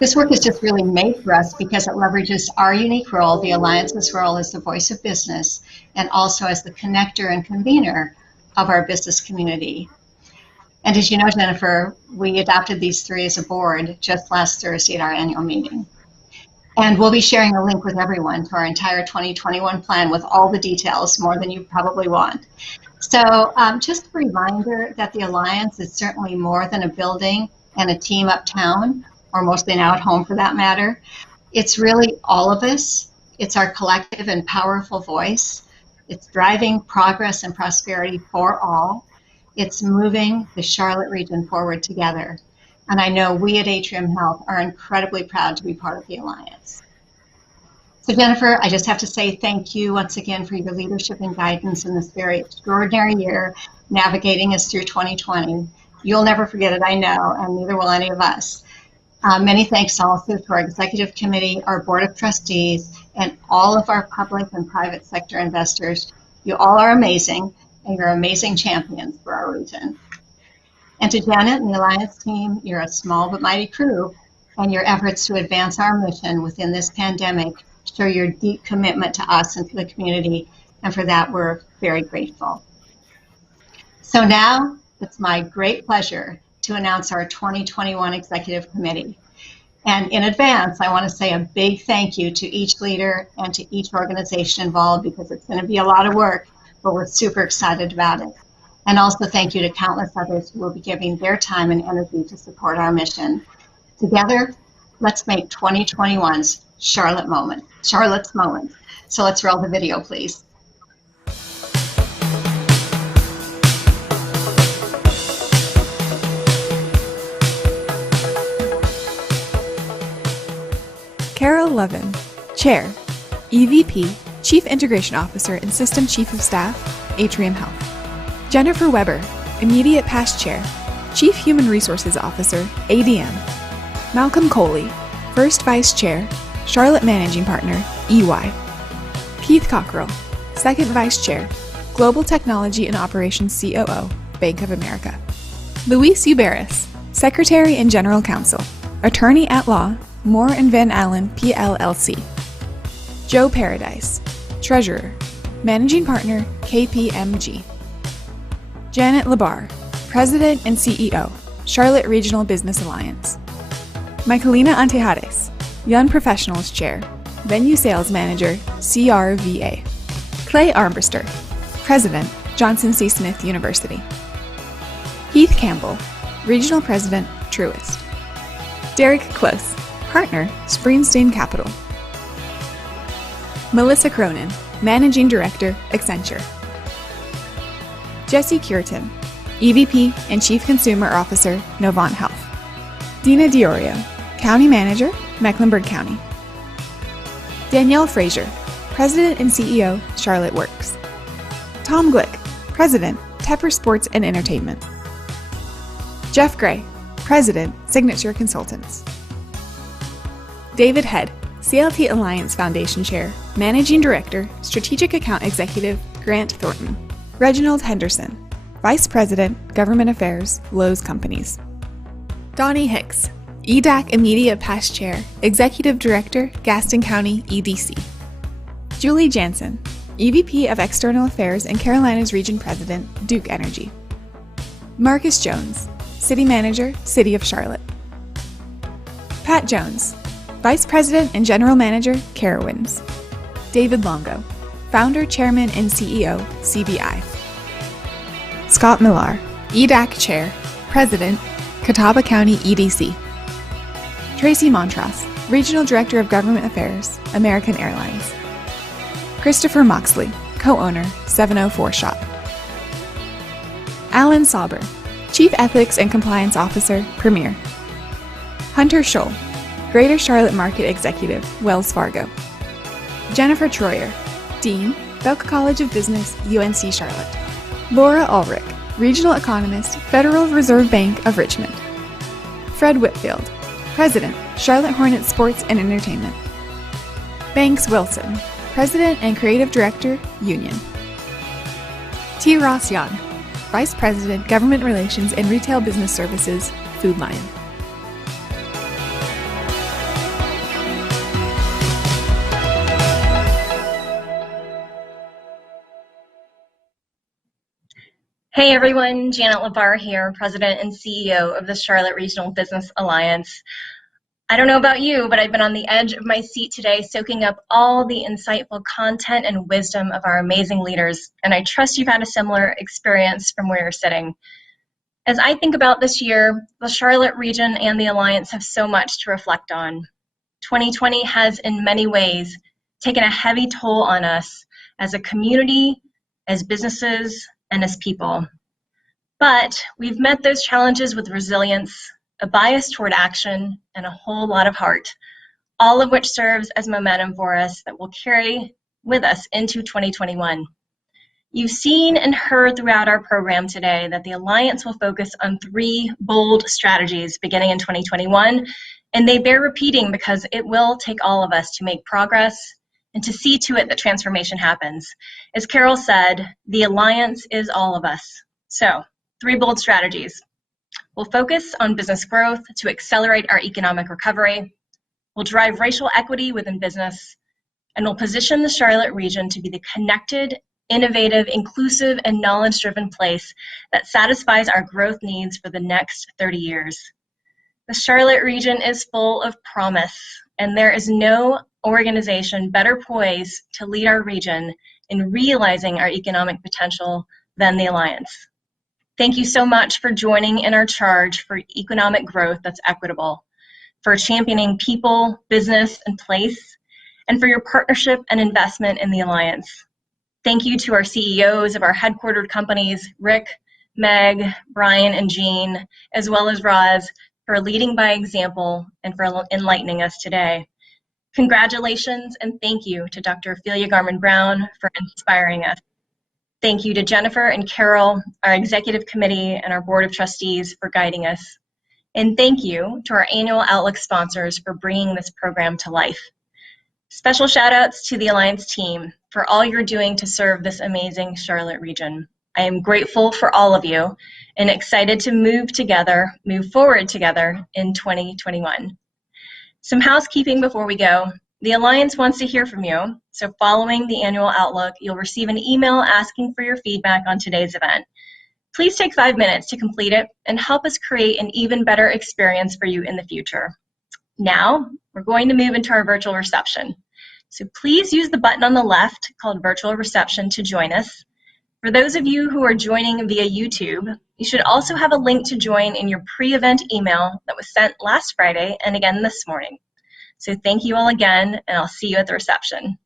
This work is just really made for us because it leverages our unique role, the Alliance's role as the voice of business, and also as the connector and convener of our business community. And as you know, Jennifer, we adopted these 3 as a board just last Thursday at our annual meeting. And we'll be sharing a link with everyone to our entire 2021 plan with all the details, more than you probably want. So just a reminder that the Alliance is certainly more than a building and a team uptown, or mostly now at home for that matter. It's really all of us. It's our collective and powerful voice. It's driving progress and prosperity for all. It's moving the Charlotte region forward together. And I know we at Atrium Health are incredibly proud to be part of the Alliance. So Jennifer, I just have to say thank you once again for your leadership and guidance in this very extraordinary year, navigating us through 2020. You'll never forget it, I know, and neither will any of us. Many thanks also to our executive committee, our board of trustees, and all of our public and private sector investors. You all are amazing, and you're amazing champions for our region. And to Janet and the Alliance team, you're a small but mighty crew, and your efforts to advance our mission within this pandemic show your deep commitment to us and to the community, and for that we're very grateful. So now it's my great pleasure to announce our 2021 Executive Committee. And in advance, I want to say a big thank you to each leader and to each organization involved, because it's going to be a lot of work, but we're super excited about it. And also thank you to countless others who will be giving their time and energy to support our mission. Together, let's make 2021's Charlotte's moment. So let's roll the video, please. Carol Levin, Chair, EVP, Chief Integration Officer and System Chief of Staff, Atrium Health. Jennifer Weber, Immediate Past Chair, Chief Human Resources Officer, ADM. Malcolm Coley, First Vice Chair, Charlotte Managing Partner, EY. Keith Cockrell, Second Vice Chair, Global Technology and Operations COO, Bank of America. Luis Uberis, Secretary and General Counsel, Attorney at Law, Moore and Van Allen, PLLC. Joe Paradise, Treasurer, Managing Partner, KPMG. Janet Labar, President and CEO, Charlotte Regional Business Alliance. Michaelina Antejares, Young Professionals Chair, Venue Sales Manager, CRVA. Clay Armbruster, President, Johnson C. Smith University. Heath Campbell, Regional President, Truist. Derek Close, Partner, Springsteen Capital. Melissa Cronin, Managing Director, Accenture. Jesse Cureton, EVP and Chief Consumer Officer, Novant Health. Dina Diorio, County Manager, Mecklenburg County. Danielle Frazier, President and CEO, Charlotte Works. Tom Glick, President, Tepper Sports and Entertainment. Jeff Gray, President, Signature Consultants. David Head, CLT Alliance Foundation Chair, Managing Director, Strategic Account Executive, Grant Thornton. Reginald Henderson, Vice President, Government Affairs, Lowe's Companies. Donnie Hicks, EDAC Immediate Past Chair, Executive Director, Gaston County EDC. Julie Jansen, EVP of External Affairs and Carolinas Region President, Duke Energy. Marcus Jones, City Manager, City of Charlotte. Pat Jones, Vice President and General Manager, Carowinds. David Longo, Founder, Chairman, and CEO, CBI. Scott Millar, EDAC Chair, President, Catawba County EDC. Tracy Montross, Regional Director of Government Affairs, American Airlines. Christopher Moxley, Co-Owner, 704 Shop. Alan Sauber, Chief Ethics and Compliance Officer, Premier. Hunter Scholl, Greater Charlotte Market Executive, Wells Fargo. Jennifer Troyer, Dean, Belk College of Business, UNC Charlotte. Laura Ulrich, Regional Economist, Federal Reserve Bank of Richmond. Fred Whitfield, President, Charlotte Hornets Sports and Entertainment. Banks Wilson, President and Creative Director, Union. T. Ross Young, Vice President, Government Relations and Retail Business Services, Food Lion. Hey everyone, Janet LaBarre here, President and CEO of the Charlotte Regional Business Alliance. I don't know about you, but I've been on the edge of my seat today soaking up all the insightful content and wisdom of our amazing leaders, and I trust you've had a similar experience from where you're sitting. As I think about this year, the Charlotte region and the Alliance have so much to reflect on. 2020 has in many ways taken a heavy toll on us as a community, as businesses, and as people. But we've met those challenges with resilience, a bias toward action, and a whole lot of heart, all of which serves as momentum for us that will carry with us into 2021. You've seen and heard throughout our program today that the Alliance will focus on 3 bold strategies beginning in 2021, and they bear repeating because it will take all of us to make progress and to see to it that transformation happens. As Carol said, the Alliance is all of us. So, 3 bold strategies. We'll focus on business growth to accelerate our economic recovery. We'll drive racial equity within business, and we'll position the Charlotte region to be the connected, innovative, inclusive, and knowledge-driven place that satisfies our growth needs for the next 30 years. The Charlotte region is full of promise, and there is no organization better poised to lead our region in realizing our economic potential than the Alliance. Thank you so much for joining in our charge for economic growth that's equitable, for championing people, business, and place, and for your partnership and investment in the Alliance. Thank you to our CEOs of our headquartered companies, Rick, Meg, Brian, and Jean, as well as Roz, for leading by example and for enlightening us today. Congratulations and thank you to Dr. Ophelia Garman-Brown for inspiring us. Thank you to Jennifer and Carol, our executive committee, and our board of trustees for guiding us. And thank you to our annual Outlook sponsors for bringing this program to life. Special shout outs to the Alliance team for all you're doing to serve this amazing Charlotte region. I am grateful for all of you and excited to move forward together in 2021. Some housekeeping before we go. The Alliance wants to hear from you, so following the annual Outlook, you'll receive an email asking for your feedback on today's event. Please take 5 minutes to complete it and help us create an even better experience for you in the future. Now, we're going to move into our virtual reception. So please use the button on the left called Virtual Reception to join us. For those of you who are joining via YouTube, you should also have a link to join in your pre-event email that was sent last Friday and again this morning. So thank you all again, and I'll see you at the reception.